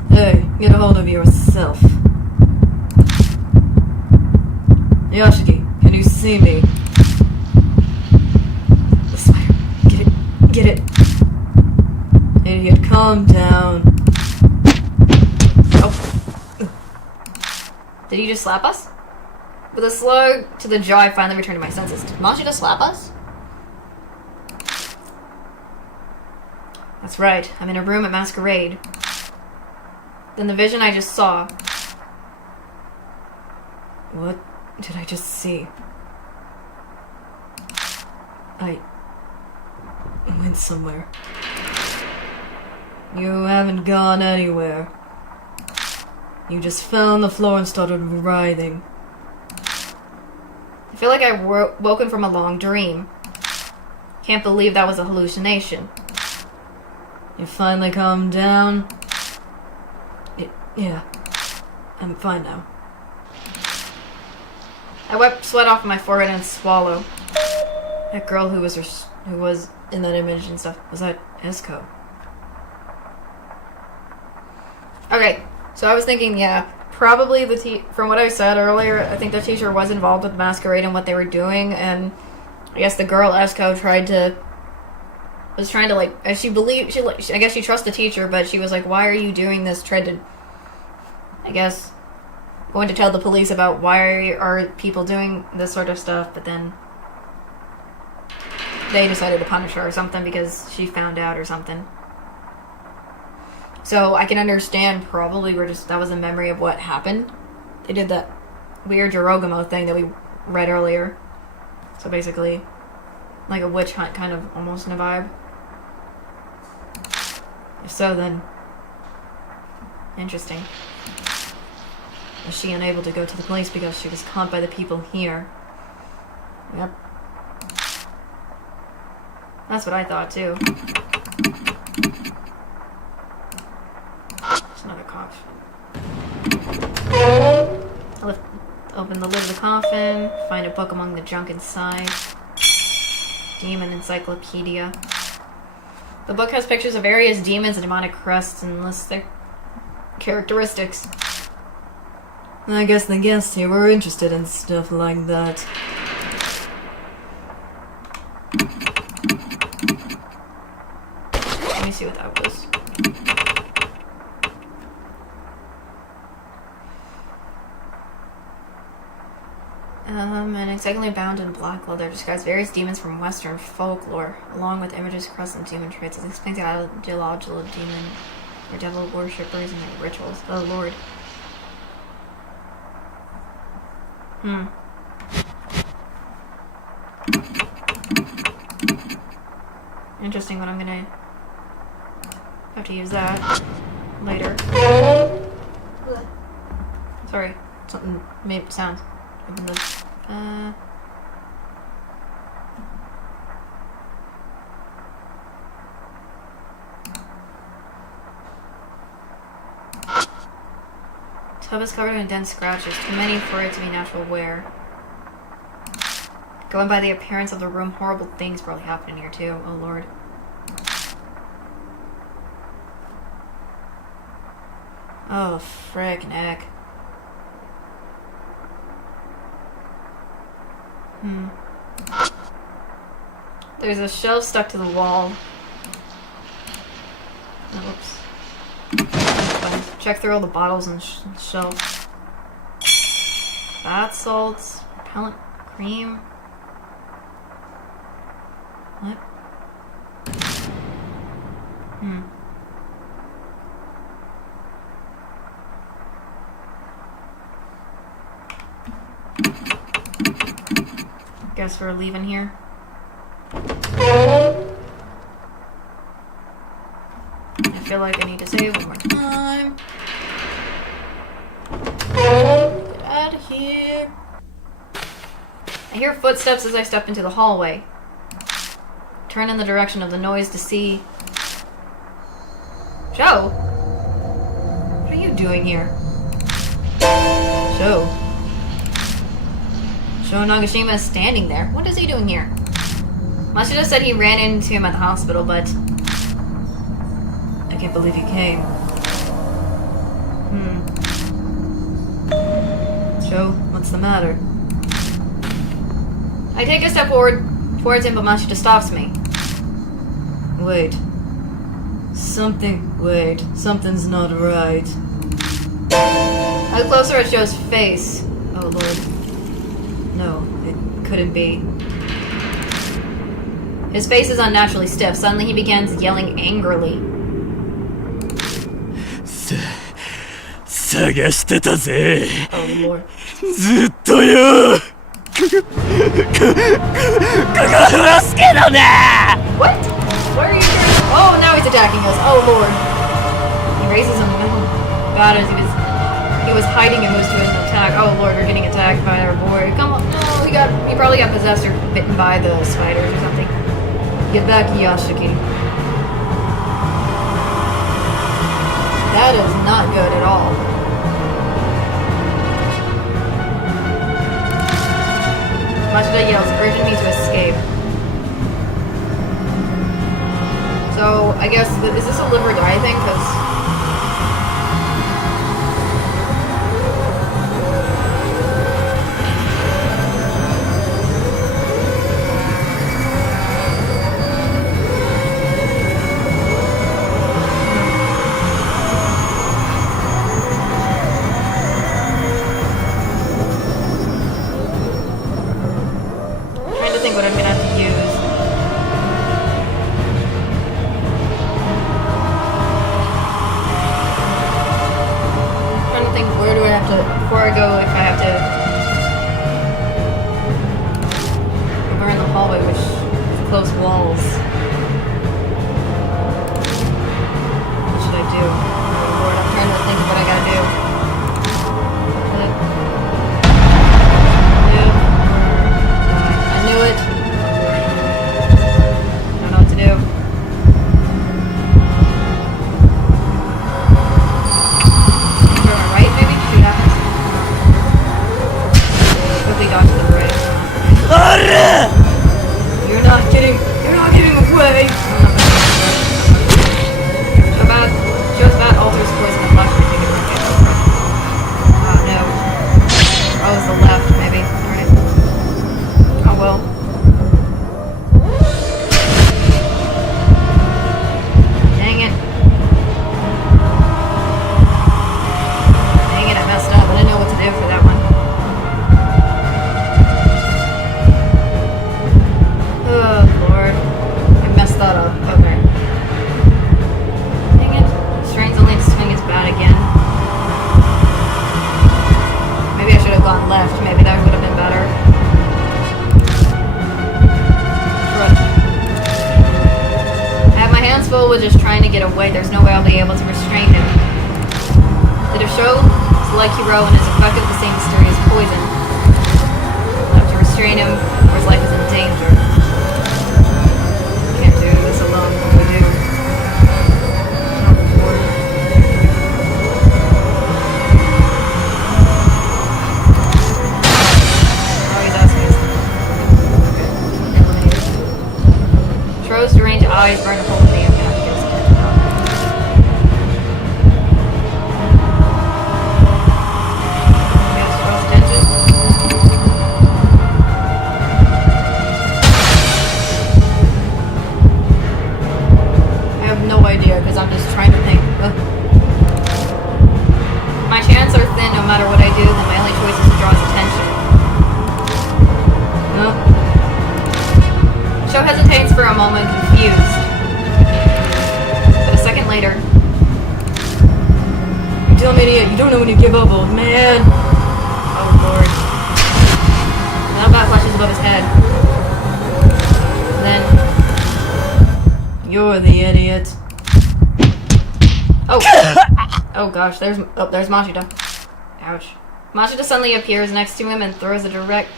Hey, get a hold of yourself. Yoshiki, can you see me? The spider. Get it. Idiot, calm down. Oh. Did he just slap us? With a slug to the jaw, I finally returned to my senses. Did Mashita slap us? That's right, I'm in a room at Masquerade. Then the vision I just saw... What did I just see? I went somewhere. You haven't gone anywhere. You just fell on the floor and started writhing. I feel like I've woken from a long dream. Can't believe that was a hallucination. You finally calmed down? Yeah. I'm fine now. I wiped sweat off my forehead and swallowed. That girl who was in that image and stuff, was that Esko? Okay, so I was thinking, yeah, probably from what I said earlier, I think the teacher was involved with Masquerade and what they were doing, and I guess the girl Esko was trying to like, she believed, I guess she trusts the teacher, but she was like, why are you doing this? Tried to, I guess, going to tell the police about why are people doing this sort of stuff, but then they decided to punish her or something because she found out or something. So I can understand probably that was a memory of what happened. They did that weird Jirogumo thing that we read earlier. So basically, like a witch hunt kind of almost in a vibe. If so, then interesting. Was she unable to go to the police because she was caught by the people here? Yep. That's what I thought too. There's another coffin. Open the lid of the coffin, find a book among the junk inside. Demon Encyclopedia. The book has pictures of various demons and demonic crests and lists their characteristics. I guess the guests here were interested in stuff like that. Let me see what that was. And exactly bound in black leather describes various demons from Western folklore, along with images crossing human traits. It explains the ideology of demon or devil worshippers and their rituals. Oh lord. Interesting, but I'm gonna have to use that later. Sorry, something made sounds. Open this. Tub is covered in dense scratches, too many for it to be natural wear. Going by the appearance of the room, horrible things probably happen here too. Oh lord. Oh frick neck. There's a shelf stuck to the wall. Oh, whoops. Check through all the bottles and shelf. Bath salts, repellent cream. What? Guess we're leaving here. I feel like I need to save one more time. Get out of here. I hear footsteps as I step into the hallway. Turn in the direction of the noise to see... Sho? What are you doing here? Sho Nagashima is standing there. What is he doing here? Masuda said he ran into him at the hospital, but... I can't believe he came. Sho, what's the matter? I take a step forward towards him, but Masuda stops me. Wait. Something's not right. I look closer at Sho's face. Oh lord. No, it couldn't be. His face is unnaturally stiff. Suddenly he begins yelling angrily. 探してたぜ Oh lord. ずっとよ助けろな What? Why are you doing? Oh, now he's attacking us. Oh lord. He raises him. God, as he was hiding and moves to an attack. Oh lord, we're getting attacked by our boy. Come on. No, he probably got possessed or bitten by the spiders or something. Get back, Yashiki. That is not good at all. Masuda yells, urging me to escape. So, I guess, is this a live or die thing? Because... what I'm gonna have to use. I'm trying to think, where do I have to, before I go, if I have to over in the hallway, which is close walls. What should I do? Oh lord, I'm trying to think of what I gotta do. I knew it. You're not getting was just trying to get away, there's no way I'll be able to restrain him. Did a show like Hero and is effective the same mysterious poison? I'll have to restrain him, or his life is in danger. Can't do this alone. What do we do? Oh, he's asking us. Okay. Tro's deranged eyes burn a hole in me. I'm gonna have to get his attention out. Yes, Tro's attention. I have no idea because I'm just trying to think. Ugh. My chances are thin no matter what I do, then my only choice is to draw his attention. No. Sho hesitates for a moment, confused. But a second later. You dumb idiot, you don't know when you give up, old man. Oh lord. Now bat flashes above his head. Then you're the idiot. Oh. Oh gosh, there's Machida. Ouch. Machida suddenly appears next to him and throws a direct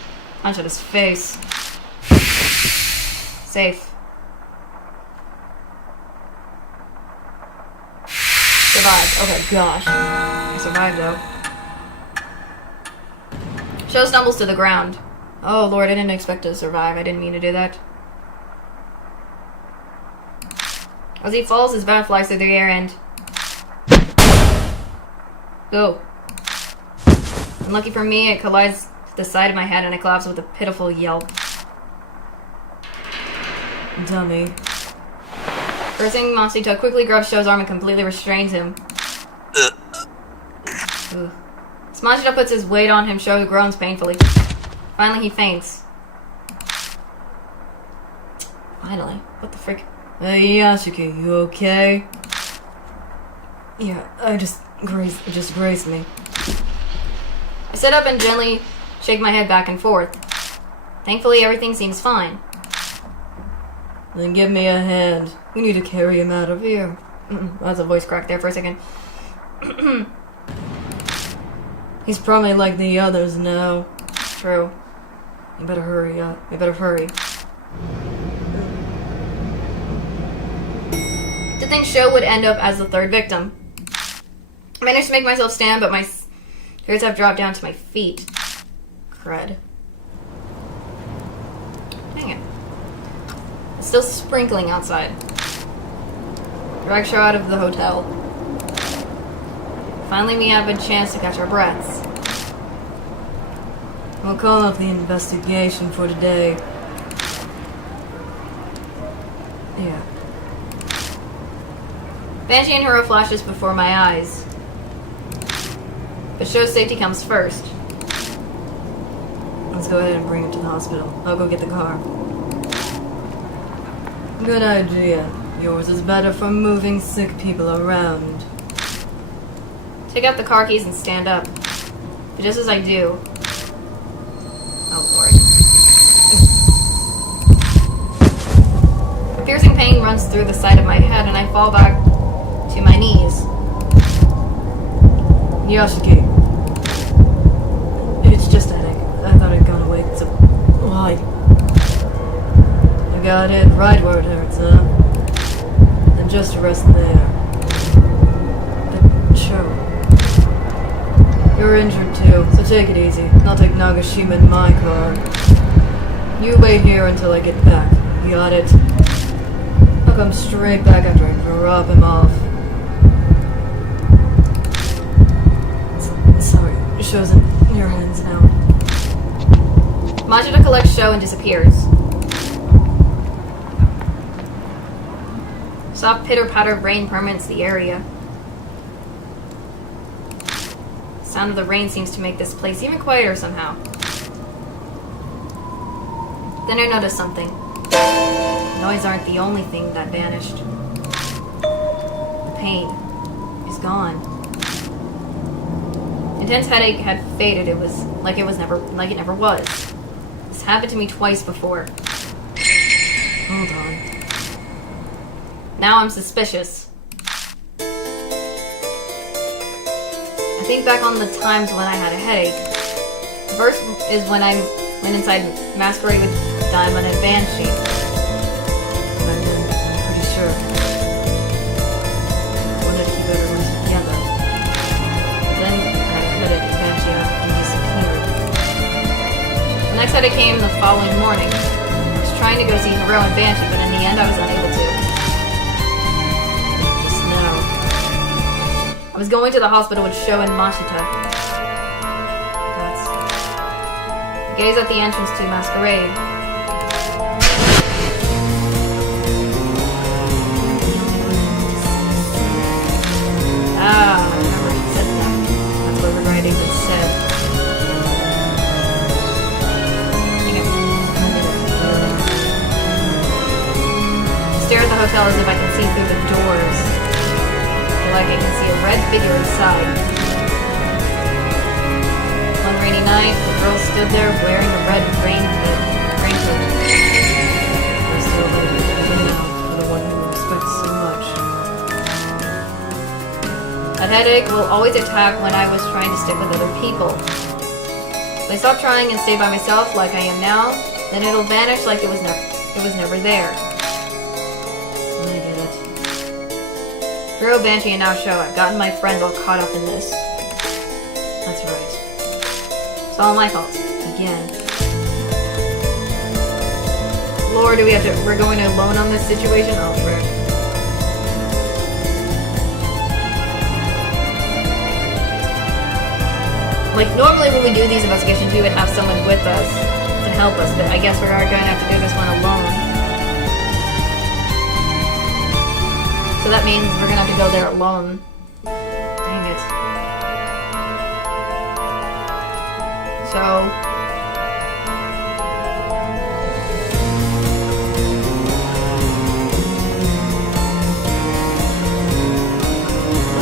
punch at his face. Safe. Survived. Okay, gosh. I survived though. Sho stumbles to the ground. Oh lord, I didn't expect to survive. I didn't mean to do that. As he falls, his bat flies through the air and... Go. Unlucky for me, it collides with the side of my head and I collapse with a pitiful yelp. Dummy. First thing, Machida quickly grabs Sho's arm and completely restrains him. As Machida puts his weight on him, Sho groans painfully. Finally, he faints. Finally. What the frick? Hey, Yasuke, you okay? Yeah, it just grazed me. I sit up and gently shake my head back and forth. Thankfully, everything seems fine. Then give me a hand. We need to carry him out of here. That's a voice crack there for a second. He's probably like the others now. True. You better hurry up. You better hurry. To think Sho would end up as the third victim. I managed to make myself stand, but my spirits have dropped down to my feet. Crud. Dang it. It's still sprinkling outside. Drag Sho out of the hotel. Finally, we have a chance to catch our breaths. We'll call off the investigation for today. Yeah. Banshee and Hero flashes before my eyes. But Sho's safety comes first. Let's go ahead and bring him to the hospital. I'll go get the car. Good idea. Yours is better for moving sick people around. Take out the car keys and stand up. But just as I do... Oh, Lord. A piercing pain runs through the side of my head and I fall back to my knees. Yasuke. It's just a headache. I thought I'd gone away, so... Why? You got it right where it hurts, huh? Then just rest there. But sure. You're injured too, so take it easy. I'll take Nagashima in my car. You wait here until I get back. You got it? I'll come straight back after I drop him off. Sorry, Sho's in your hands now. Machida collects Sho and disappears. Soft pitter-patter of rain permeates the area. The sound of the rain seems to make this place even quieter somehow. Then I notice something. Noise aren't the only thing that vanished. The pain is gone. Intense headache had faded. It was like it never was. This happened to me twice before. Hold on. Now I'm suspicious. I think back on the times when I had a headache. The first is when I went inside Masquerade with Diamond and Banshee. I'm pretty sure. I wanted to keep everyone together. Then I had a headache and Banshee disappeared. The next headache came the following morning. I was trying to go see Hero and Banshee, but in the end I was unable to. Just now. I was going to the hospital with Sho and Mashita. I gaze at the entrance to Masquerade. Ah, I remember she said that. That's what Red Riding Hood said. I stare at the hotel as if I can see through the doors. I feel like I can see a red figure inside. One rainy night, the girl stood there wearing a red raincoat. I still waiting for the one who respects so much. That headache will always attack when I was trying to stick with other people. If I stop trying and stay by myself like I am now, then it'll vanish like it was never there. I get it. Hero, Banshee, and now Sho, I've gotten my friends all caught up in this. That's right. It's all my fault. Again. Lord, we're going alone on this situation? Oh, frick. Like, normally when we do these investigations, we would have someone with us to help us, but I guess we are going to have to do this one alone. So that means we're going to have to go there alone. Dang it. So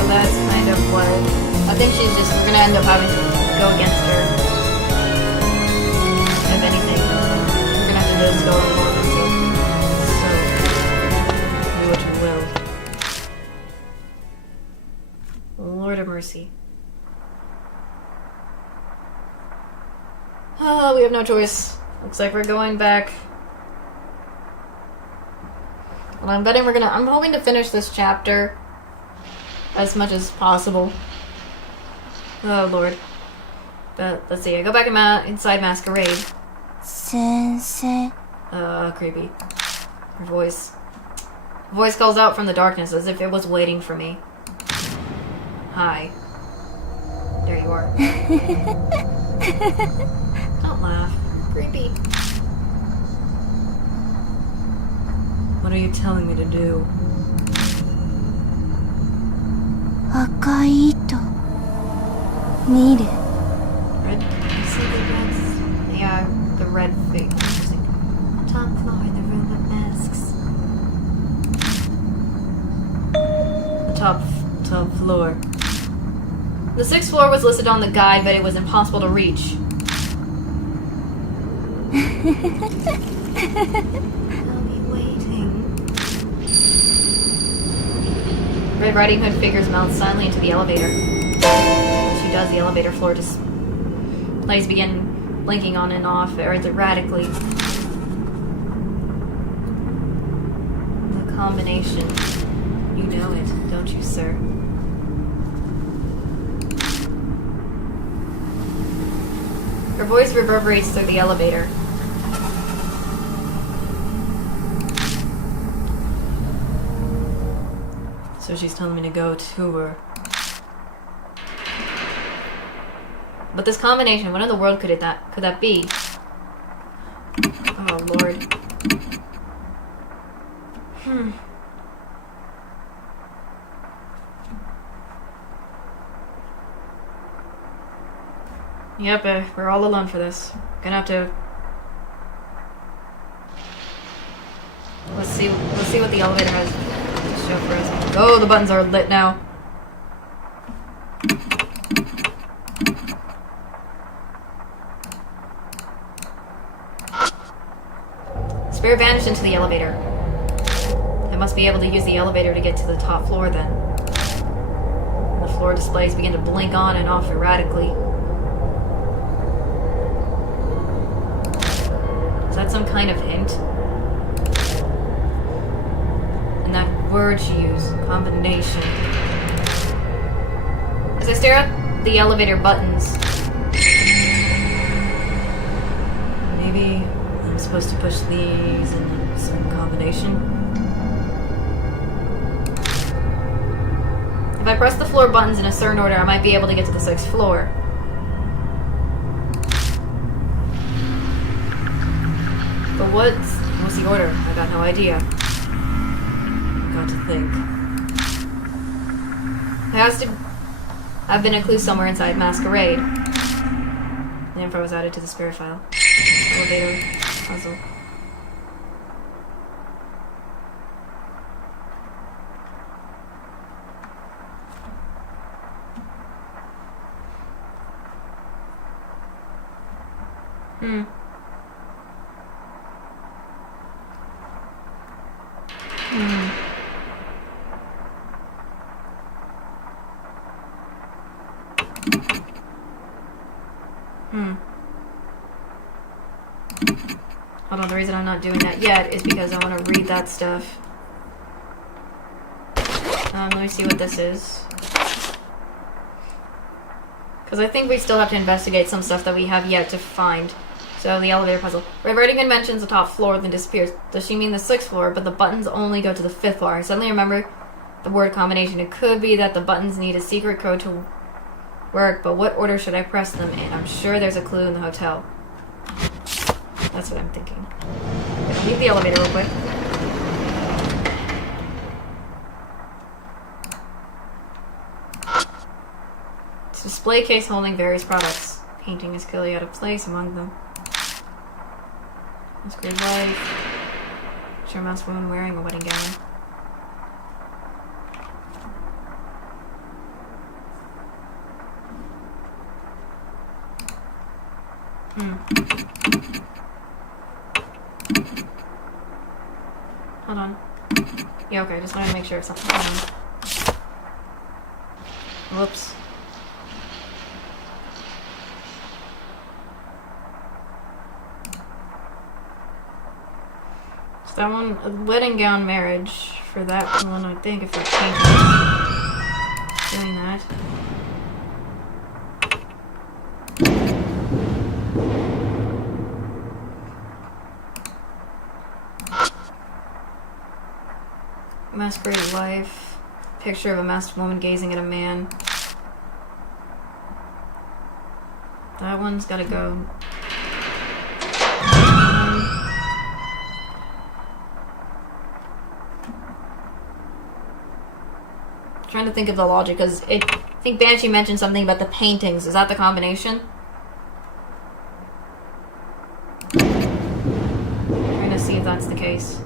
that's kind of what I think we're gonna end up having to go against her. If anything. We're gonna have to just go along with it. So do what you will. Lord of mercy. Oh, we have no choice. Looks like we're going back. Well, I'm betting I'm hoping to finish this chapter as much as possible. Oh, Lord. But, let's see, I go back inside Masquerade. Sensei. Creepy. Her voice. Her voice calls out from the darkness as if it was waiting for me. Hi. There you are. Don't laugh. Creepy. What are you telling me to do? 赤い糸見る Red? You see the reds? Yeah, the red thing. Top floor in the room of masks. The top floor. The 6th floor was listed on the guide, but it was impossible to reach. I'll be waiting. Red Riding Hood figures mouth silently into the elevator. As she does, the elevator floor lights begin blinking on and off erratically. The combination. You know it, don't you, sir? Her voice reverberates through the elevator. So she's telling me to go to her. But this combination, what in the world could that be? Oh, Lord. Yep, we're all alone for this. Gonna have to... Let's see what the elevator has to show for us. Oh, the buttons are lit now. Spirit vanished into the elevator. must be able to use the elevator to get to the top floor then. And the floor displays begin to blink on and off erratically. Is that some kind of hint? And that word she used, combination. As I stare at the elevator buttons, maybe I'm supposed to push these in some combination. If I press the floor buttons in a certain order, I might be able to get to the 6th floor. But what's the order? I got no idea. Got to think. There has to have been a clue somewhere inside Masquerade. The info was added to the spirit file. Elevator puzzle. Hold on, the reason I'm not doing that yet is because I want to read that stuff. Let me see what this is. Because I think we still have to investigate some stuff that we have yet to find. So, the elevator puzzle. Revertigan mentions the top floor, then disappears. Does she mean the 6th floor, but the buttons only go to the 5th floor? I suddenly remember the word combination. It could be that the buttons need a secret code to work, but what order should I press them in? I'm sure there's a clue in the hotel. That's what I'm thinking. I'll leave the elevator real quick. It's a display case holding various products. Painting is clearly out of place among them. That's great life. Picture a mouse woman wearing a wedding gown. Hold on. Yeah, okay, I just wanted to make sure it's something. Hold on. Whoops. So that one, a wedding gown marriage. For that one, I think if I change doing that. Masquerade wife. Picture of a masked woman gazing at a man. That one's gotta go. Trying to think of the logic, because I think Banshee mentioned something about the paintings. Is that the combination? Trying to see if that's the case.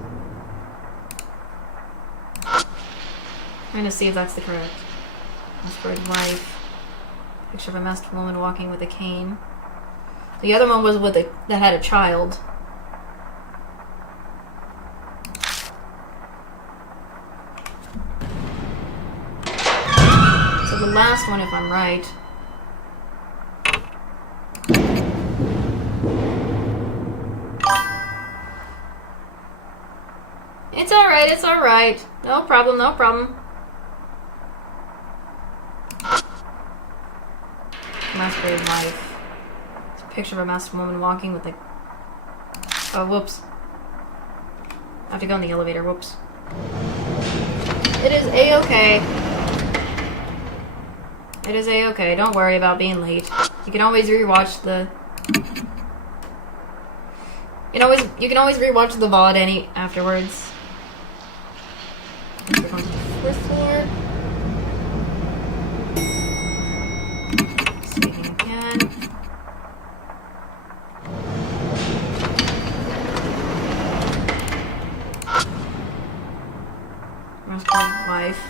Trying to see if that's the correct. Masquerade wife. Picture of a masked woman walking with a cane. The other one was with that had a child. So the last one, if I'm right. It's alright, it's alright. No problem, no problem. Masquerade wife. It's a picture of a masked woman walking with a... Oh, whoops. I have to go in the elevator, whoops. It is A-okay. It is A-okay, don't worry about being late. You can always rewatch the... You can always rewatch the VOD afterwards. We're going to the 4th floor. Saving again. Masquerade wife.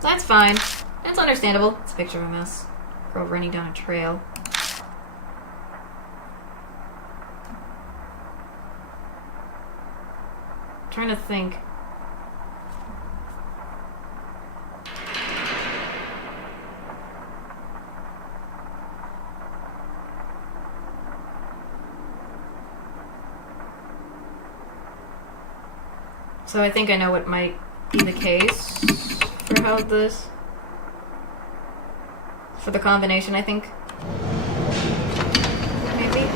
So that's fine. That's understandable. It's a picture of a mess. Girl running down a trail. Trying to think. So I think I know what might be the case for how this... For the combination, I think. Maybe?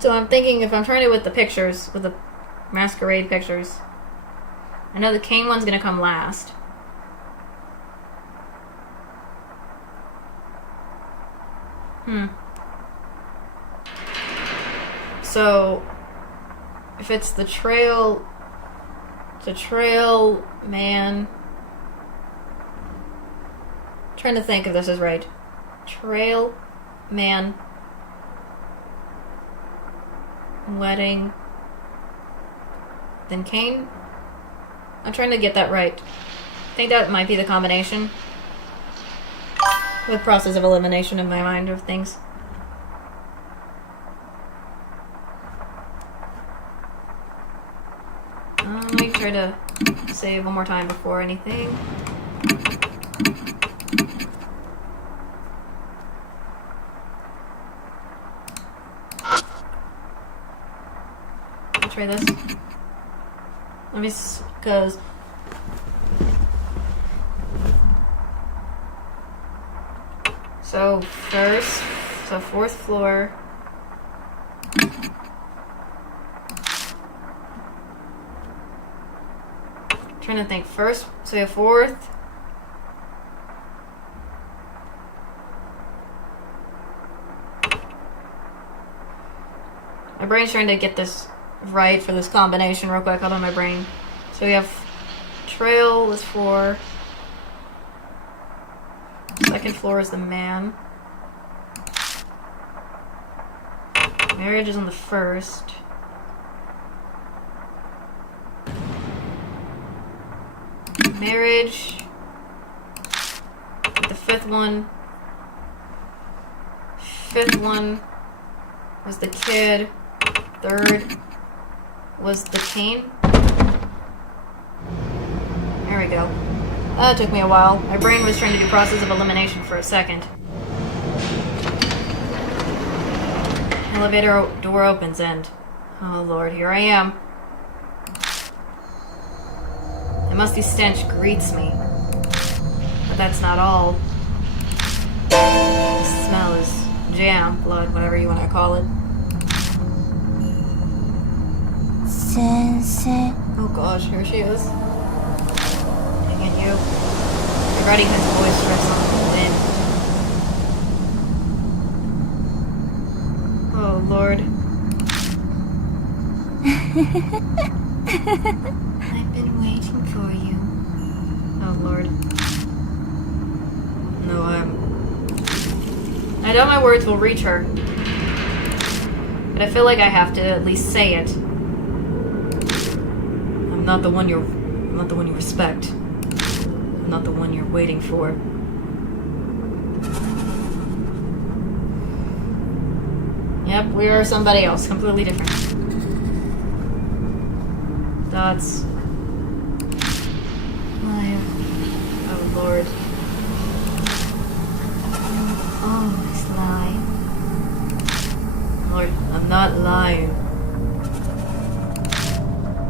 So I'm thinking if I'm trying to with the pictures, with the masquerade pictures, I know the Cain one's gonna come last. So if it's the trail man. I'm trying to think if this is right. Trail man. Wedding. Then Cain? I'm trying to get that right. I think that might be the combination. With process of elimination in my mind of things. Let me try to save one more time before anything. Try this. Let me, because so first, so fourth floor. Trying to think first. So we have fourth. My brain's trying to get this right for this combination real quick. Hold on, my brain. So we have trail is 4. Second floor is the man. Marriage is on the first. Marriage. The fifth one. Fifth one was the kid. Third was the Cain. There we go. That took me a while. My brain was trying to do process of elimination for a second. Elevator door opens and... Oh lord, here I am. A musty stench greets me. But that's not all. The smell is jam, blood, whatever you want to call it. Sensei. Oh gosh, here she is. Dang it, you. Regretting his voice drifts on the wind. Oh lord. I've been waiting for you. Oh lord. No, I know my words will reach her. But I feel like I have to at least say it. I'm not the one you respect. I'm not the one you're waiting for. Yep, we are somebody else, completely different. That's... Oh lord. Always lie. Lord, I'm not lying.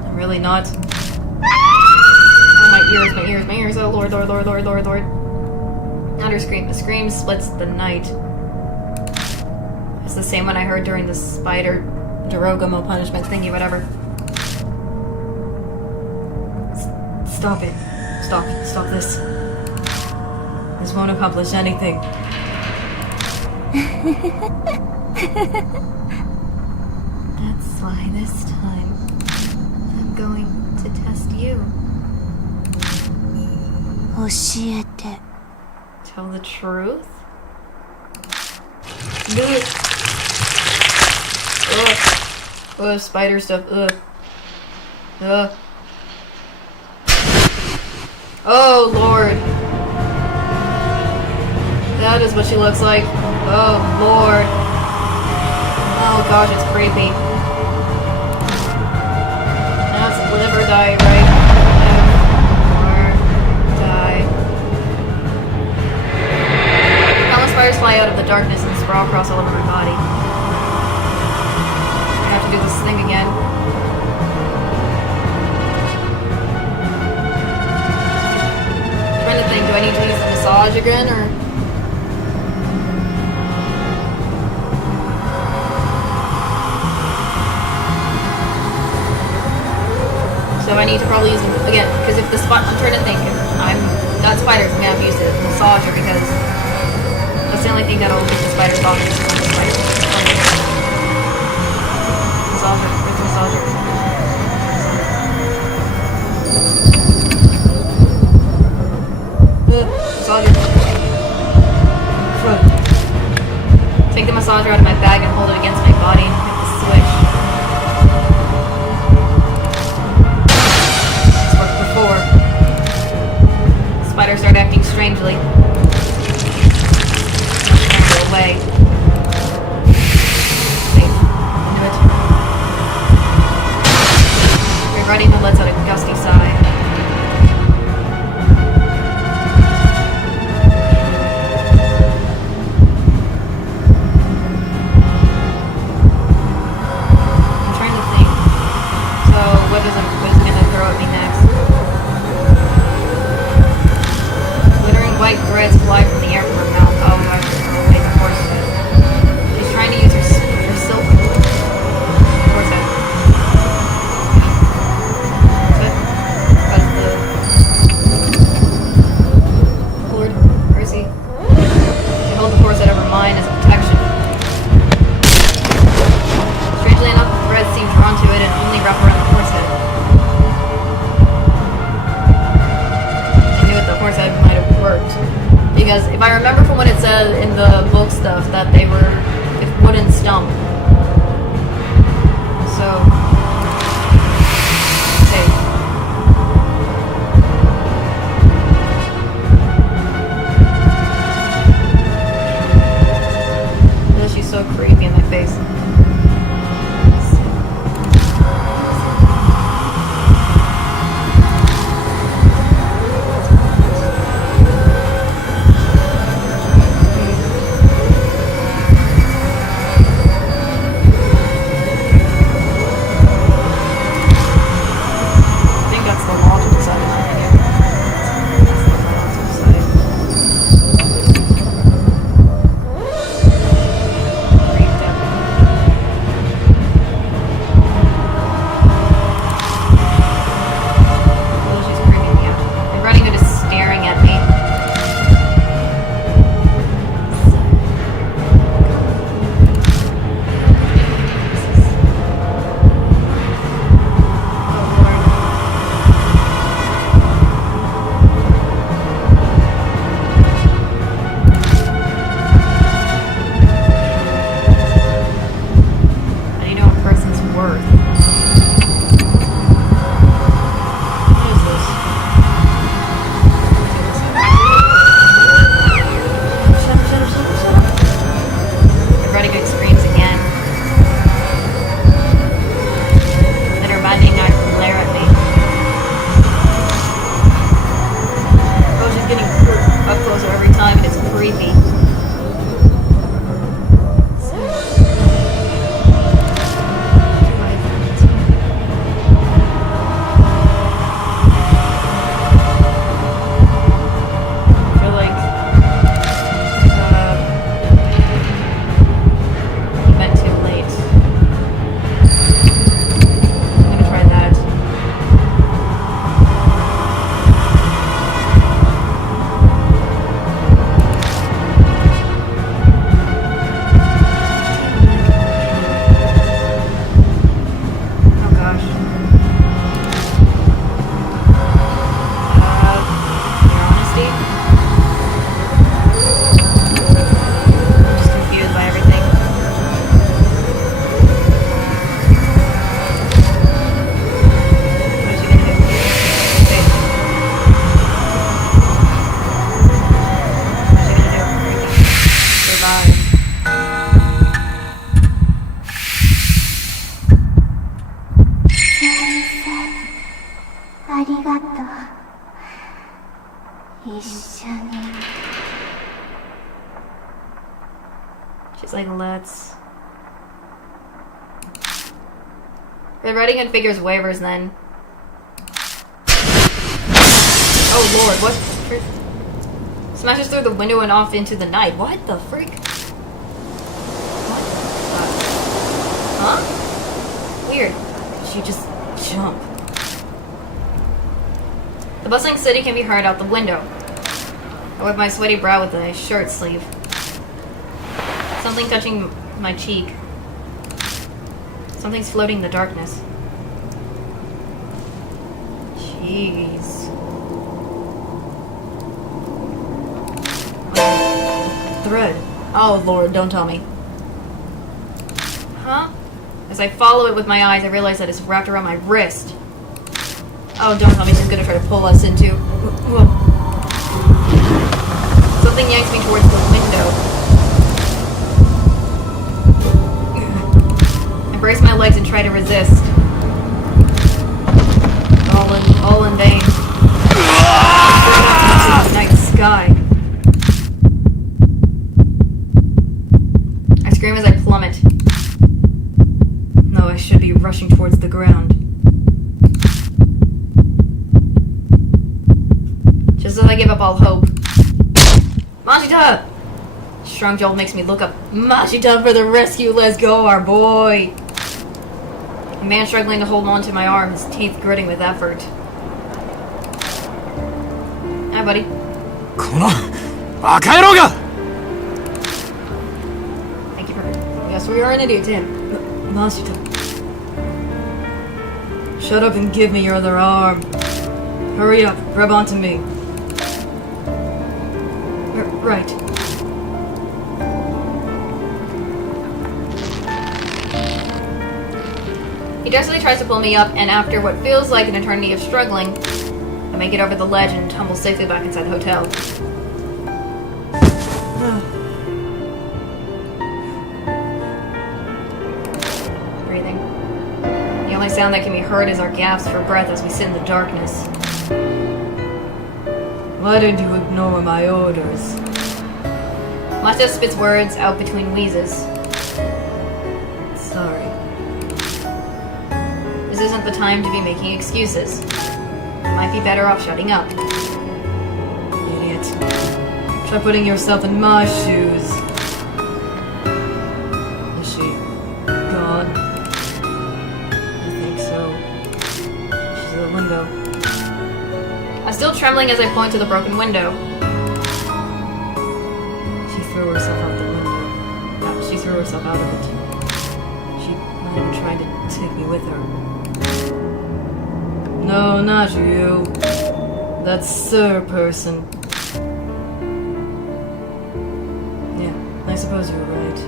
I'm really not. Oh, my ears. Oh, Lord. Not her scream. The scream splits the night. It's the same one I heard during the spider Dorogamo punishment thingy, whatever. Stop it. Stop this. This won't accomplish anything. That's why this time I'm going to test you. 教えて。 Tell the truth? Ugh, spider stuff. Ugh. Oh, Lord. That is what she looks like. Oh, Lord. gosh, it's creepy. Now it's live or die, right? Live or die. Countless spiders fly out of the darkness and sprawl across all over my body. I have to do this thing again. I'm trying to think, do I need to use the massage again, or? So I need to probably use them again, because if the spot, I'm trying to think, if I'm got spiders, I'm gonna have to use the massager because that's the only thing that'll keep the spiders off. Massager, where's the massager? Massager. Take the massager out of my bag and hold it against my body and hit the switch. Before. Spiders start acting strangely. Go away. Wait, do it. Your guardian lets out a gusty sigh. I'm trying to think. So, what is it gonna throw at me next? White threads fly from the air from her mouth. Oh, I should make a horse head. She's trying to use her silk horse head. Press the cord. Where is he? She holds the horse head over mine as a protection. Strangely enough, the threads seem drawn to it and only wrap around the horse head. I knew it, the horse head might have worked. Because if I remember from what it said in the book stuff that they were wooden stump. So okay. Oh, she's so creepy in my face. like, let's... The writing in figures wavers then. Oh lord, what? Smashes through the window and off into the night. What the freak? What? Huh? Weird. She just jumped. The bustling city can be heard out the window. I wipe my sweaty brow with a shirt sleeve. Something touching my cheek. Something's floating in the darkness. Jeez. Thread. Oh lord, don't tell me. Huh? As I follow it with my eyes, I realize that it's wrapped around my wrist. Oh, don't tell me she's gonna try to pull us into... Whoa. Something yanks me towards the window. I brace my legs and try to resist. All in vain. The night sky. I scream as I plummet. No, I should be rushing towards the ground. Just as I give up all hope. Mashita! Strong jolt makes me look up. Mashita for the rescue, let's go, our boy! A man struggling to hold on to my arm, his teeth gritting with effort. Hi, buddy. このバカ野郎が Thank you for... Yes, we are an idiot, Tim. Mashita. Shut up and give me your other arm. Hurry up, grab onto me. Right. He desperately tries to pull me up, and after what feels like an eternity of struggling, I make it over the ledge and tumble safely back inside the hotel. Breathing. The only sound that can be heard is our gasps for breath as we sit in the darkness. Why did you ignore my orders? Mashita spits words out between wheezes. Sorry. This isn't the time to be making excuses. You might be better off shutting up. Idiot. Try putting yourself in my shoes. Is she gone? I think so. She's at the window. I'm still trembling as I point to the broken window. She threw herself out the window. She threw herself out of it. She might have been trying to take me with her. No, not you. That Sir person. Yeah, I suppose you're right.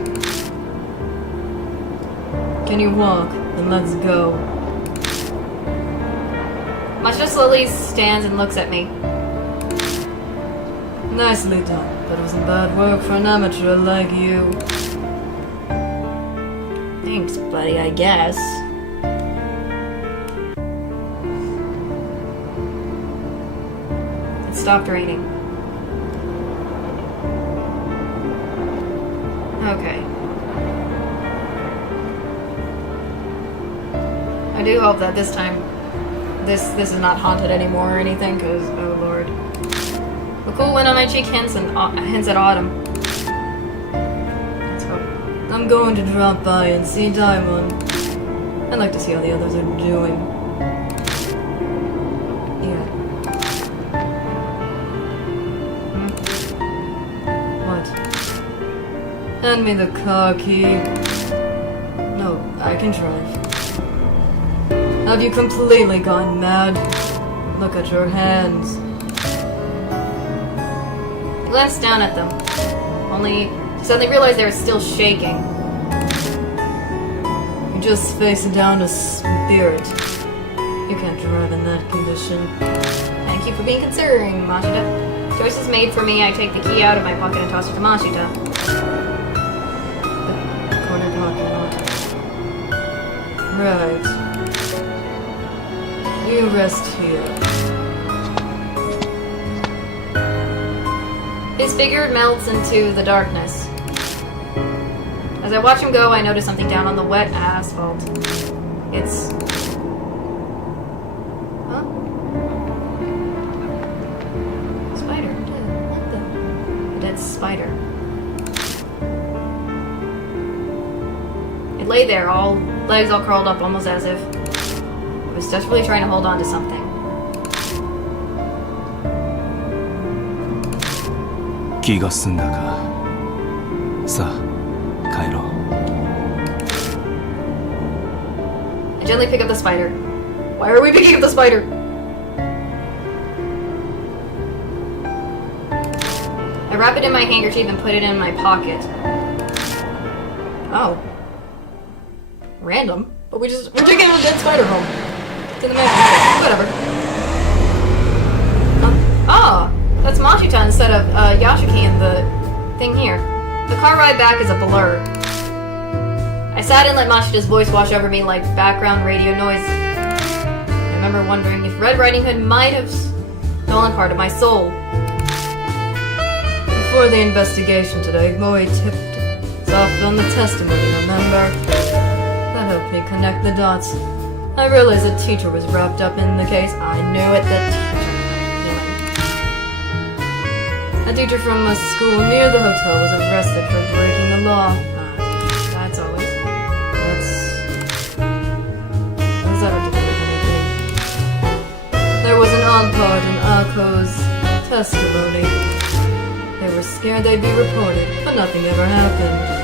Can you walk? Then let's go. Mashita slowly stands and looks at me. Nicely done, but it wasn't bad work for an amateur like you. Thanks, buddy, I guess. It stopped raining. Okay. I do hope that this time this is not haunted anymore or anything, because, oh lord. The cool wind on my cheek hints at autumn. Let's go. I'm going to drop by and see Diamond. I'd like to see how the others are doing. Yeah. What? Hand me the car key. No, I can drive. Have you completely gone mad? Look at your hands. I glanced down at them, only to suddenly realize they were still shaking. You just face down a spirit. You can't drive in that condition. Thank you for being considering, Mashita. Choice is made for me. I take the key out of my pocket and toss it to Mashita. The corner parking lot. Right. You rest here. His figure melts into the darkness. As I watch him go, I notice something down on the wet asphalt. It's... Huh? Spider. What the? A dead spider. It lay there, legs all curled up, almost as if it was desperately trying to hold on to something. 気が済んだか。さあ、帰ろう。 I gently pick up the spider. Why are we picking up the spider? I wrap it in my handkerchief and put it in my pocket. Oh. Random. But we're taking a dead spider home. To the man. Whatever. Oh, that's Machita instead of Yashiki in the thing here. The car ride back is a blur. I sat and let Machita's voice wash over me like background radio noise. I remember wondering if Red Riding Hood might have stolen part of my soul. Before the investigation today, Moe tipped us off on the testimony, remember? That helped me connect the dots. I realized the teacher was wrapped up in the case. I knew it, the teacher. A teacher from a school near the hotel was arrested for breaking the law. That's always... What does that have to do with anything? There was an odd part in Ako's testimony. They were scared they'd be reported, but nothing ever happened.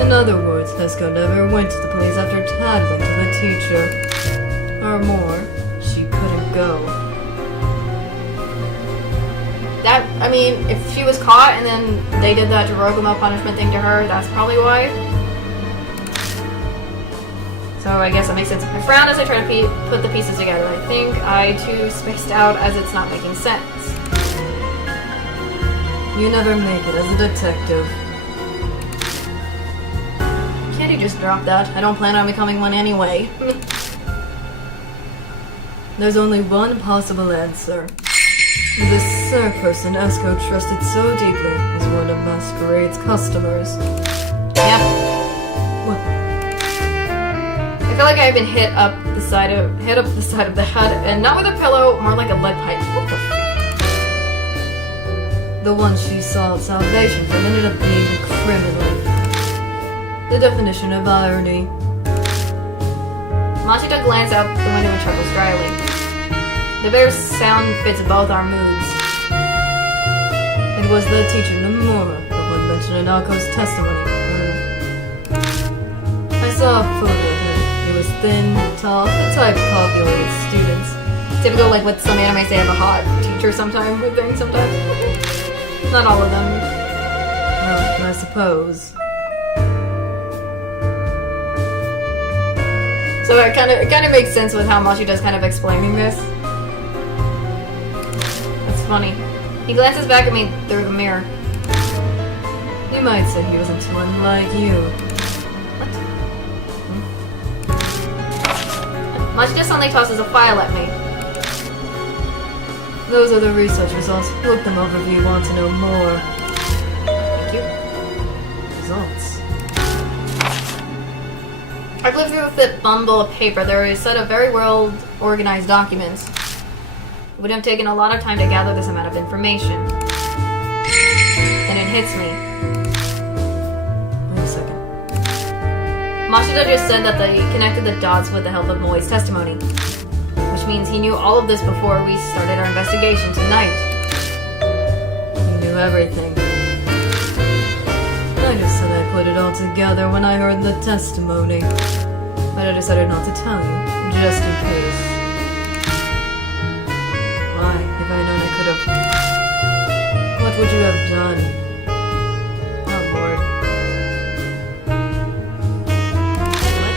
In other words, Hesko never went to the police after tattling to the teacher. Or more, she couldn't go. That, I mean, if she was caught and then they did that Jirogumo punishment thing to her, that's probably why. So I guess that makes sense. I frown as I try to put the pieces together. I think I too spaced out as it's not making sense. You never make it as a detective. Can't you just drop that? I don't plan on becoming one anyway. There's only one possible answer. This sir person Esko trusted so deeply was one of Masquerade's customers. Yep. What? I feel like I've been hit up the side of the head, and not with a pillow, more like a lead pipe. What the f? The one she sought salvation from ended up being a criminal. The definition of irony. Machita glanced out the window and chuckles dryly. The bare sound fits both our moods. It was the teacher Nomura, the one mentioned in Ako's testimony. I saw a photo of him. He was thin, tall, the type popular with students. Typical like what some anime say of a hot teacher sometimes with things sometimes. Not all of them. Well, I suppose. So it kind of makes sense with how Machita's kind of explaining this. That's funny. He glances back at me through the mirror. You might say he wasn't too unlike you. What? Machita suddenly tosses a file at me. Those are the research results. Look them over if you want to know more. Thank you. Results. I flipped through a thick bundle of paper. There is a set of very well-organized documents. It would have taken a lot of time to gather this amount of information. And it hits me. Wait a second. Machida just said that they connected the dots with the help of Moe's testimony. Which means he knew all of this before we started our investigation tonight. He knew everything. I just said I put it all together when I heard the testimony. But I decided not to tell you, just in case. Why? If I known I could have... What would you have done? Oh, Lord. What?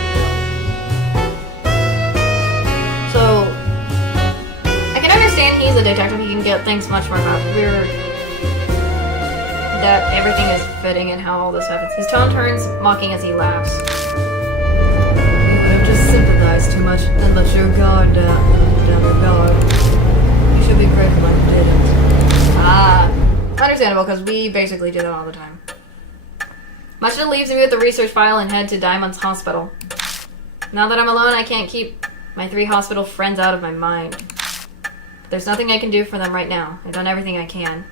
So... I can understand he's a detective, he can get things much more weird. That everything is fitting and how all this happens. His tone turns mocking as he laughs. You could have just sympathized too much and let your guard down your guard. You should be grateful I didn't. Ah, understandable, because we basically do that all the time. Machida leaves me with the research file and head to Diamond's hospital. Now that I'm alone, I can't keep my 3 hospital friends out of my mind. But there's nothing I can do for them right now. I've done everything I can.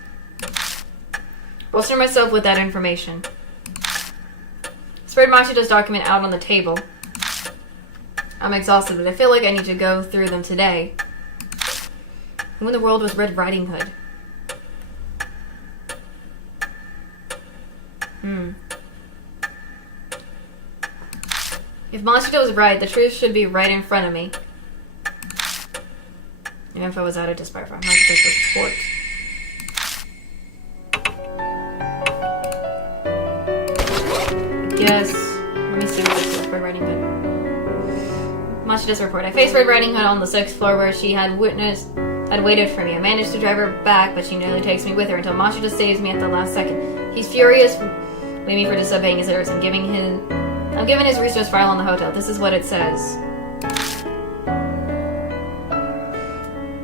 Bolster myself with that information. Spread Machida's document out on the table. I'm exhausted, but I feel like I need to go through them today. Who in the world was Red Riding Hood? If Machida was right, the truth should be right in front of me. The info was added to Spyfire. Machida's report. Yes. Let me see what this is. Red Riding Hood. Machida's report. I faced Red Riding Hood on the 6th floor where she had waited for me. I managed to drive her back, but she nearly takes me with her until Machida saves me at the last second. He's furious with me for disobeying his orders. I'm given his research file on the hotel. This is what it says.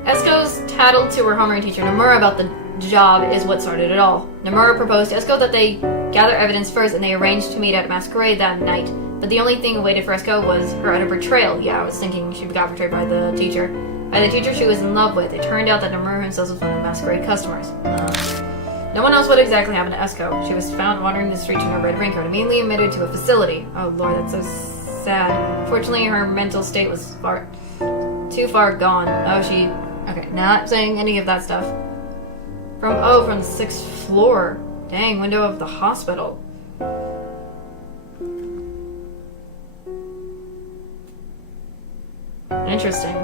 Esko's tattled to her homeroom teacher Nomura about the job is what started it all. Nomura proposed to Esko that they gather evidence first, and they arranged to meet at Masquerade that night. But the only thing awaited for Esko was her utter betrayal. Yeah, I was thinking she got betrayed by the teacher. By the teacher she was in love with. It turned out that Nomura himself was one of the Masquerade customers. No one knows what exactly happened to Esko. She was found wandering the streets in her red raincoat, immediately admitted to a facility. Oh lord, that's so sad. Fortunately, her mental state was too far gone. Okay, not saying any of that stuff. From the 6th floor. Dang, window of the hospital. Interesting.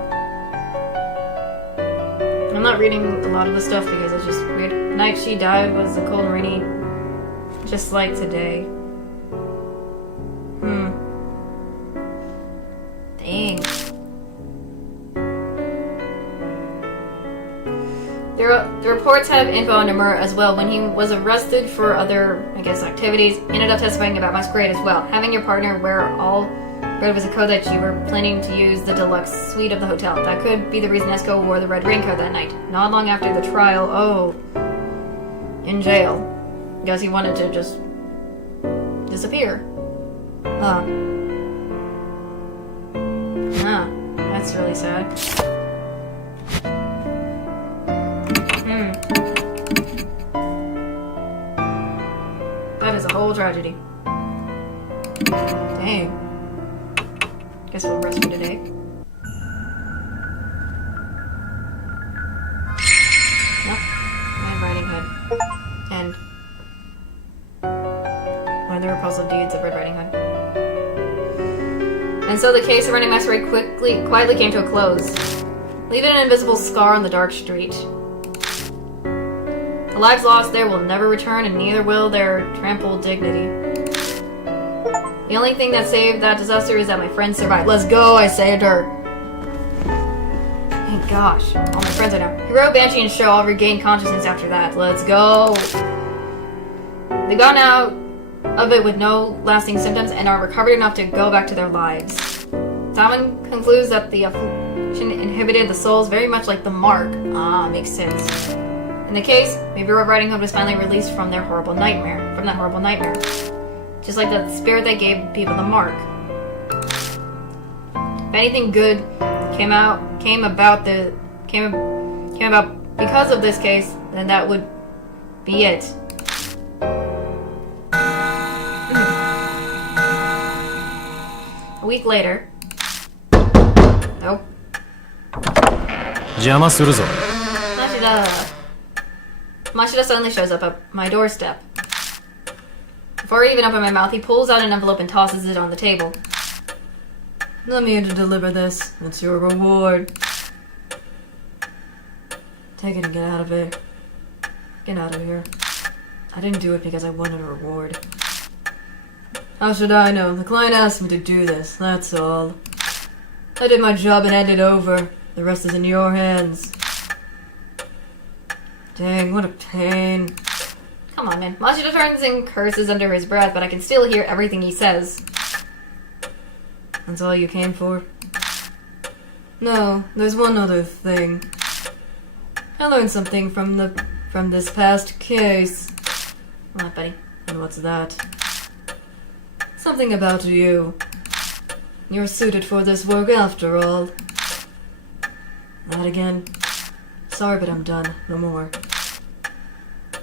I'm not reading a lot of the stuff because it's just weird. The night she died was a cold and rainy, just like today. Dang. The reports have info on Nomura as well. When he was arrested for other, activities, he ended up testifying about Masquerade as well. Having your partner wear all red was a code that you were planning to use the deluxe suite of the hotel. That could be the reason Esko wore the red raincoat that night. Not long after the trial, in jail. Guess he wanted to just disappear. That's really sad. That is a whole tragedy. Dang. Guess we'll rest for today. Nope. Red Riding Hood. And one of the repulsive deeds of Red Riding Hood. And so the case of Running Masquerade quietly came to a close, leaving an invisible scar on the dark street. The lives lost there will never return, and neither will their trampled dignity. The only thing that saved that disaster is that my friends survived. Let's go, I saved her. Thank gosh. All my friends are now. Hiro, Banshee, and Sho all regained consciousness after that. Let's go. They've gotten out of it with no lasting symptoms and are recovered enough to go back to their lives. Simon concludes that the affliction inhibited the souls very much like the mark. Makes sense. In the case, maybe Red Riding Hood was finally released from that horrible nightmare. Just like the spirit that gave people the mark. If anything good came about because of this case, then that would be it. A week later. Nope. 邪魔するぞ。 Machida suddenly shows up at my doorstep. Before I even open my mouth, he pulls out an envelope and tosses it on the table. Let me in to deliver this. It's your reward. Take it and get out of here. Get out of here. I didn't do it because I wanted a reward. How should I know? The client asked me to do this, that's all. I did my job and handed over. The rest is in your hands. Dang, what a pain. Come on, man. Machida turns and curses under his breath, but I can still hear everything he says. That's all you came for? No, there's one other thing. I learned something from this past case. What, buddy? And what's that? Something about you. You're suited for this work after all. That again. Sorry, but I'm done. No more.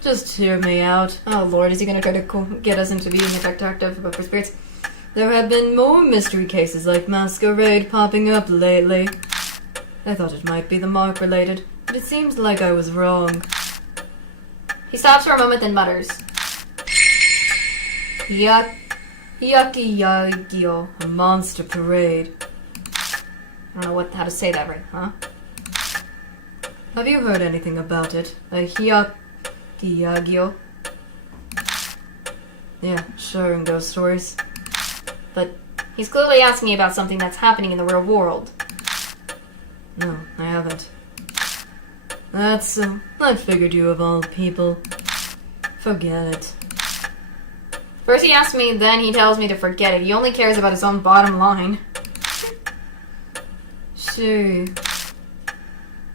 Just hear me out. Oh lord, is he gonna try to get us into being a detective about for spirits? There have been more mystery cases like Masquerade popping up lately. I thought it might be the mark related, but it seems like I was wrong. He stops for a moment, then mutters. Yaki-yagyo, a monster parade. I don't know how to say that right, huh? Have you heard anything about it? A Yagyo? Yeah, sure, in ghost stories. But he's clearly asking me about something that's happening in the real world. No, I haven't. That's, I figured you of all people. Forget it. First he asks me, then he tells me to forget it. He only cares about his own bottom line. Sure.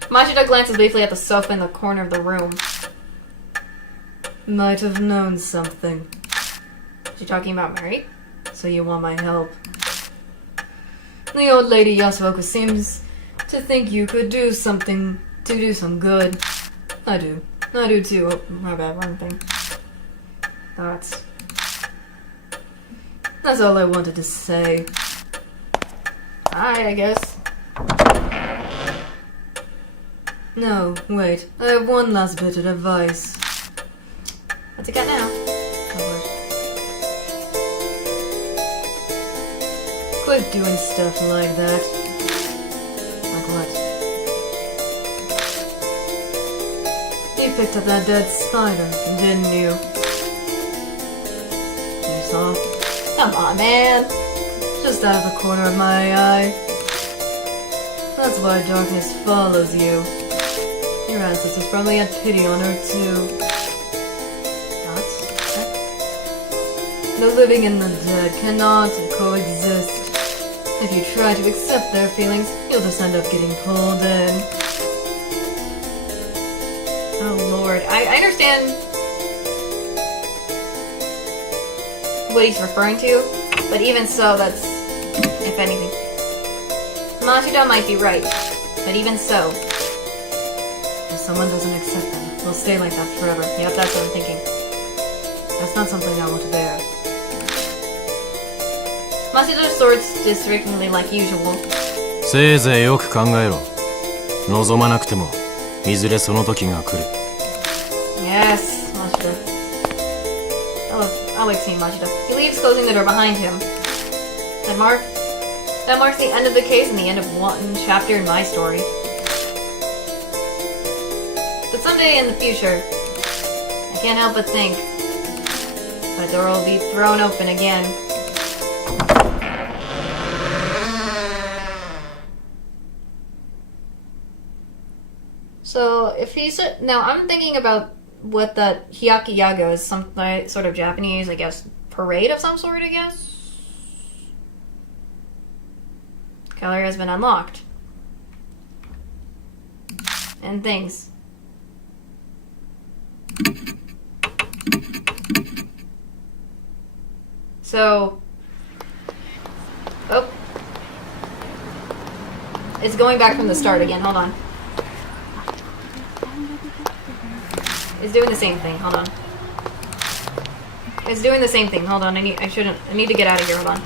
Machida glances briefly at the sofa in the corner of the room. Might have known something. Is she talking about Mary? So you want my help? The old lady Yasuoka seems to think you could do something to do some good. I do. I do too. Oh, my bad, wrong thing. Thoughts. That's all I wanted to say. Alright, I guess. No, wait. I have one last bit of advice. What's it got now? Covered. Quit doing stuff like that. Like what? You picked up that dead spider, didn't you? You saw? Come on, man. Just out of the corner of my eye. That's why darkness follows you. Your ancestors probably had pity on her too. The living and the dead cannot coexist. If you try to accept their feelings, you'll just end up getting pulled in. Oh lord. I understand what he's referring to, but even so, that's, if anything. Machida might be right, but even so. If someone doesn't accept them, they'll stay like that forever. Yep, that's what I'm thinking. That's not something I want to bear. Machida sorts distractingly like usual. せいぜいよく考えろ。望まなくてもいずれその時が来る。 Yes, Machida. I like seeing Machida. He leaves, closing the door behind him. That marks the end of the case and the end of one chapter in my story. But someday in the future, I can't help but think that door will be thrown open again. So if he's now, I'm thinking about what that Hyakuyago is, some sort of Japanese, I guess, parade of some sort, I guess. Gallery has been unlocked. And things. So, oh. It's going back from the start again, hold on. It's doing the same thing, hold on. It's doing the same thing, hold on, I need to get out of here, hold on.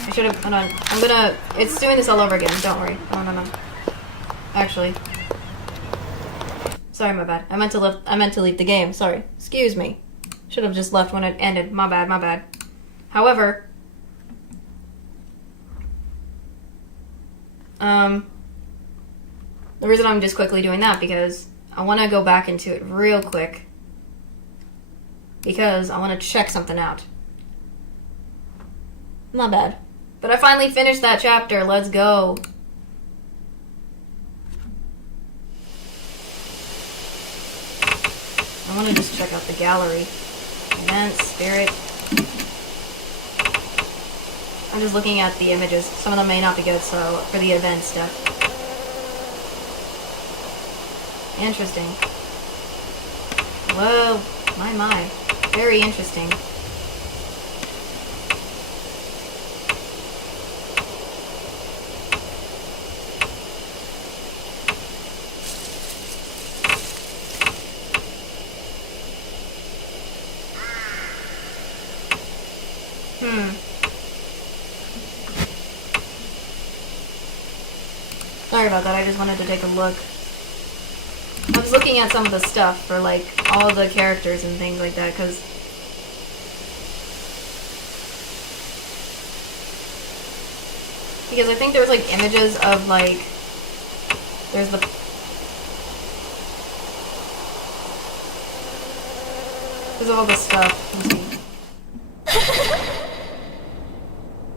I should have, hold on, it's doing this all over again, don't worry. Oh, no. Actually. Sorry, my bad. I meant to leave the game, sorry. Excuse me. Should have just left when it ended, my bad. However, the reason I'm just quickly doing that, because I want to go back into it real quick. Because I want to check something out. Not bad. But I finally finished that chapter. Let's go. I want to just check out the gallery. Events, spirit. I'm just looking at the images. Some of them may not be good, so for the event stuff. Interesting. Whoa, my. Very interesting. Sorry about that, I just wanted to take a look. I was looking at some of the stuff for, like, all the characters and things like that, because... Because I think there's, like, images of, like... There's the... Because of all the stuff. Let me see.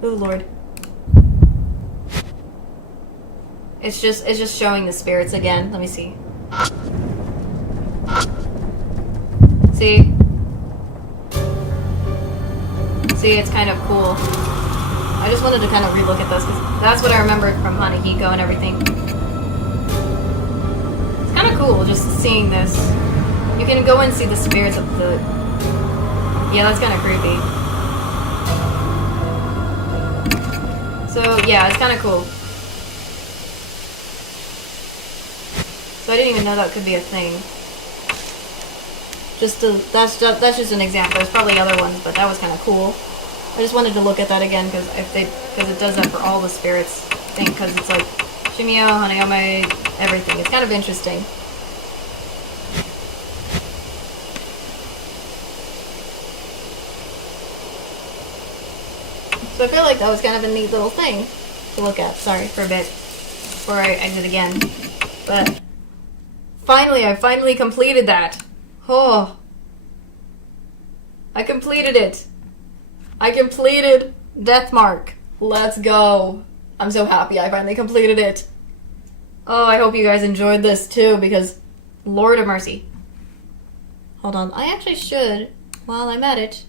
Oh, Lord. It's just showing the spirits again. Let me see. See? See, it's kind of cool. I just wanted to kind of relook at this, because that's what I remembered from Hanahiko and everything. It's kind of cool, just seeing this. You can go and see the spirits of the... Yeah, that's kind of creepy. So, yeah, it's kind of cool. So I didn't even know that could be a thing. That's just an example. There's probably other ones, but that was kind of cool. I just wanted to look at that again because it does that for all the spirits thing, because it's like Shimio, Hanayome, everything. It's kind of interesting. So I feel like that was kind of a neat little thing to look at. Sorry for a bit before I exit again, but. Finally, I finally completed that. Oh. I completed it. I completed Deathmark. Let's go. I'm so happy I finally completed it. Oh, I hope you guys enjoyed this too, because Lord of mercy. Hold on. I actually should, while I'm at it,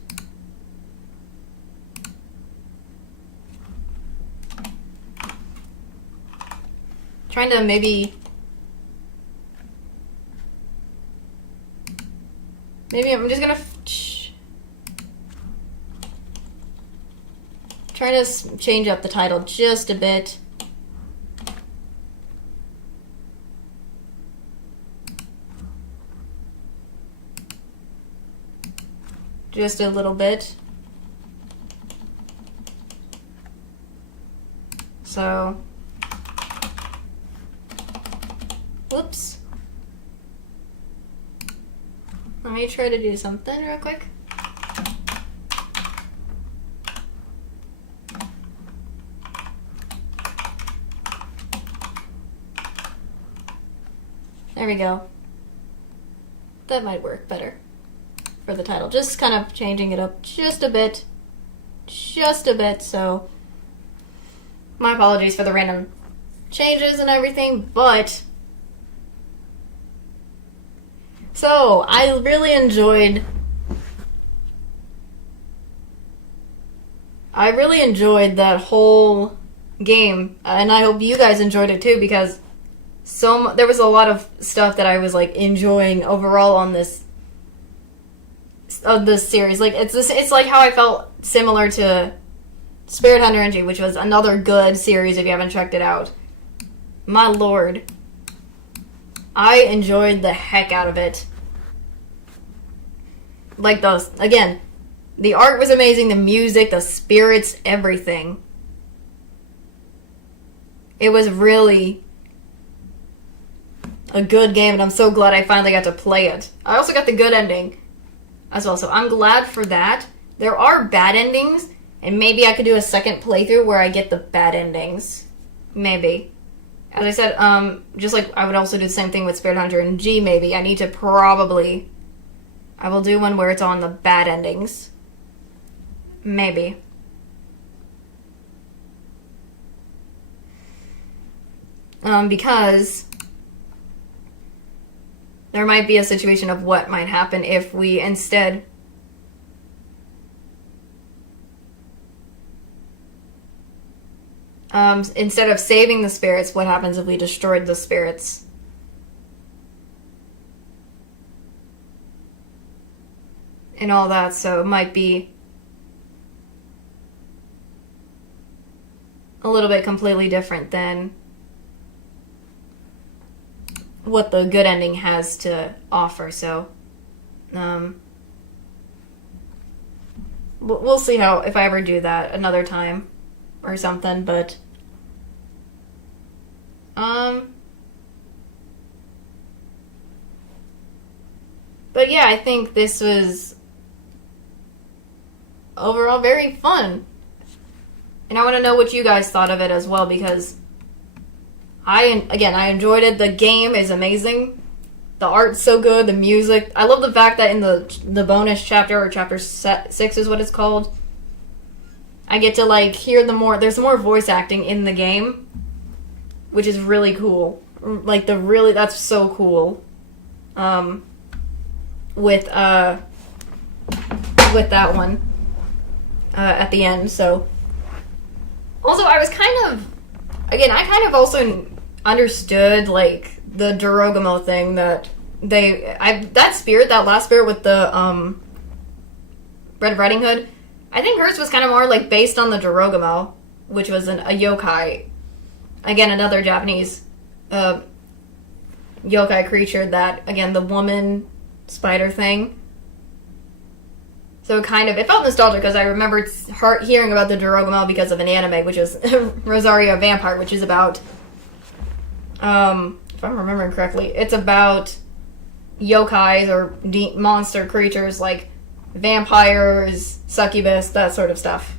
trying to maybe I'm just gonna try to change up the title just a bit. Just a little bit. So, whoops. Let me try to do something real quick. There we go. That might work better for the title. Just kind of changing it up just a bit. Just a bit, so my apologies for the random changes and everything, but so, I really enjoyed that whole game, and I hope you guys enjoyed it too, because there was a lot of stuff that I was like enjoying overall on this series. Like it's like how I felt similar to Spirit Hunter NG, which was another good series if you haven't checked it out. My lord. I enjoyed the heck out of it. Like again, the art was amazing, the music, the spirits, everything. It was really a good game, and I'm so glad I finally got to play it. I also got the good ending as well, so I'm glad for that. There are bad endings, and maybe I could do a second playthrough where I get the bad endings. Maybe. As I said, just like I would also do the same thing with Spirit Hunter and G, maybe. I will do one where it's on the bad endings. Maybe. Because there might be a situation of what might happen if we instead of saving the spirits, what happens if we destroyed the spirits? And all that, so it might be a little bit completely different than what the good ending has to offer, so we'll see how if I ever do that another time or something. But yeah, I think this was overall very fun. And I want to know what you guys thought of it as well, because I enjoyed it. The game is amazing. The art's so good. The music. I love the fact that in the bonus chapter, or chapter 6 is what it's called, I get to like hear there's more voice acting in the game, which is really cool. Like that's so cool. With that one at the end. So also I was kind of also understood like the Dorogamo thing that that last spirit with the Red Riding Hood. I think hers was kind of more like based on the Dorogamo, which was a yokai. Again, another Japanese yokai creature that, again, the woman spider thing. So it felt nostalgic because I remembered hearing about the Dorogamo because of an anime, which is Rosario Vampire, which is about, if I'm remembering correctly, it's about yokais or monster creatures like vampires, succubus, that sort of stuff.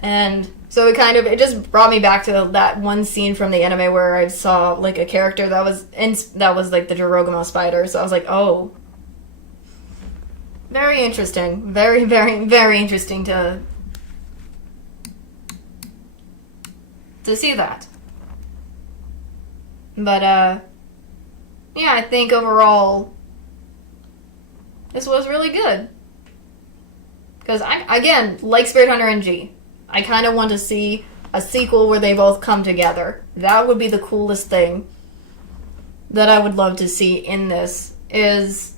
And so it just brought me back to that one scene from the anime where I saw like a character that was like the Dorogamo spider. So I was like, oh, very interesting, very, very, very interesting to see that. But yeah, I think overall this was really good. Because again, like Spirit Hunter NG, I kind of want to see a sequel where they both come together. That would be the coolest thing that I would love to see in this, is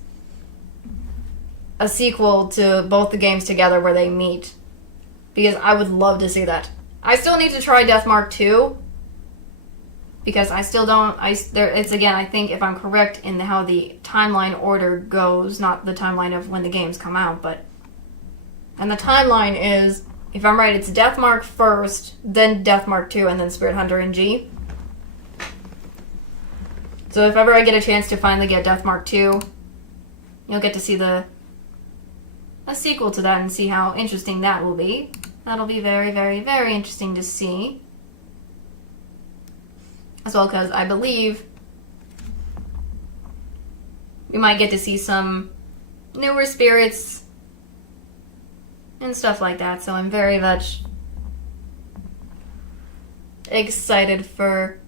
a sequel to both the games together where they meet. Because I would love to see that. I still need to try Deathmark 2. Because I still don't... I think if I'm correct in how the timeline order goes, not the timeline of when the games come out, but... And the timeline is, if I'm right, it's Deathmark first, then Deathmark 2, and then Spirit Hunter NG. So if ever I get a chance to finally get Deathmark 2, you'll get to see a sequel to that and see how interesting that will be. That'll be very, very, very interesting to see. As well, because I believe we might get to see some newer spirits and stuff like that. So I'm very much excited for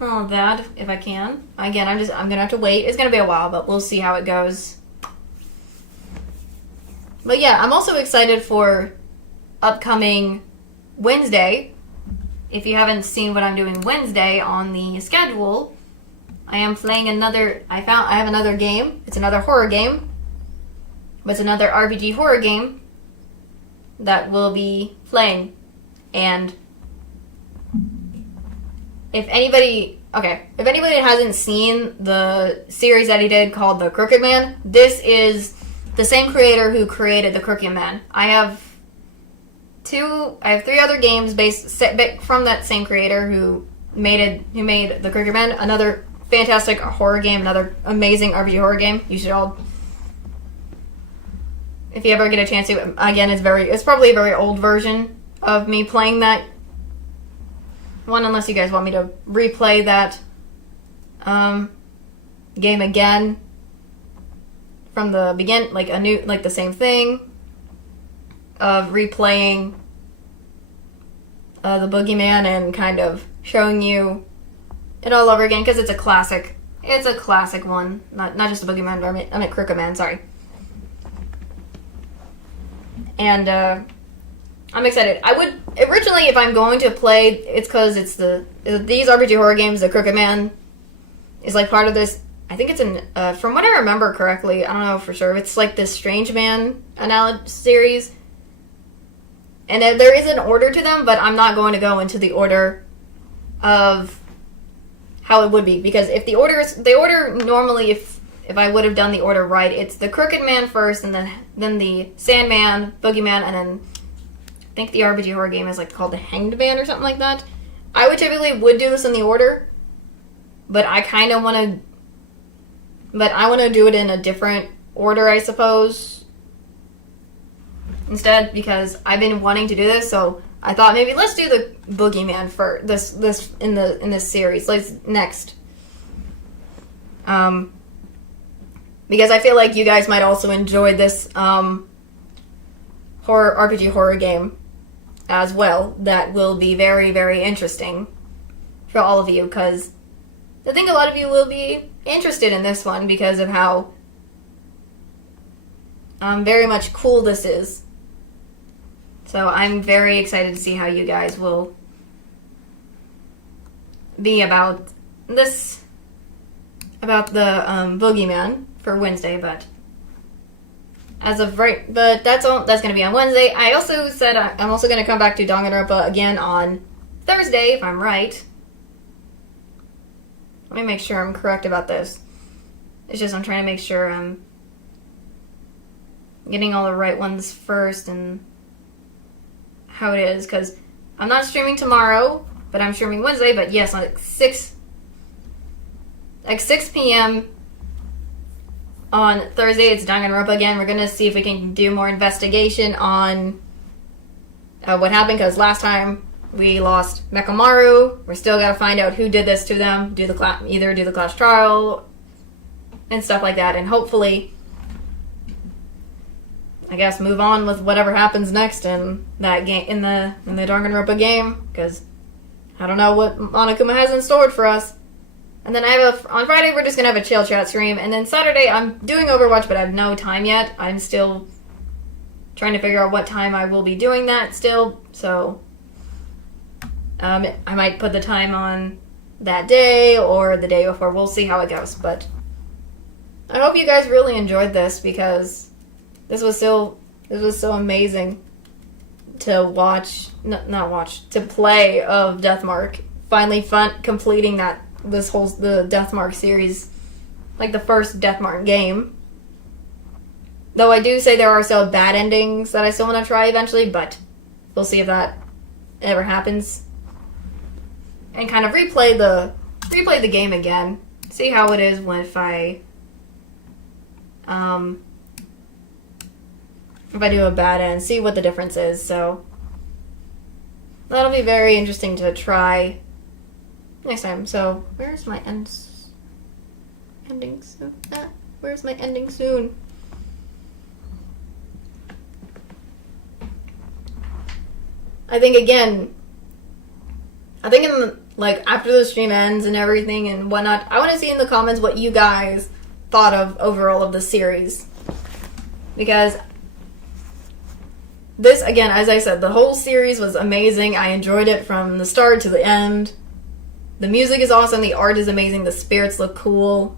all that, if I can. Again, I'm gonna have to wait. It's gonna be a while, but we'll see how it goes. But yeah, I'm also excited for upcoming Wednesday. If you haven't seen what I'm doing Wednesday on the schedule, I am playing I have another game. It's another horror game. But it's another RPG horror game that we'll be playing. And if anybody hasn't seen the series that he did called The Crooked Man, this is the same creator who created The Crooked Man. I have 3 other games based from that same creator who made The Crooked Man, another fantastic horror game, another amazing RPG horror game. You should all, if you ever get a chance to. Again, it's probably a very old version of me playing that one, unless you guys want me to replay that game again from the beginning, like the same thing of replaying the Boogeyman and kind of showing you it all over again, because it's a classic. It's a classic one. Not just the Boogeyman, but I meant Crooked Man, sorry. And I'm excited. I would originally, if I'm going to play, it's because these RPG horror games, The Crooked Man is like part of this. I think it's from what I remember correctly, I don't know for sure, it's like this Strange Man analogy series. And there is an order to them, but I'm not going to go into the order of how it would be, because if the order normally, if if I would have done the order right, it's the Crooked Man first, and then the Sandman, Boogeyman, and then I think the RPG horror game is like called the Hanged Man or something like that. I would typically do this in the order, but I kind of want to. But I want to do it in a different order, I suppose. Instead, because I've been wanting to do this, so I thought maybe let's do the Boogeyman for this in this series. Let's next. Because I feel like you guys might also enjoy this horror RPG horror game as well. That will be very, very interesting for all of you, because I think a lot of you will be interested in this one because of how very much cool this is. So I'm very excited to see how you guys will be about this, about the Boogeyman for Wednesday, but as of right, but that's all. That's gonna be on Wednesday. I also said I'm also gonna come back to Danganronpa again on Thursday, if I'm right. Let me make sure I'm correct about this. It's just I'm trying to make sure I'm getting all the right ones first and how it is, because I'm not streaming tomorrow, but I'm streaming Wednesday. But yes, like 6 p.m. on Thursday, it's Danganronpa again. We're gonna see if we can do more investigation on what happened, because last time we lost Mekamaru. We're still gotta find out who did this to them. Either do the class trial and stuff like that, and hopefully, I guess, move on with whatever happens next in that game, in the Danganronpa game, because I don't know what Monokuma has in store for us. And then on Friday we're just gonna have a chill chat stream, and then Saturday I'm doing Overwatch, but I have no time yet. I'm still trying to figure out what time I will be doing that still, so I might put the time on that day or the day before. We'll see how it goes, but I hope you guys really enjoyed this, because this was so amazing to watch, to play of Deathmark. Finally completing the Deathmark series, like the first Deathmark game. Though I do say there are still bad endings that I still want to try eventually, but we'll see if that ever happens. And kind of replay the game again, see how it is if I do a bad end, see what the difference is. So that'll be very interesting to try next time. So where's my ending soon? Where's my ending soon? I think after the stream ends and everything and whatnot, I want to see in the comments what you guys thought of overall of the series. Because this, again, as I said, the whole series was amazing. I enjoyed it from the start to the end. The music is awesome, the art is amazing, the spirits look cool,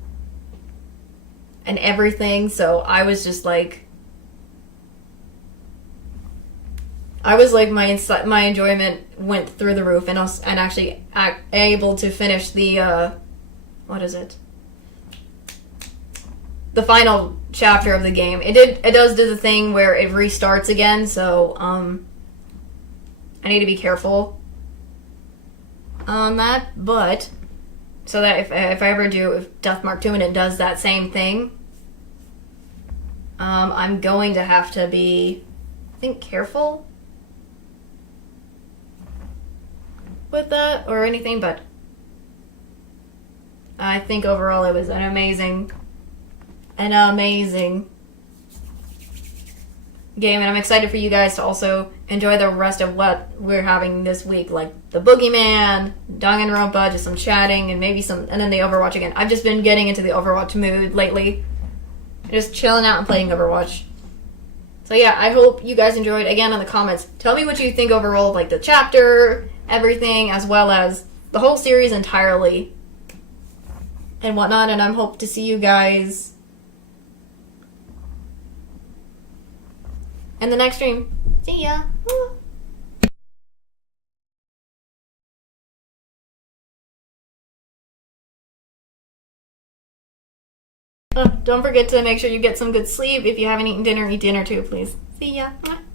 and everything. So I was just like, my enjoyment went through the roof, and actually able to finish the the final chapter of the game. It does do the thing where it restarts again, so I need to be careful on that. But so that if I ever do Deathmark 2 and it does that same thing, I'm going to have to be, I think, careful with that or anything. But I think overall it was an amazing game, and I'm excited for you guys to also enjoy the rest of what we're having this week, like the Boogeyman, Danganronpa, just some chatting, and maybe and then the Overwatch again. I've just been getting into the Overwatch mood lately, just chilling out and playing Overwatch. So yeah, I hope you guys enjoyed. Again, in the comments, tell me what you think overall of like the chapter, everything, as well as the whole series entirely and whatnot, and I'm hope to see you guys in the next stream. See ya! Woo. Don't forget to make sure you get some good sleep. If you haven't eaten dinner, eat dinner too, please. See ya. Mwah.